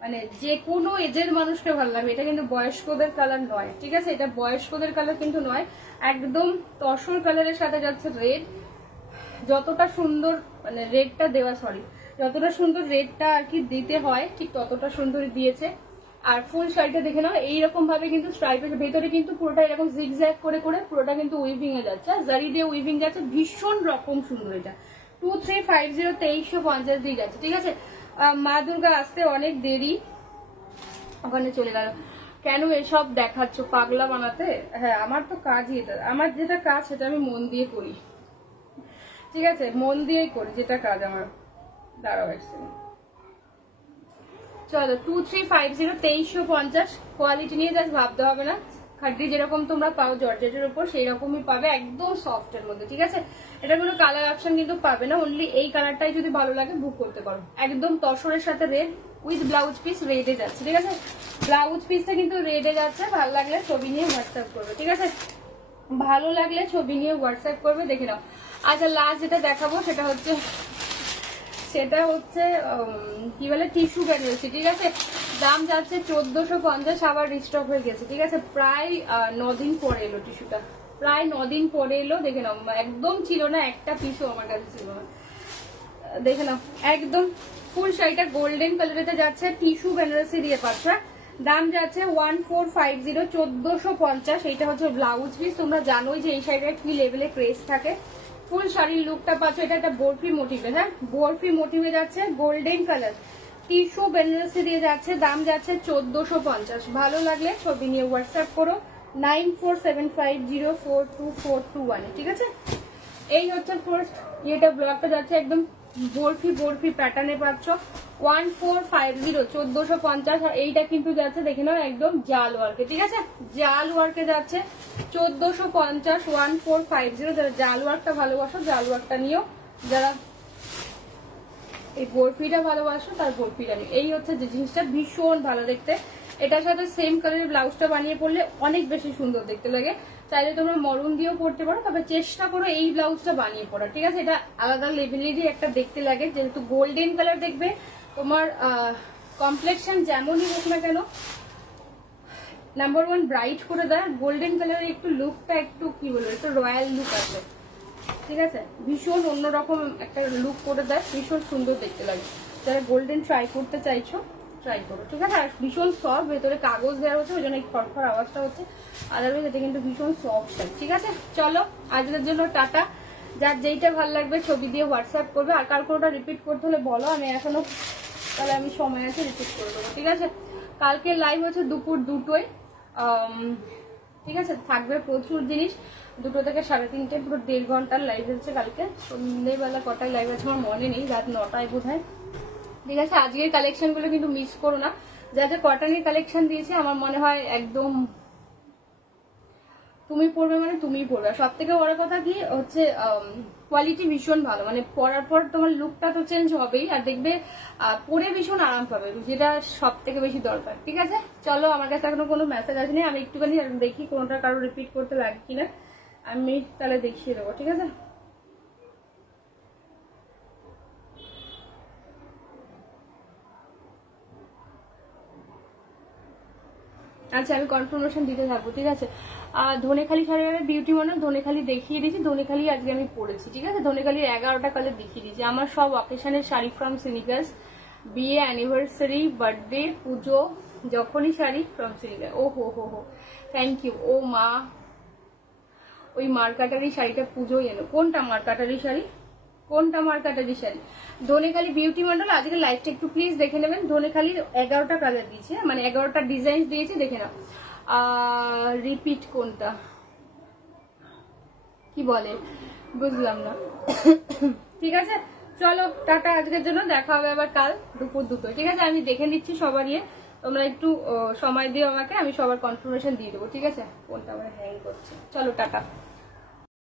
মানে যে কোনো এজের মানুষকে ভালো লাগবে। এটা কিন্তু বয়স্কদের কালার নয়। ঠিক আছে, এটা বয়স্কদের কালার কিন্তু নয়, একদম তসর কালারের সাথে যাচ্ছে রেড। যতটা সুন্দর মানে রেডটা দেওয়া, সরি যতটা সুন্দর রেডটা আর কি দিতে হয় ঠিক ততটা সুন্দর দিয়েছে। আর ফুল শাড়িটা দেখে নাও, এইরকম ভাবে কিন্তু স্ট্রাইপের ভেতরে কিন্তু পুরোটা এরকম জিগজ্যাগ করে করে পুরোটা কিন্তু উইভিং এ যাচ্ছে, জারি দিয়ে উইভিং যাচ্ছে, ভীষণ রকম সুন্দর। এটা 2350 2350 দিয়ে যাচ্ছে। ঠিক আছে, মা দুর্গা আসতে অনেক দেরি, ওখানে চলে গেল। কেন এসব দেখাচ্ছ, পাগলা বানাতে? হ্যাঁ আমার তো কাজই এটা, আমার যেটা কাজ সেটা আমি মন দিয়ে করি। ঠিক আছে, মন দিয়েই করি যেটা কাজ আমার। দাঁড়াও এক সেকেন্ড, চলো 2350 2350। কোয়ালিটি নিয়ে জাস্ট ভাবতে হবে না, খাড্ডি যেরকম তোমরা পাও জর্জেটের উপর সেই রকমই পাবে, একদম সফট এর মধ্যে। ঠিক আছে, এটা কোনো কালার অপশন কিন্তু পাবে না, অনলি এই কালারটাই যদি ভালো লাগে বুক করতে পারো। একদম তসরের সাথে রেড উইথ ব্লাউজ পিস রেডে যাচ্ছে। ঠিক আছে, ব্লাউজ পিসটা কিন্তু রেডে যাচ্ছে। ভালো লাগলে ছবি নিয়ে হোয়াটসঅ্যাপ করবে। ঠিক আছে, ভালো লাগলে ছবি নিয়ে হোয়াটসঅ্যাপ করবে, দেখে নাও। আচ্ছা লাস্ট যেটা দেখাবো সেটা হচ্ছে কি বলে টিস্যু বেরিয়েছে। ঠিক আছে, দাম যাচ্ছে 1450, আবার রিস্টক হয়ে গেছে। ঠিক আছে, প্রায় 9 দিন পরে এলো টিস্যুটা, প্রায় 9 দিন পরে এলো। দেখে নাও, একদম ছিল না, একটা পিসও আমার কাছে ছিল না। দেখে নাও, একদম ফুল শাড়িটা গোল্ডেন কালারেতে যাচ্ছে, টিস্যু বেনারসি দিয়ে পাচ্ছ। দাম যাচ্ছে 1450, 1450। এইটা হচ্ছে ব্লাউজ পিস। তোমরা জানোই যে এই শাড়িটা কি লেভেলে ক্রেজ থাকে। ফুল শাড়ির লুকটা পাচ্ছ। এটা একটা বরফি মোটিভে, হ্যাঁ বরফি মোটিভে যাচ্ছে, গোল্ডেন কালার টিস্যু বেনারসি দিয়ে যাচ্ছে। দাম যাচ্ছে 1450। ভালো লাগলে ছবি নিয়ে হোয়াটসঅ্যাপ করো 9475042421, ঠিক আছে। এই হচ্ছে ফার্স্ট এটা ব্লকটা যাচ্ছে একদম বরফি বরফি প্যাটার্নে পাচ্ছ 1450, 1450। আর এইটা কিন্তু যাচ্ছে দেখে নাও একদম জাল ওয়ার্কে, ঠিক আছে, জাল ওয়ার্কে যাচ্ছে 1450, 1450। যারা জাল ওয়ার্কটা ভালোবাসো জাল ওয়ার্কটা নিও, যারা এই বরফিটা ভালোবাসো তার বরফিটা নিও। এই হচ্ছে যে জিনিসটা ভীষণ ভালো দেখতে। এটার সাথে সেম কালারের ব্লাউজটা বানিয়ে পরলে অনেক বেশি সুন্দর দেখতে লাগে। চাইলে তোমরা মরুন দিয়েও পড়তে পারো, তবে চেষ্টা করো এই ব্লাউজটা বানিয়ে পড়া, ঠিক আছে। এটা আলাদা লেভেলেরই একটা দেখতে লাগে, যেহেতু গোল্ডেন কালার দেখবে। তোমার কমপ্লেকশন যেমনই হোক না কেন নাম্বার 1 ব্রাইট করে দেয়। গোল্ডেন কালারের একটু লুকটা একটু কি বলবো, একটু রয়্যাল লুক আছে, ঠিক আছে, ভীষণ অন্যরকম একটা লুক করে দেয়, ভীষণ সুন্দর দেখতে লাগে। যারা গোল্ডেন ট্রাই করতে চাইছো ট্রাই করো, ঠিক আছে। আর ভীষণ সফট, ভেতরে কাগজ দেওয়া হচ্ছে ওই জন্য এই খড়খড় আওয়াজটা হচ্ছে, আদারওয়াইজ এটা কিন্তু ভীষণ সফট, ঠিক আছে। চলো আজকের জন্য টাটা। যার যেইটা ভালো লাগবে ছবি দিয়ে হোয়াটসঅ্যাপ করবে। আর কার কোনোটা রিপিট করতে হলে বলো, আমি এখনো তাহলে আমি সময় আছে রিপিট করে দেবো, ঠিক আছে। কালকে লাইভ হচ্ছে দুপুর 2টোয়, ঠিক আছে। থাকবে প্রচুর জিনিস, 2টো থেকে 3:30, পুরো 1.5 ঘন্টার লাইভ হচ্ছে কালকে। সন্ধ্যেবেলা কটায় লাইভ আছে আমার মনে নেই, রাত 9টায় বোধ হয়, ঠিক আছে। আজকের কালেকশন গুলো কিন্তু মিস করো না। যা যা কটনের কালেকশন দিয়েছে আমার মনে হয় একদম তুমি পড়বে মানে তুমিই পড়বে। সব থেকে বড় কথা কি হচ্ছে কোয়ালিটি ভীষণ ভালো, মানে পরার পর তোমার লুকটা তো চেঞ্জ হবেই, আর দেখবে পরে ভীষণ আরাম পাবে, যেটা সব থেকে বেশি দরকার, ঠিক আছে। চলো আমার কাছে এখনো কোনো মেসেজ আসেনি, আমি একটুখানি দেখি কোনটা কারো রিপিট করতে লাগে কিনা, আমি তাহলে দেখিয়ে দেবো, ঠিক আছে। আচ্ছা আমি কনফার্মেশন দিতে থাকবো, ঠিক আছে। আর ধনেখালি শাড়ির বিউটি মডেল ধনেখালি দেখিয়ে দিয়েছি, ধনেখালি আজকে আমি পরেছি, ঠিক আছে। ধনেখালির 11টা কালার দেখিয়ে দিয়েছি। আমার সব অকেশনের শাড়ি ফ্রম সিনিকাস, বিয়ে, অ্যানিভার্সারি, বার্থডে, পুজো, যখনই শাড়ি ফ্রম সিনিকাস। ও হো হো হো, থ্যাংক ইউ। ও মা, ওই মার্কাটারি শাড়িটা পুজোই এলো। কোনটা মার্কাটারি শাড়ি, কোনটা মার্কাটারি শাড়ি? ধনেখালি বিউটি মডেল আজকে লাইভটা একটু প্লিজ দেখে নেবেন। ধনেখালির 11টা কালার দিয়েছে, মানে 11টা ডিজাইন দিয়েছে, দেখে নাও। রিপিট কোনটা কি বলে বুঝলাম না, ঠিক আছে। চলো টাটা আজকের জন্য, দেখা হবে আবার কাল দুপুর 2টোয়, ঠিক আছে। আমি দেখে নিচ্ছি সবার ইয়ে, তোমরা একটু সময় দিও আমাকে, আমি সবার কনফার্মেশন দিয়ে দেবো, ঠিক আছে। কোনটা আমার হ্যাং করছে, চলো টাটা।